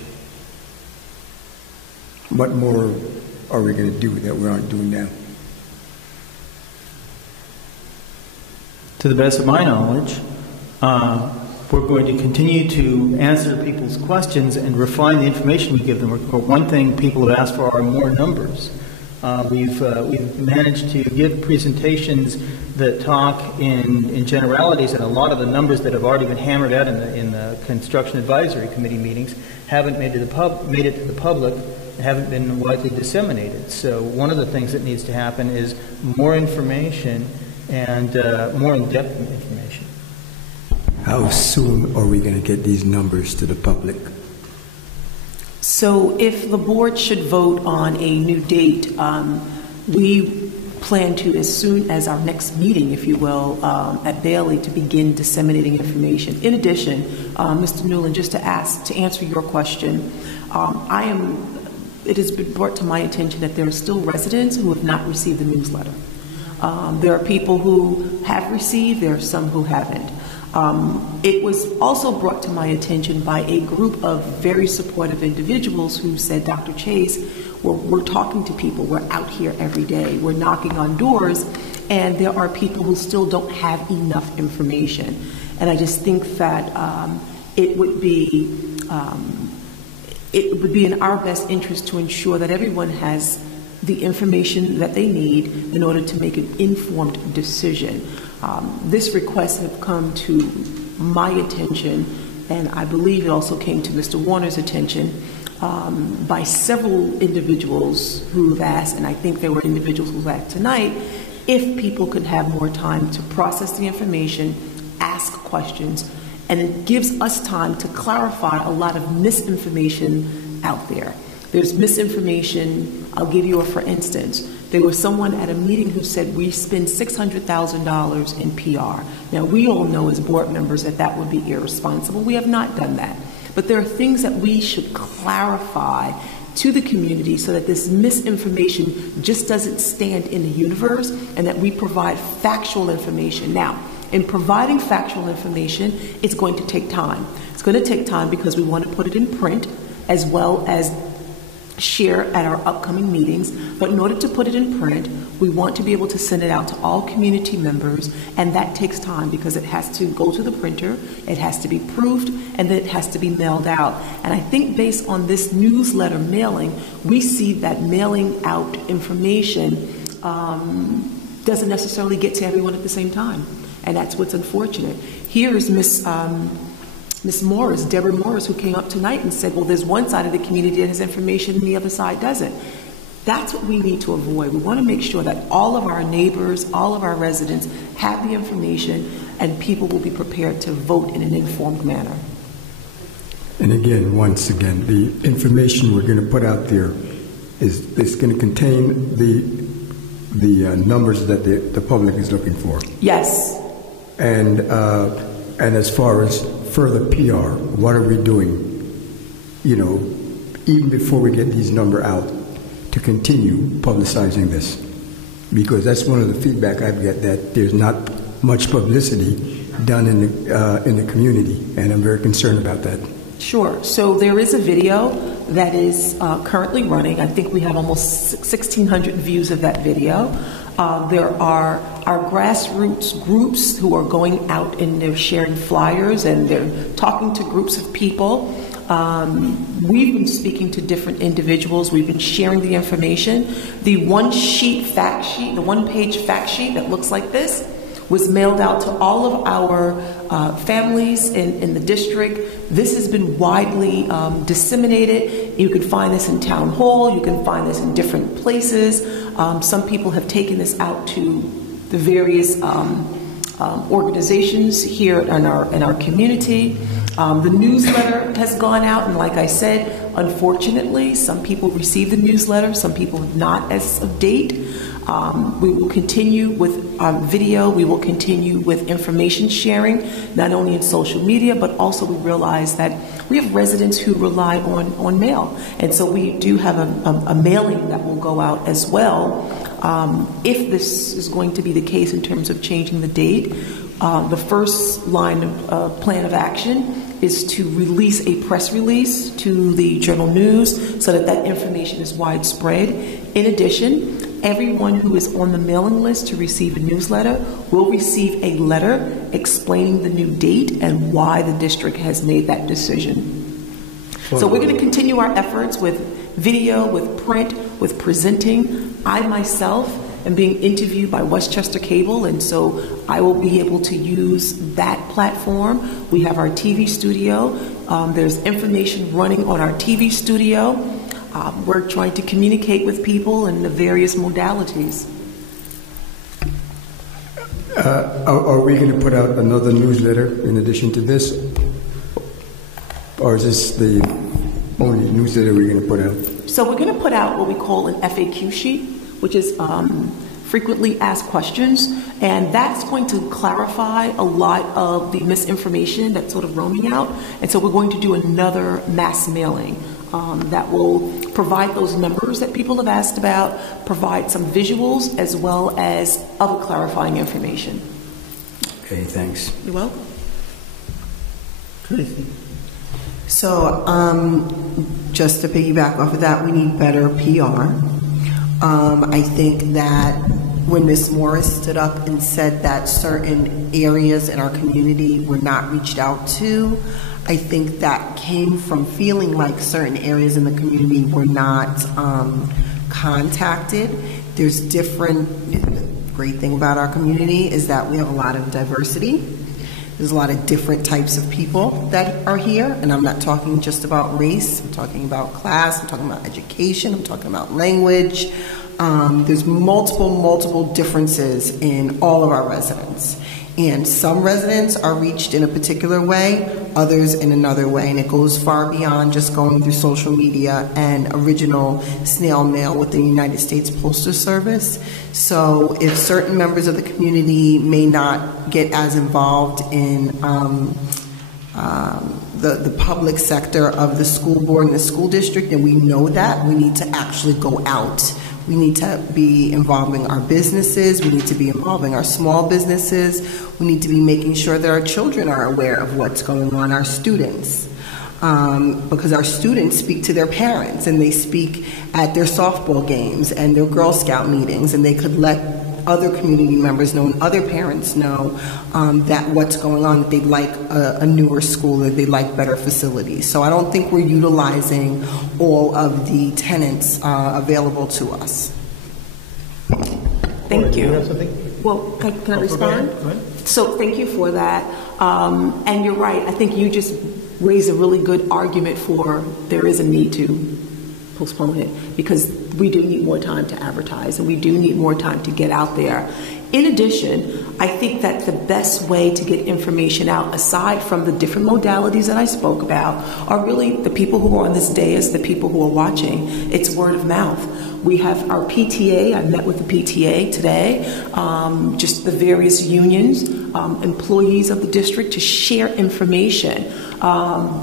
What more are we going to do that we aren't doing now? To the best of my knowledge, we're going to continue to answer people's questions and refine the information we give them. One thing people have asked for are more numbers. We've managed to give presentations that talk in generalities, and a lot of the numbers that have already been hammered out in the Construction Advisory Committee meetings haven't made it to the public, haven't been widely disseminated. So one of the things that needs to happen is more information and more in-depth information. How soon are we going to get these numbers to the public? So if the board should vote on a new date, we plan to, as soon as our next meeting, if you will, at Bailey, to begin disseminating information. In addition, Mr. Newland, just to answer your question, it has been brought to my attention that there are still residents who have not received the newsletter. There are people who have received, there are some who haven't. It was also brought to my attention by a group of very supportive individuals who said, Dr. Chase, we're talking to people, we're out here every day, we're knocking on doors, and there are people who still don't have enough information. And I just think that it would be in our best interest to ensure that everyone has the information that they need in order to make an informed decision. This request has come to my attention, and I believe it also came to Mr. Warner's attention by several individuals who've asked, and I think there were individuals who've asked tonight, if people could have more time to process the information, ask questions, and it gives us time to clarify a lot of misinformation out there. There's misinformation. I'll give you a for instance. There was someone at a meeting who said we spend $600,000 in PR. Now, we all know as board members that that would be irresponsible. We have not done that. But there are things that we should clarify to the community so that this misinformation just doesn't stand in the universe, and that we provide factual information. Now, in providing factual information, it's going to take time. It's going to take time because we want to put it in print as well as share at our upcoming meetings. But in order to put it in print, we want to be able to send it out to all community members, and that takes time because it has to go to the printer, it has to be proofed, and then it has to be mailed out. And I think based on this newsletter mailing, we see that mailing out information doesn't necessarily get to everyone at the same time, and that's what's unfortunate. Here's Miss Morris, Deborah Morris, who came up tonight and said, well, there's one side of the community that has information and the other side doesn't. That's what we need to avoid. We want to make sure that all of our neighbors, all of our residents have the information, and people will be prepared to vote in an informed manner. And again, once again, the information we're going to put out there is going to contain the numbers that the public is looking for. Yes. And as far as further PR, what are we doing, even before we get these numbers out, to continue publicizing this? Because that's one of the feedback I've got, that there's not much publicity done in the community, and I'm very concerned about that. Sure. So there is a video that is currently running. I think we have almost 1,600 views of that video. There are our grassroots groups who are going out and they're sharing flyers and they're talking to groups of people. We've been speaking to different individuals. We've been sharing the information. The one-page fact sheet that looks like this, was mailed out to all of our families in the district. This has been widely disseminated. You can find this in town hall. You can find this in different places. Some people have taken this out to the various organizations here in our community. The newsletter has gone out, and like I said, unfortunately, some people received the newsletter, some people have not as of date. We will continue with video. We will continue with information sharing, not only in social media, but also we realize that we have residents who rely on mail. And so we do have a mailing that will go out as well. If this is going to be the case in terms of changing the date, the first line of plan of action is to release a press release to the Journal News so that that information is widespread. In addition, everyone who is on the mailing list to receive a newsletter will receive a letter explaining the new date and why the district has made that decision. So we're going to continue our efforts with video, with print, with presenting. I myself am being interviewed by Westchester Cable, and so I will be able to use that platform. We have our TV studio. There's information running on our TV studio. We're trying to communicate with people in the various modalities. Are we going to put out another newsletter in addition to this? Or is this the only newsletter we're going to put out? So we're going to put out what we call an FAQ sheet, which is frequently asked questions, and that's going to clarify a lot of the misinformation that's sort of roaming out. And so we're going to do another mass mailing that will provide those numbers that people have asked about, provide some visuals, as well as other clarifying information. Okay, thanks. You're welcome. So just to piggyback off of that, we need better PR. I think that when Ms. Morris stood up and said that certain areas in our community were not reached out to, I think that came from feeling like certain areas in the community were not contacted. There's different, the great thing about our community is that we have a lot of diversity. There's a lot of different types of people that are here, and I'm not talking just about race. I'm talking about class. I'm talking about education. I'm talking about language. There's multiple differences in all of our residents. And some residents are reached in a particular way, others in another way, and it goes far beyond just going through social media and original snail mail with the United States Postal Service. So if certain members of the community may not get as involved in the public sector of the school board and the school district, and we know that, we need to actually go out. We need to be involving our businesses. We need to be involving our small businesses. We need to be making sure that our children are aware of what's going on, our students. Because our students speak to their parents, and they speak at their softball games and their Girl Scout meetings, and they could let other community members know and other parents know that what's going on, that they'd like a newer school, that they'd like better facilities. So I don't think we're utilizing all of the tenants available to us. Thank you. Do you have something? Well, can I respond? Go ahead. So thank you for that. And you're right. I think you just raised a really good argument for there is a need to postpone it, because we do need more time to advertise, and we do need more time to get out there. In addition, I think that the best way to get information out, aside from the different modalities that I spoke about, are really the people who are on this dais, the people who are watching. It's word of mouth. We have our PTA. I met with the PTA today, just the various unions, employees of the district, to share information.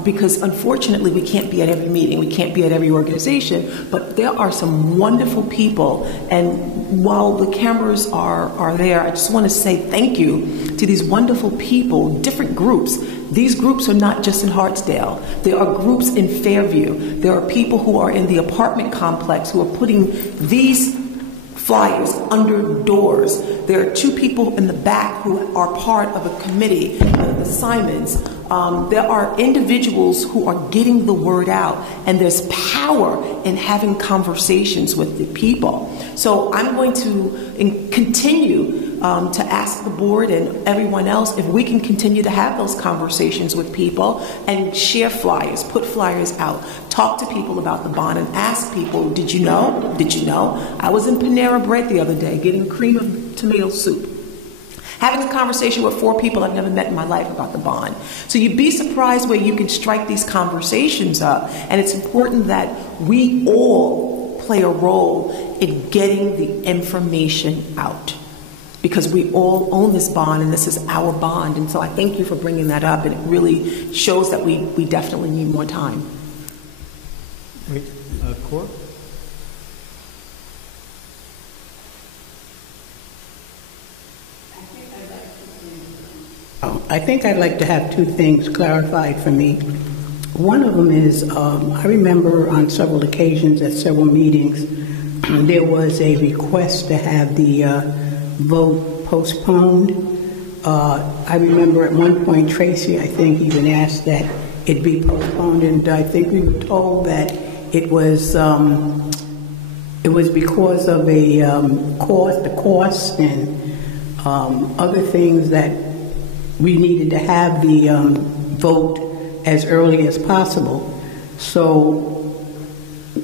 Because unfortunately we can't be at every meeting, we can't be at every organization, but there are some wonderful people, and while the cameras are there, I just want to say thank you to these wonderful people, different groups. These groups are not just in Hartsdale. There are groups in Fairview. There are people who are in the apartment complex who are putting these flyers under doors. There are two people in the back who are part of a committee, the Simons. There are individuals who are getting the word out, and there's power in having conversations with the people. So I'm going to continue to ask the board and everyone else if we can continue to have those conversations with people and share flyers, put flyers out, talk to people about the bond and ask people, did you know? Did you know? I was in Panera Bread the other day getting cream of tomato soup, having a conversation with 4 people I've never met in my life about the bond. So you'd be surprised where you can strike these conversations up. And it's important that we all play a role in getting the information out, because we all own this bond and this is our bond. And so I thank you for bringing that up, and it really shows that we definitely need more time. Wait, Cora? I think I'd like to have 2 things clarified for me. One of them is, I remember on several occasions at several meetings, there was a request to have the vote postponed. I remember at one point Tracy, I think, even asked that it be postponed, and I think we were told that it was because of the cost and other things that we needed to have the vote as early as possible. So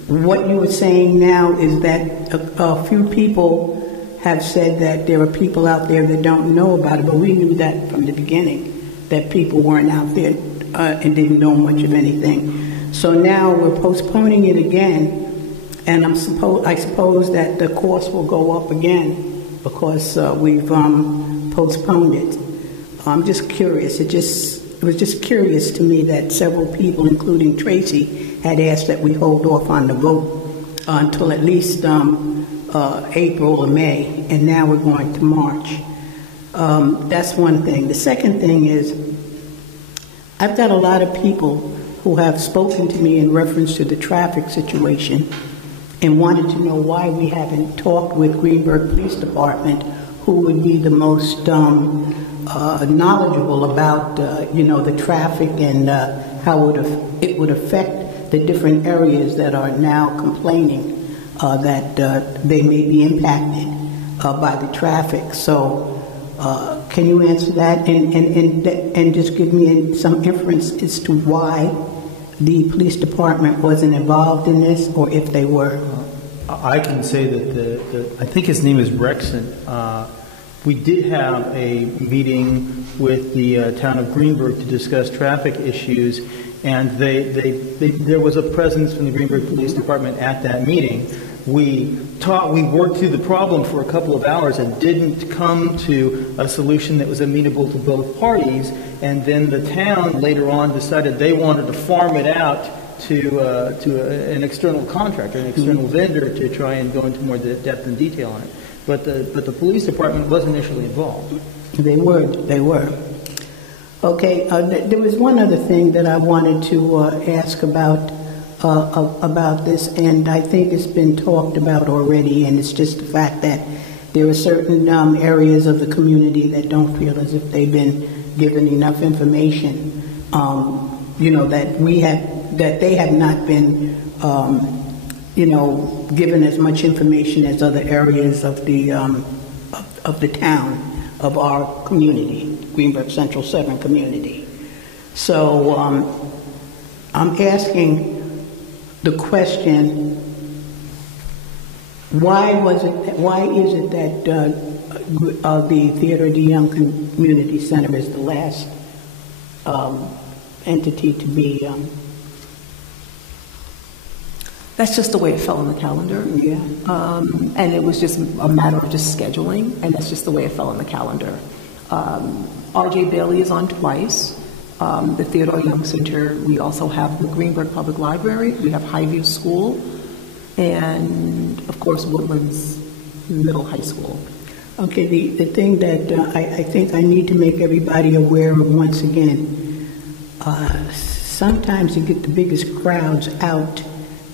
what you were saying now is that a few people have said that there are people out there that don't know about it, but we knew that from the beginning, that people weren't out there and didn't know much of anything. So now we're postponing it again, and I suppose that the cost will go up again because we've postponed it. I'm just curious. It was just curious to me that several people, including Tracy, had asked that we hold off on the vote until at least April or May, and now we're going to March. That's one thing. The second thing is, I've got a lot of people who have spoken to me in reference to the traffic situation and wanted to know why we haven't talked with Greenburgh Police Department, who would be the most knowledgeable about, the traffic and how it would affect the different areas that are now complaining that they may be impacted by the traffic. So can you answer that and just give me some inference as to why the police department wasn't involved in this, or if they were? I can say that I think his name is Rexon. We did have a meeting with the town of Greenburgh to discuss traffic issues, and there was a presence from the Greenburgh Police Department at that meeting. We worked through the problem for a couple of hours and didn't come to a solution that was amenable to both parties, and then the town later on decided they wanted to farm it out to an external contractor, an external vendor, to try and go into more depth and detail on it. But the police department was initially involved. They were. Okay, there was one other thing that I wanted to ask about this, and I think it's been talked about already, and it's just the fact that there are certain areas of the community that don't feel as if they've been given enough information, that they have not been given as much information as other areas of the town, of our community, Greenburgh Central 7 community. So I'm asking the question, why is it that the Theodore D. Young Community Center is the last entity to be That's just the way it fell on the calendar. Yeah. And it was just a matter of just scheduling, and that's just the way it fell on the calendar. R.J. Bailey is on twice. The Theodore Young Center, we also have the Greenburgh Public Library, we have Highview School, and of course Woodlands Middle High School. Okay, the thing that I think I need to make everybody aware of once again, sometimes you get the biggest crowds out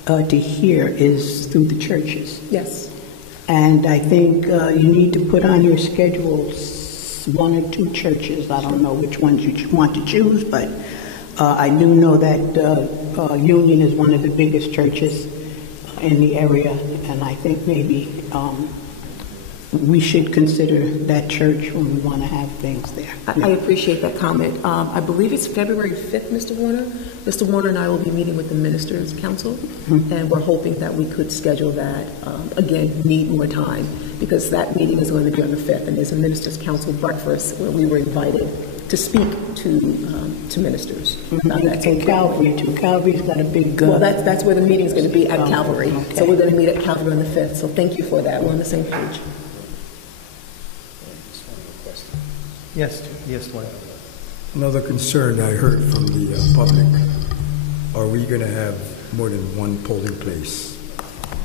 to hear is through the churches. Yes. And I think you need to put on your schedules 1 or 2 churches. I don't know which ones you want to choose, but I do know that Union is one of the biggest churches in the area, and I think maybe we should consider that church when we want to have things there. I appreciate that comment. I believe it's February 5th, Mr. Warner. Mr. Warner and I will be meeting with the Ministers' Council, and we're hoping that we could schedule that, again, need more time, because that meeting is going to be on the 5th, and there's a Ministers' Council breakfast where we were invited to speak to ministers. And Calvary, too. Calvary's got a big... Well, that's where the meeting's going to be, at Calvary. Okay. So we're going to meet at Calvary on the 5th, so thank you for that. We're on the same page. Yes, Dwayne. Another concern I heard from the public, are we going to have more than one polling place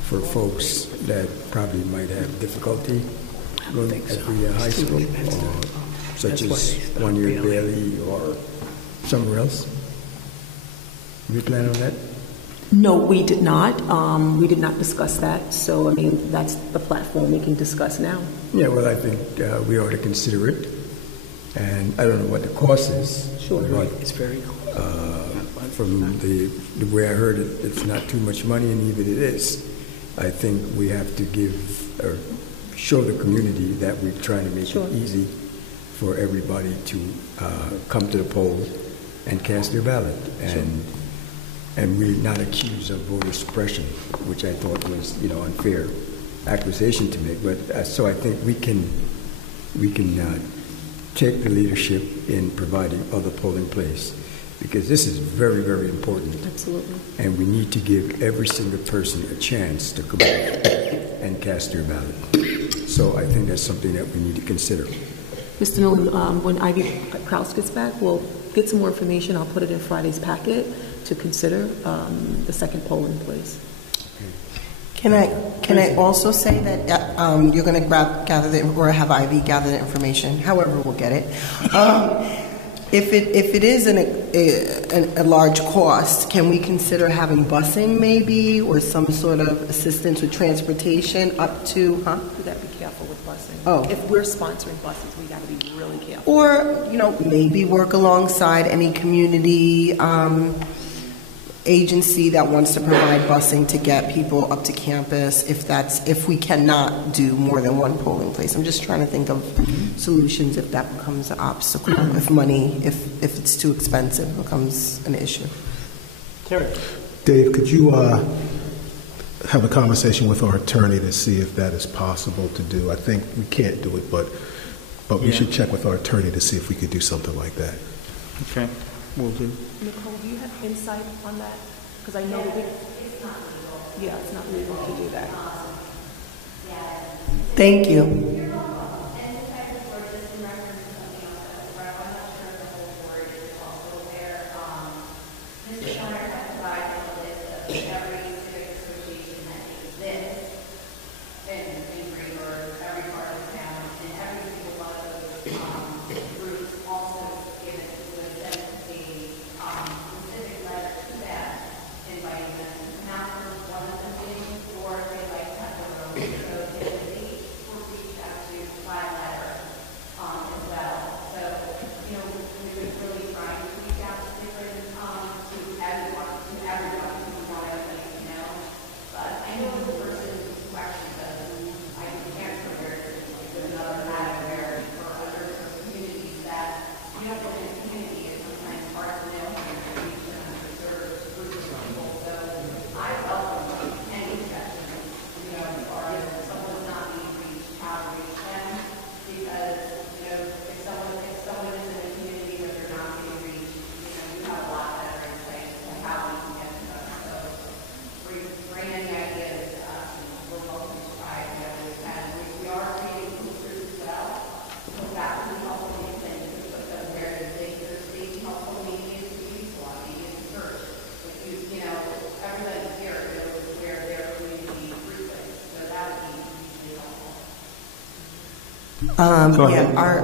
for folks that probably might have difficulty going at the high school, or such as one year at Bailey or somewhere else? Do we plan on that? No, we did not. We did not discuss that. So, I mean, that's the platform we can discuss now. Yeah, well, I think we ought to consider it. And I don't know what the cost is. Sure. But, it's very from the way I heard it, it's not too much money, and even it is. I think we have to give or show the community that we're trying to make it easy for everybody to come to the polls and cast their ballot. And we're not accused of voter suppression, which I thought was, unfair accusation to make. But so I think we can take the leadership in providing other polling places, because this is very, very important. Absolutely. And we need to give every single person a chance to come out and cast their ballot. So I think that's something that we need to consider. Mr. Neely, when Ivy Kraus gets back, we'll get some more information. I'll put it in Friday's packet to consider the second polling place. Can I also say that you're going to gather or have Ivy gather the information? However, we'll get it. If it is a large cost, can we consider having busing maybe, or some sort of assistance with transportation up to? We got to be careful with busing. Oh, if we're sponsoring buses, we got to be really careful. Or maybe work alongside any community agency that wants to provide busing to get people up to campus, if we cannot do more than one polling place. I'm just trying to think of solutions if that becomes an obstacle, if it's too expensive, becomes an issue. Terry. Dave, could you have a conversation with our attorney to see if that is possible to do? I think we can't do it, but we should check with our attorney to see if we could do something like that. Okay, we'll do. Nicole, do you have insight on that? Because I know that it's not legal. Yeah, it's not legal to do that. Thank you.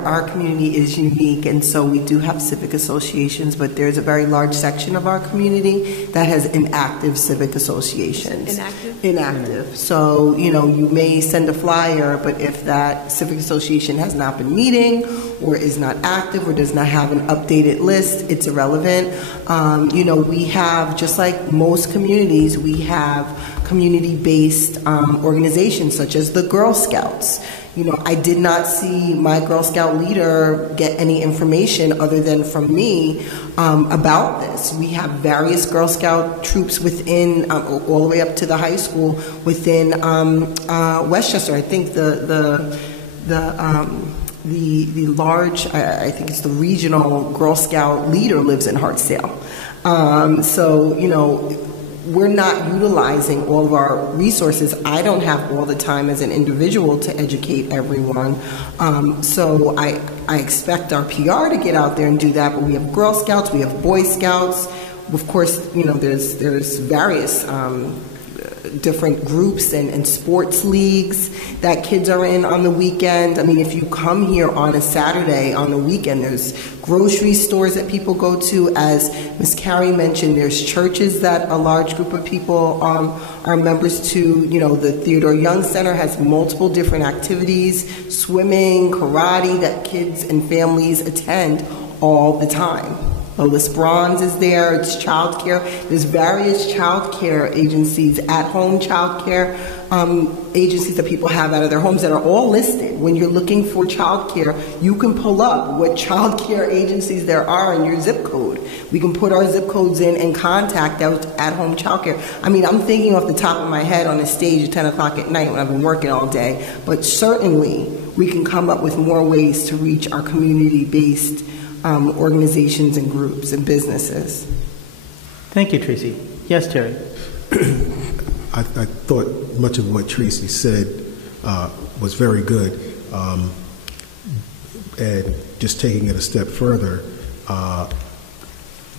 Our community is unique, and so we do have civic associations, but there's a very large section of our community that has inactive civic associations. Inactive. So, you may send a flyer, but if that civic association has not been meeting or is not active or does not have an updated list, it's irrelevant. We have, just like most communities, we have community-based organizations such as the Girl Scouts. You know, I did not see my Girl Scout leader get any information other than from me about this. We have various Girl Scout troops within, all the way up to the high school within Westchester. I think the large, I think it's the regional Girl Scout leader lives in Hartsdale. So, you know, we're not utilizing all of our resources. I don't have all the time as an individual to educate everyone. So I expect our PR to get out there and do that, but we have Girl Scouts, we have Boy Scouts. Of course, you know, there's various different groups and sports leagues that kids are in on the weekend. I mean, if you come here on a Saturday, on the weekend, there's grocery stores that people go to. As Ms. Carey mentioned, there's churches that a large group of people are members to. You know, the Theodore Young Center has multiple different activities, swimming, karate, that kids and families attend all the time. Lois Bronze is there, it's childcare. There's various childcare agencies, at-home childcare agencies that people have out of their homes that are all listed. When you're looking for childcare, you can pull up what childcare agencies there are in your zip code. We can put our zip codes in and contact those at-home childcare. I mean, I'm thinking off the top of my head on a stage at 10 o'clock at night when I've been working all day, but certainly we can come up with more ways to reach our community-based organizations and groups and businesses. Thank you, Tracy. Yes, Terry. I thought much of what Tracy said was very good. And just taking it a step further,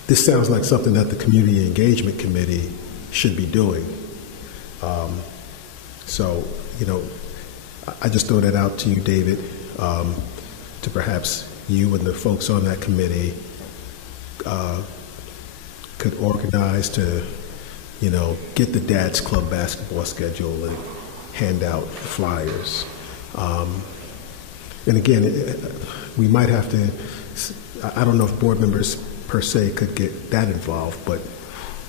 this sounds like something that the Community Engagement Committee should be doing. So, you know, I just throw that out to you, David, to perhaps you and the folks on that committee could organize to, you know, get the Dad's Club basketball schedule and hand out flyers. And again, we might have to, I don't know if board members per se could get that involved, but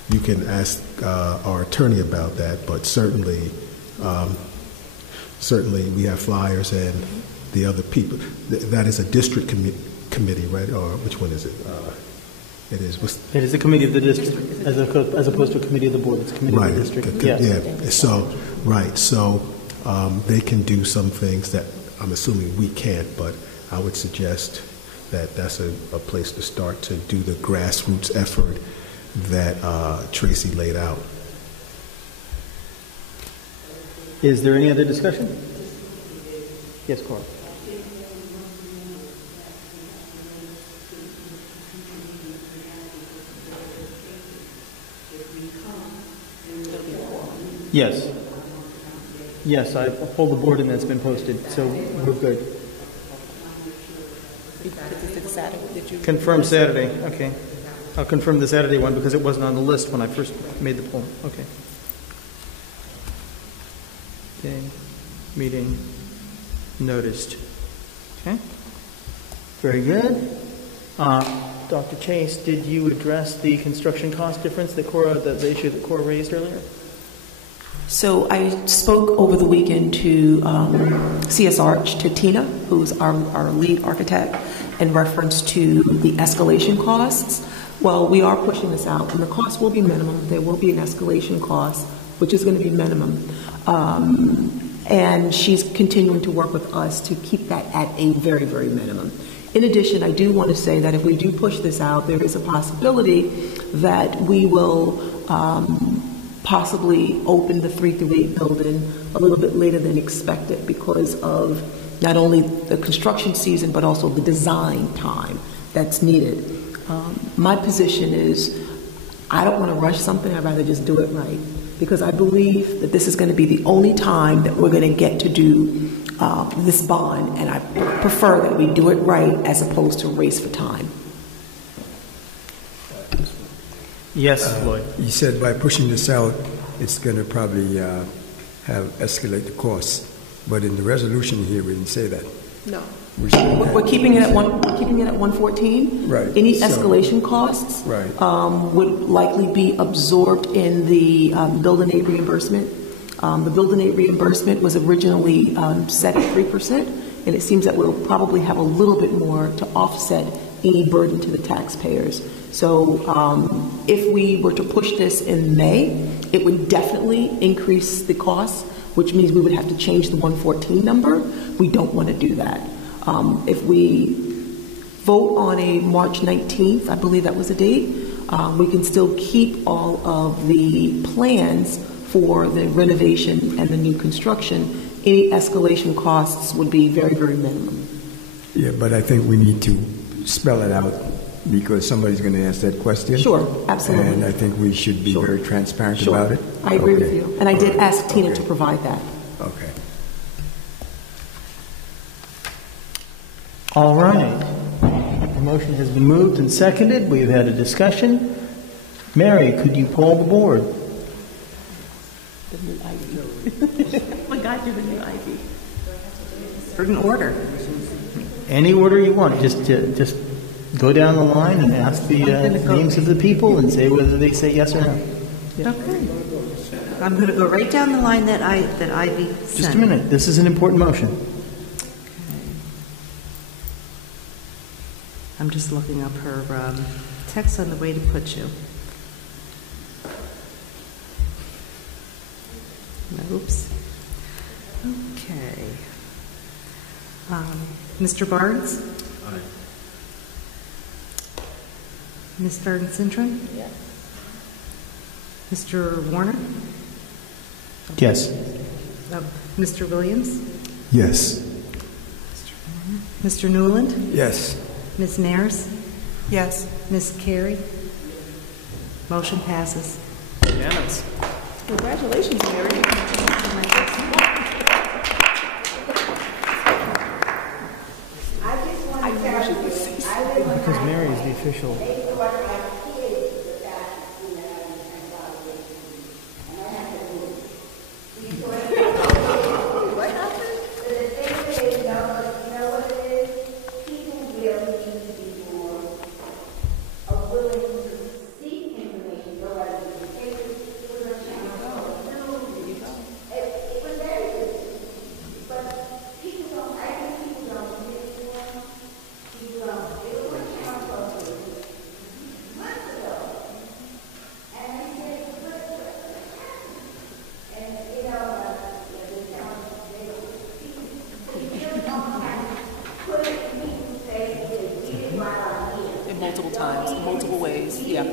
you can ask our attorney about that. But certainly, certainly we have flyers and the other people. That is a district committee, right? Or which one is it? It is. It is a committee of the district, as opposed to a committee of the board. It's a committee of the district. Yes. Yeah. So, right. So they can do some things that I'm assuming we can't, but I would suggest that that's a place to start to do the grassroots effort that Tracy laid out. Is there any other discussion? Yes, Cora. Yes. Yes, I pulled the board and that's been posted, so we're good. Confirm Saturday, okay. I'll confirm the Saturday one because it wasn't on the list when I first made the poll. Okay. Okay. Meeting noticed. Okay. Very good. Dr. Chase, did you address the construction cost difference that the issue that Cora raised earlier? So I spoke over the weekend to CS Arch, to Tina, who's our lead architect, in reference to the escalation costs. Well, we are pushing this out, and the cost will be minimum. There will be an escalation cost, which is going to be minimum. And she's continuing to work with us to keep that at a very, very minimum. In addition, I do want to say that if we do push this out, there is a possibility that we will possibly open the 3-8 building a little bit later than expected because of not only the construction season, but also the design time that's needed. My position is I don't want to rush something. I'd rather just do it right, because I believe that this is going to be the only time that we're going to get to do this bond, and I prefer that we do it right as opposed to race for time. Yes, Lloyd. You said by pushing this out, it's going to probably escalate the costs. But in the resolution here, we didn't say that. No. We're keeping it at 114. Right. Any So- escalation costs Right. would likely be absorbed in the building aid reimbursement. The building aid reimbursement was originally set at 3%, and it seems that we'll probably have a little bit more to offset any burden to the taxpayers. So if we were to push this in May, it would definitely increase the costs, which means we would have to change the 114 number. We don't want to do that. If we vote on a March 19th, I believe that was the date, we can still keep all of the plans for the renovation and the new construction. Any escalation costs would be very, very minimum. Yeah, but I think we need to spell it out because somebody's going to ask that question. Sure, absolutely. And I think we should be very transparent Sure. about it. I agree with Okay. you. And I did ask Tina Okay. to provide that. Okay. All right. The motion has been moved and seconded. We've had a discussion. Mary, could you poll the board? The new ID. Oh my God, you're the new ID. Certain order. Any order you want. Just go down the line and ask the names of the people and say whether they say yes or no. Okay. I'm going to go right down the line that Ivy sent. Just a minute. This is an important motion. I'm just looking up her text on the way to put you. Oops. Okay. Mr. Barnes? Aye. Ms. Varden-Sintron? Yes. Mr. Warner? Yes. Mr. Williams? Yes. Mr. Newland? Yes. Ms. Nares? Yes. Ms. Carey? Motion passes. Unanimous. Congratulations, Mary. Because Mary is the official. In multiple times, in multiple ways, yeah.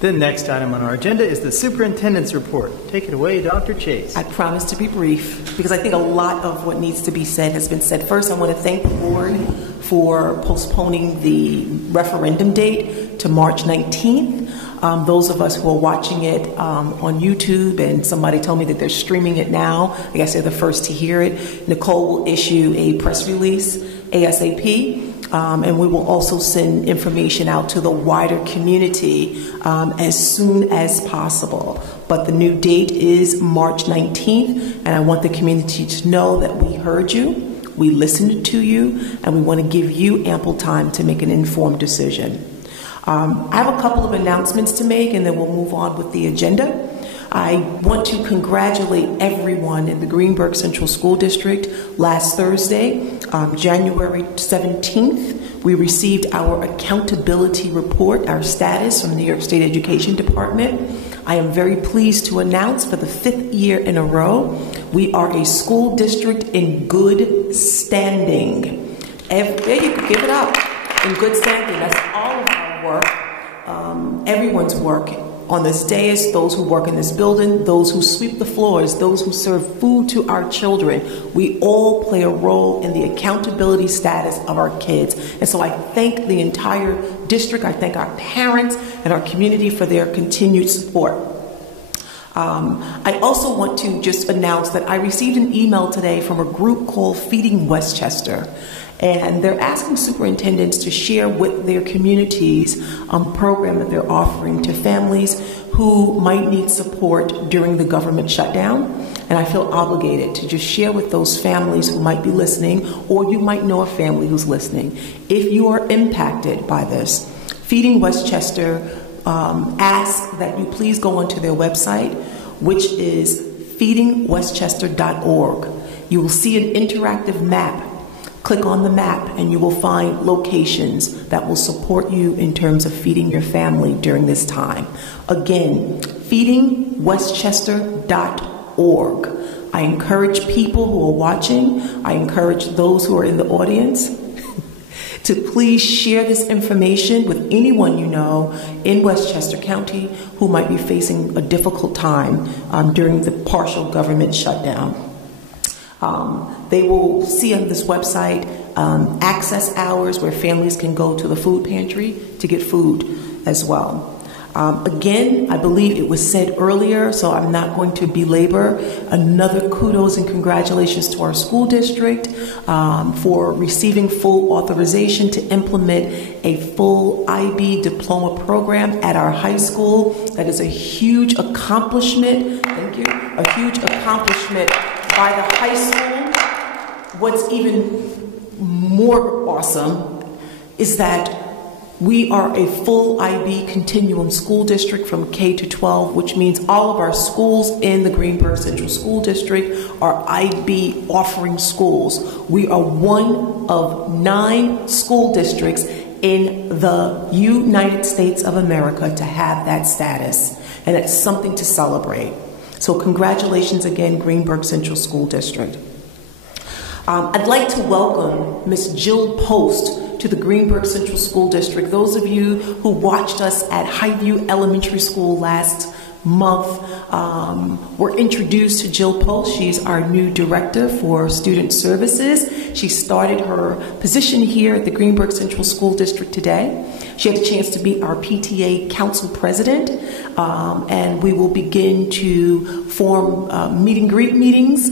The next item on our agenda is the superintendent's report. Take it away, Dr. Chase. I promise to be brief because I think a lot of what needs to be said has been said. First, I want to thank the board for postponing the referendum date to March 19th. Those of us who are watching it on YouTube, and somebody told me that they're streaming it now, I guess they're the first to hear it. Nicole will issue a press release ASAP. And we will also send information out to the wider community as soon as possible. But the new date is March 19th, and I want the community to know that we heard you, we listened to you, and we want to give you ample time to make an informed decision. I have a couple of announcements to make, and then we'll move on with the agenda. I want to congratulate everyone in the Greenburgh Central School District. Last Thursday, January 17th, we received our accountability report, our status from the New York State Education Department. I am very pleased to announce for the 5th year in a row, we are a school district in good standing. There you go, give it up. In good standing, that's all of our work, everyone's work. On this dais, those who work in this building, those who sweep the floors, those who serve food to our children, we all play a role in the accountability status of our kids. And so I thank the entire district, I thank our parents and our community for their continued support. I also want to just announce that I received an email today from a group called Feeding Westchester, and they're asking superintendents to share with their communities program that they're offering to families who might need support during the government shutdown. And I feel obligated to just share with those families who might be listening, or you might know a family who's listening. If you are impacted by this, Feeding Westchester asks that you please go onto their website, which is feedingwestchester.org. You will see an interactive map. Click on the map and you will find locations that will support you in terms of feeding your family during this time. Again, feedingwestchester.org. I encourage people who are watching, I encourage those who are in the audience to please share this information with anyone you know in Westchester County who might be facing a difficult time during the partial government shutdown. They will see on this website access hours where families can go to the food pantry to get food as well. Again, I believe it was said earlier, so I'm not going to belabor. Another kudos and congratulations to our school district for receiving full authorization to implement a full IB diploma program at our high school. That is a huge accomplishment. Thank you. A huge accomplishment by the high school. What's even more awesome is that we are a full IB continuum school district from K to 12, which means all of our schools in the Greenburgh Central School District are IB offering schools. We are one of 9 school districts in the United States of America to have that status, and it's something to celebrate. So congratulations again, Greenburgh Central School District. I'd like to welcome Ms. Jill Post to the Greenburgh Central School District. Those of you who watched us at Highview Elementary School last month were introduced to Jill Post. She's our new director for student services. She started her position here at the Greenburgh Central School District today. She had a chance to be our PTA council president, and we will begin to form meet and greet meetings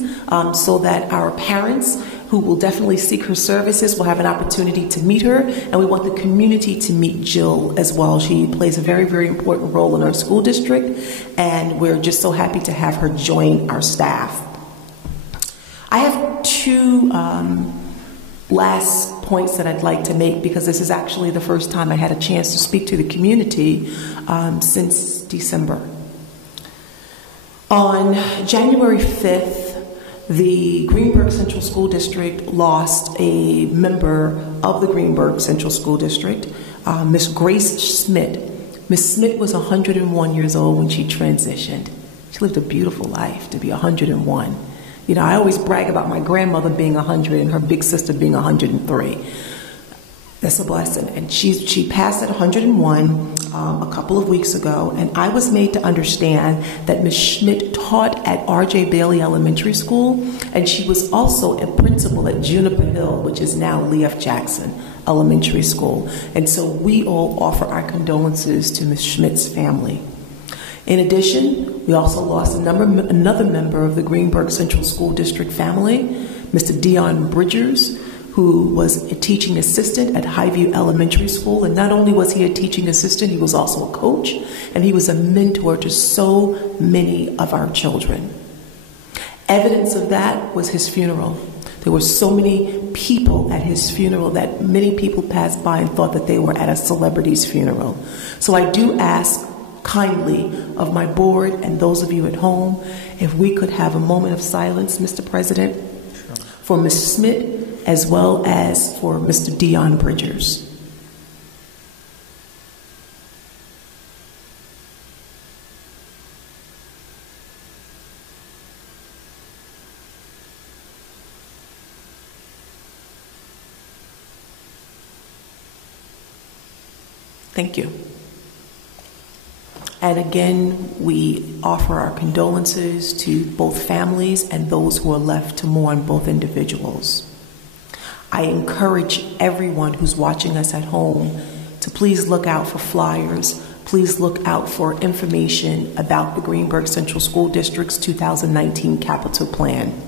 so that our parents who will definitely seek her services will have an opportunity to meet her, and we want the community to meet Jill as well. She plays a very, very important role in our school district, and we're just so happy to have her join our staff. I have 2 last points that I'd like to make, because this is actually the first time I had a chance to speak to the community since December. On January 5th, the Greenburgh Central School District lost a member of the Greenburgh Central School District, Miss Grace Schmidt. Miss Schmidt was 101 years old when she transitioned. She lived a beautiful life to be 101. You know, I always brag about my grandmother being 100 and her big sister being 103. That's a blessing. And she passed at 101 a couple of weeks ago, and I was made to understand that Ms. Schmidt taught at R.J. Bailey Elementary School, and she was also a principal at Juniper Hill, which is now Lee F. Jackson Elementary School. And so we all offer our condolences to Ms. Schmidt's family. In addition, we also lost another member of the Greenburgh Central School District family, Mr. Dion Bridgers, who was a teaching assistant at Highview Elementary School. And not only was he a teaching assistant, he was also a coach, and he was a mentor to so many of our children. Evidence of that was his funeral. There were so many people at his funeral that many people passed by and thought that they were at a celebrity's funeral. So I do ask kindly of my board and those of you at home, if we could have a moment of silence, Mr. President, for Ms. Smith, as well as for Mr. Dion Bridgers. Thank you. And again, we offer our condolences to both families and those who are left to mourn both individuals. I encourage everyone who's watching us at home to please look out for flyers. please look out for information about the Greenburgh Central School District's 2019 capital plan.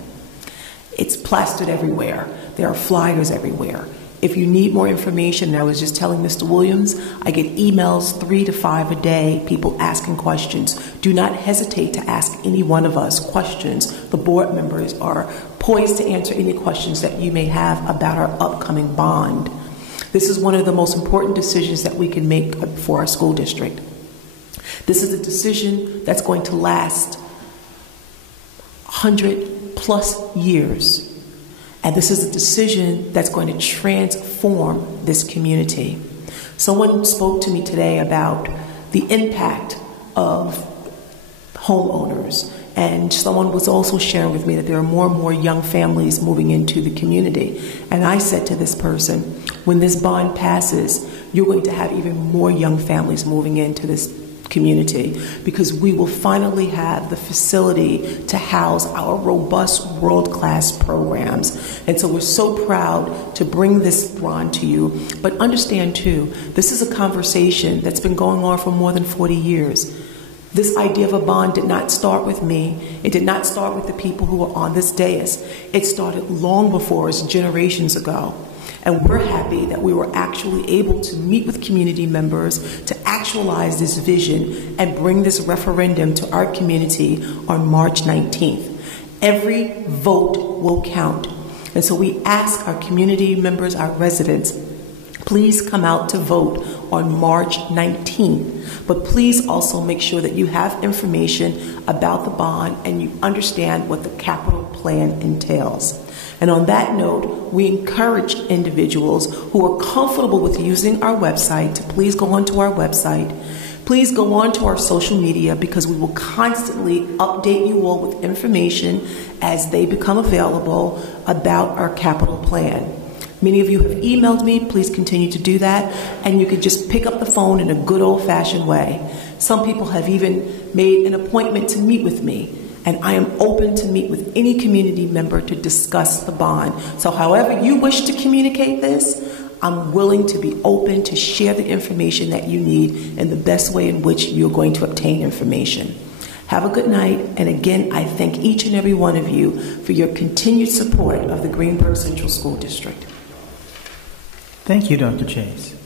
It's plastered everywhere. There are flyers everywhere. If you need more information, and I was just telling Mr. Williams, I get emails 3 to 5 a day, people asking questions. Do not hesitate to ask any one of us questions. The board members are poised to answer any questions that you may have about our upcoming bond. This is one of the most important decisions that we can make for our school district. This is a decision that's going to last 100+ years. And this is a decision that's going to transform this community. Someone spoke to me today about the impact of homeowners. And someone was also sharing with me that there are more and more young families moving into the community. And I said to this person, when this bond passes, you're going to have even more young families moving into this community, because we will finally have the facility to house our robust world-class programs. And so we're so proud to bring this bond to you. But understand too, this is a conversation that's been going on for more than 40 years. This idea of a bond did not start with me. It did not start with the people who were on this dais. It started long before us, generations ago. And we're happy that we were actually able to meet with community members to actualize this vision and bring this referendum to our community on March 19th. Every vote will count. And so we ask our community members, our residents, please come out to vote on March 19th. But please also make sure that you have information about the bond and you understand what the capital plan entails. And on that note, we encourage individuals who are comfortable with using our website to please go onto our website. Please go on to our social media, because we will constantly update you all with information as they become available about our capital plan. Many of you have emailed me. Please continue to do that. And you can just pick up the phone in a good old-fashioned way. Some people have even made an appointment to meet with me. And I am open to meet with any community member to discuss the bond. So however you wish to communicate this, I'm willing to be open to share the information that you need in the best way in which you're going to obtain information. Have a good night. And again, I thank each and every one of you for your continued support of the Greenburgh Central School District. Thank you, Dr. Chase.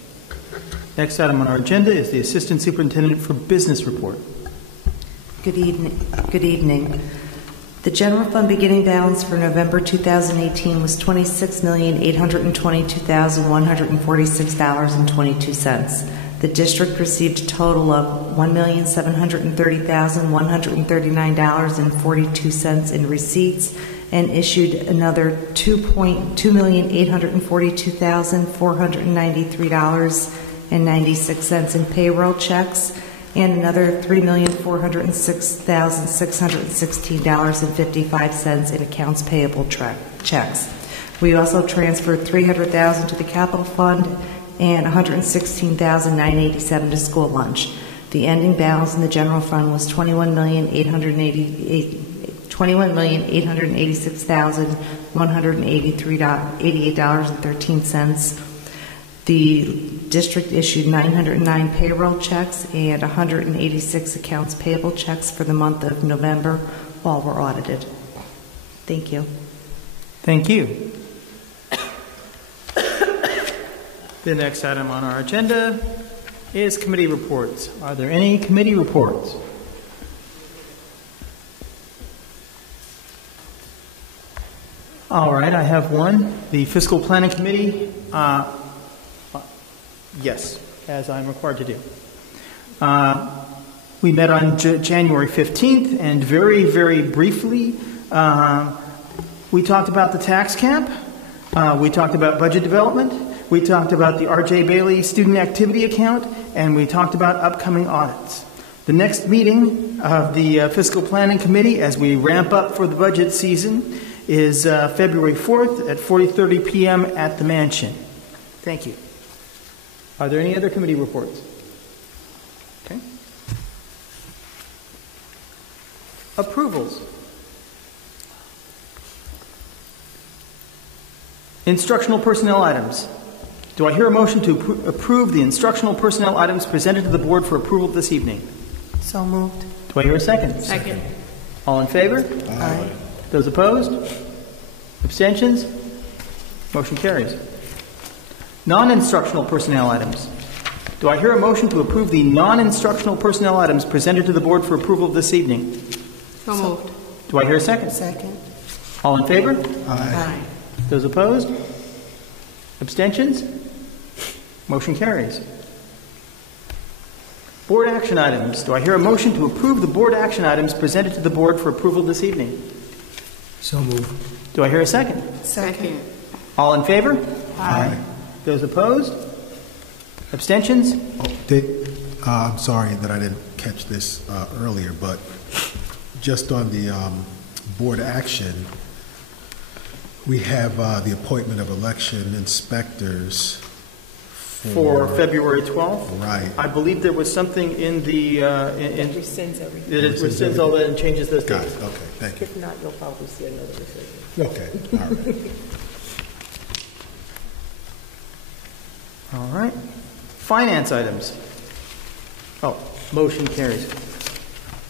Next item on our agenda is the Assistant Superintendent for Business Report. Good evening. The general fund beginning balance for November 2018 was $26,822,146.22. The district received a total of $1,730,139.42 in receipts and issued another $2,242,493.96 in payroll checks and another $3,406,616.55 in accounts payable checks. We also transferred $300,000 to the capital fund and $116,987 to school lunch. The ending balance in the general fund was $21,886,188.13. The district issued 909 payroll checks and 186 accounts payable checks for the month of November, all were audited. Thank you. Thank you. The next item on our agenda is committee reports. Are there any committee reports? All right, I have one. The Fiscal Planning Committee, yes, as I'm required to do. We met on January 15th, and very, very briefly, we talked about the tax cap. We talked about budget development. We talked about the RJ Bailey student activity account, and we talked about upcoming audits. The next meeting of the Fiscal Planning Committee, as we ramp up for the budget season, is February 4th at 4:30 p.m. at the Mansion. Thank you. Are there any other committee reports? Okay. Approvals. Instructional personnel items. Do I hear a motion to approve the instructional personnel items presented to the board for approval this evening? So moved. Do I hear a second? Second. All in favor? Aye. Those opposed? Abstentions? Motion carries. Non-instructional personnel items. Do I hear a motion to approve the non-instructional personnel items presented to the board for approval this evening? So moved. Do I hear a second? Second. All in favor? Aye. Those opposed? Abstentions? Motion carries. Board action items. Do I hear a motion to approve the board action items presented to the board for approval this evening? So moved. Do I hear a second? Second. All in favor? Aye. Those opposed? Abstentions? I'm sorry that I didn't catch this earlier, but just on the board action, we have the appointment of election inspectors For February 12th? Right. I believe there was something in the... It rescinds everything. It rescinds all that and changes those Got dates. it. Okay, thank you. If not, you'll probably see another rescission. Okay, all right. All right. Finance items. Oh, motion carries.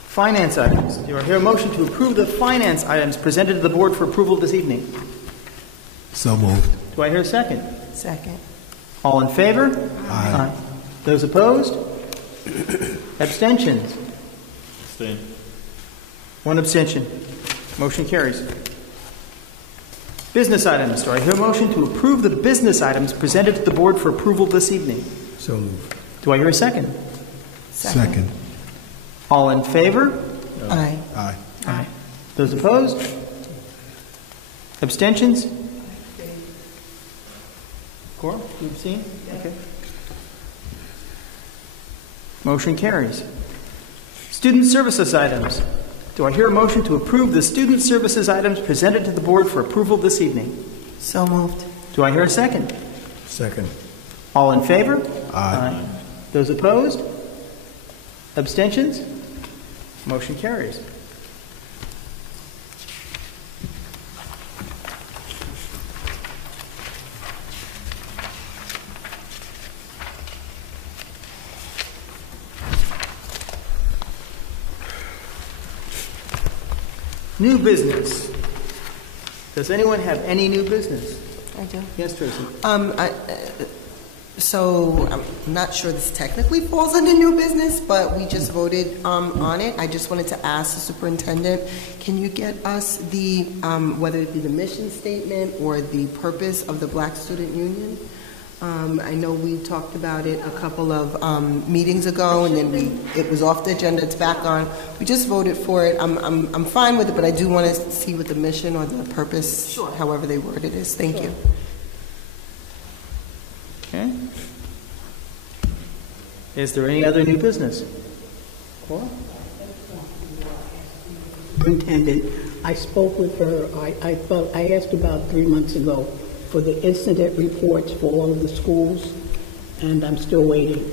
Finance items. Do I hear a motion to approve the finance items presented to the board for approval this evening? So moved. Do I hear a second? Second. All in favor? Aye. Those opposed? Abstentions? Abstain. One abstention. Motion carries. Business items. Do I hear a motion to approve the business items presented to the board for approval this evening? So moved. Do I hear a second? Second. All in favor? Aye. Aye. Aye. Those opposed? Abstentions? Cora, you abstain? Okay. Motion carries. Student services items. Do I hear a motion to approve the student services items presented to the board for approval this evening? So moved. Do I hear a second? Second. All in favor? Aye. Those opposed? Abstentions? Motion carries. New business. Does anyone have any new business? I do. Yes, Tracy. So I'm not sure this technically falls under new business, but we just voted on it. I just wanted to ask the superintendent, can you get us the, whether it be the mission statement or the purpose of the Black Student Union? I know we talked about it a couple of meetings ago, and then it was off the agenda. It's back on. We just voted for it. I'm fine with it, but I do want to see what the mission or the purpose, however they word it is. Thank you. Okay. Is there any other new business? Cora? Superintendent, I spoke with her. I asked about 3 months ago for the incident reports for all of the schools, and I'm still waiting.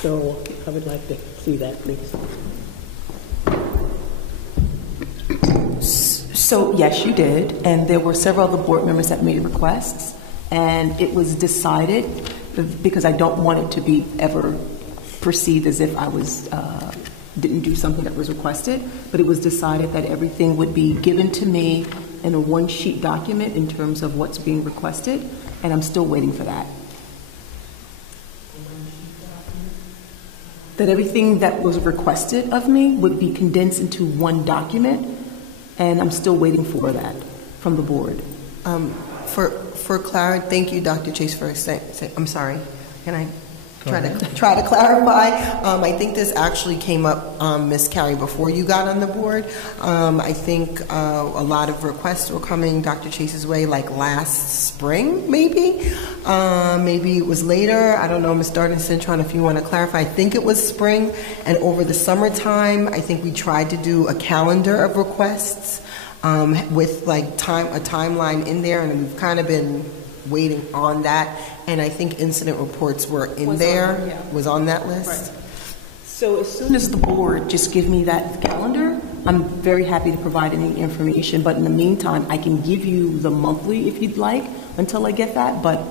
So I would like to see that, please. So yes, you did, and there were several other board members that made requests, and it was decided, because I don't want it to be ever perceived as if I was didn't do something that was requested, but it was decided that everything would be given to me in a one-sheet document in terms of what's being requested, and I'm still waiting for that. That everything that was requested of me would be condensed into one document, and I'm still waiting for that from the board. For clarity, thank you, Dr. Chase, for saying, I'm sorry. Can I try to clarify? I think this actually came up, Ms. Carey, before you got on the board. I think a lot of requests were coming Dr. Chase's way, like last spring, maybe. Maybe it was later. I don't know, Ms. Dardenson, if you want to clarify. I think it was spring. And over the summertime, I think we tried to do a calendar of requests with like a timeline in there, and we've kind of been waiting on that. And I think incident reports were in there, was on that list. Right. So as soon as the board just give me that calendar, I'm very happy to provide any information. But in the meantime, I can give you the monthly if you'd like until I get that. But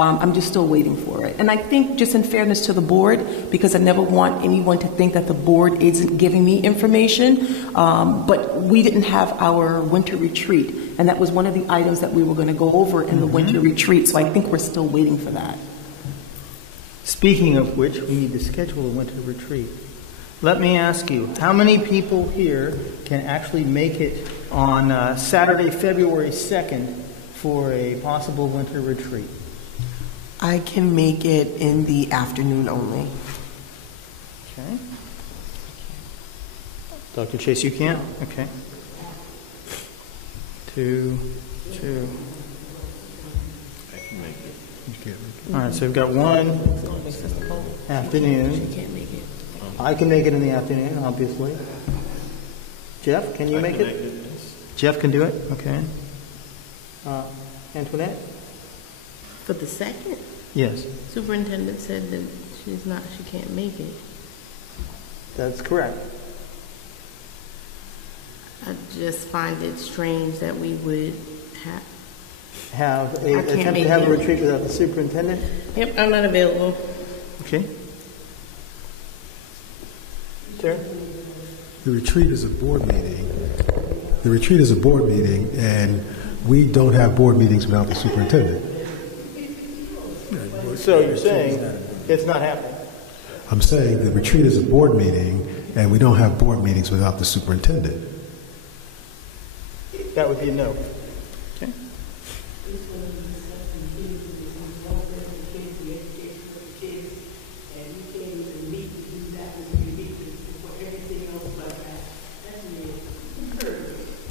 I'm just still waiting for it. And I think, just in fairness to the board, because I never want anyone to think that the board isn't giving me information, but we didn't have our winter retreat, and that was one of the items that we were going to go over in the winter retreat, so I think we're still waiting for that. Speaking of which, we need to schedule a winter retreat. Let me ask you, how many people here can actually make it on Saturday, February 2nd for a possible winter retreat? I can make it in the afternoon only. Okay. Dr. Chase, you can't? Okay. 2. I can make it. You can't make it. All right, so we've got one afternoon. I can make it in the afternoon, obviously. Jeff, can you make it? Jeff can do it? Okay. Antoinette? For the second? Yes. Superintendent said that she can't make it. That's correct. I just find it strange that we would attempt to have a retreat without the superintendent? Yep, I'm not available. Okay. Sir? The retreat is a board meeting. The retreat is a board meeting, and we don't have board meetings without the superintendent. So you're saying it's not happening? I'm saying the retreat is a board meeting, and we don't have board meetings without the superintendent. That would be a no. Okay.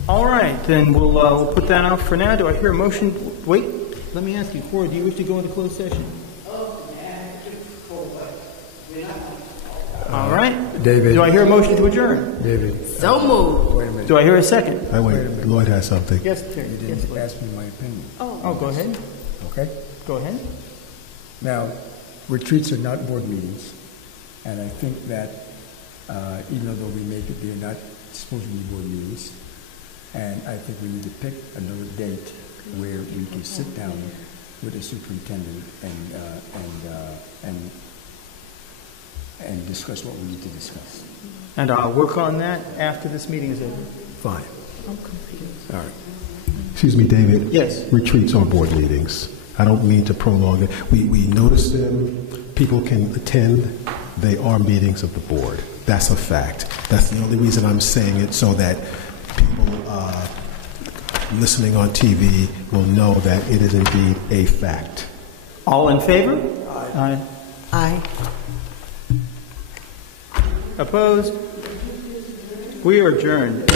All right, then we'll put that out for now. Do I hear a motion? Wait, let me ask you, Cora, do you wish to go into closed session? All right. David. Do I hear a motion to adjourn? David. So moved. Wait a minute. Do I hear a second? Wait, Lloyd has something. Yes, sir. You didn't ask me my opinion. Oh, go ahead. Okay? Go ahead. Now, retreats are not board meetings, and I think that even though we make it, they're not supposed to be board meetings, and I think we need to pick another date where we can sit down with the superintendent and discuss what we need to discuss. And I'll work on that after this meeting is over. Fine. I'm confused. All right. Excuse me, David. Yes. Retreats are board meetings. I don't mean to prolong it. We notice them. People can attend. They are meetings of the board. That's a fact. That's the only reason I'm saying it, so that people listening on TV will know that it is indeed a fact. All in favor? Aye. Aye. Opposed? We are adjourned.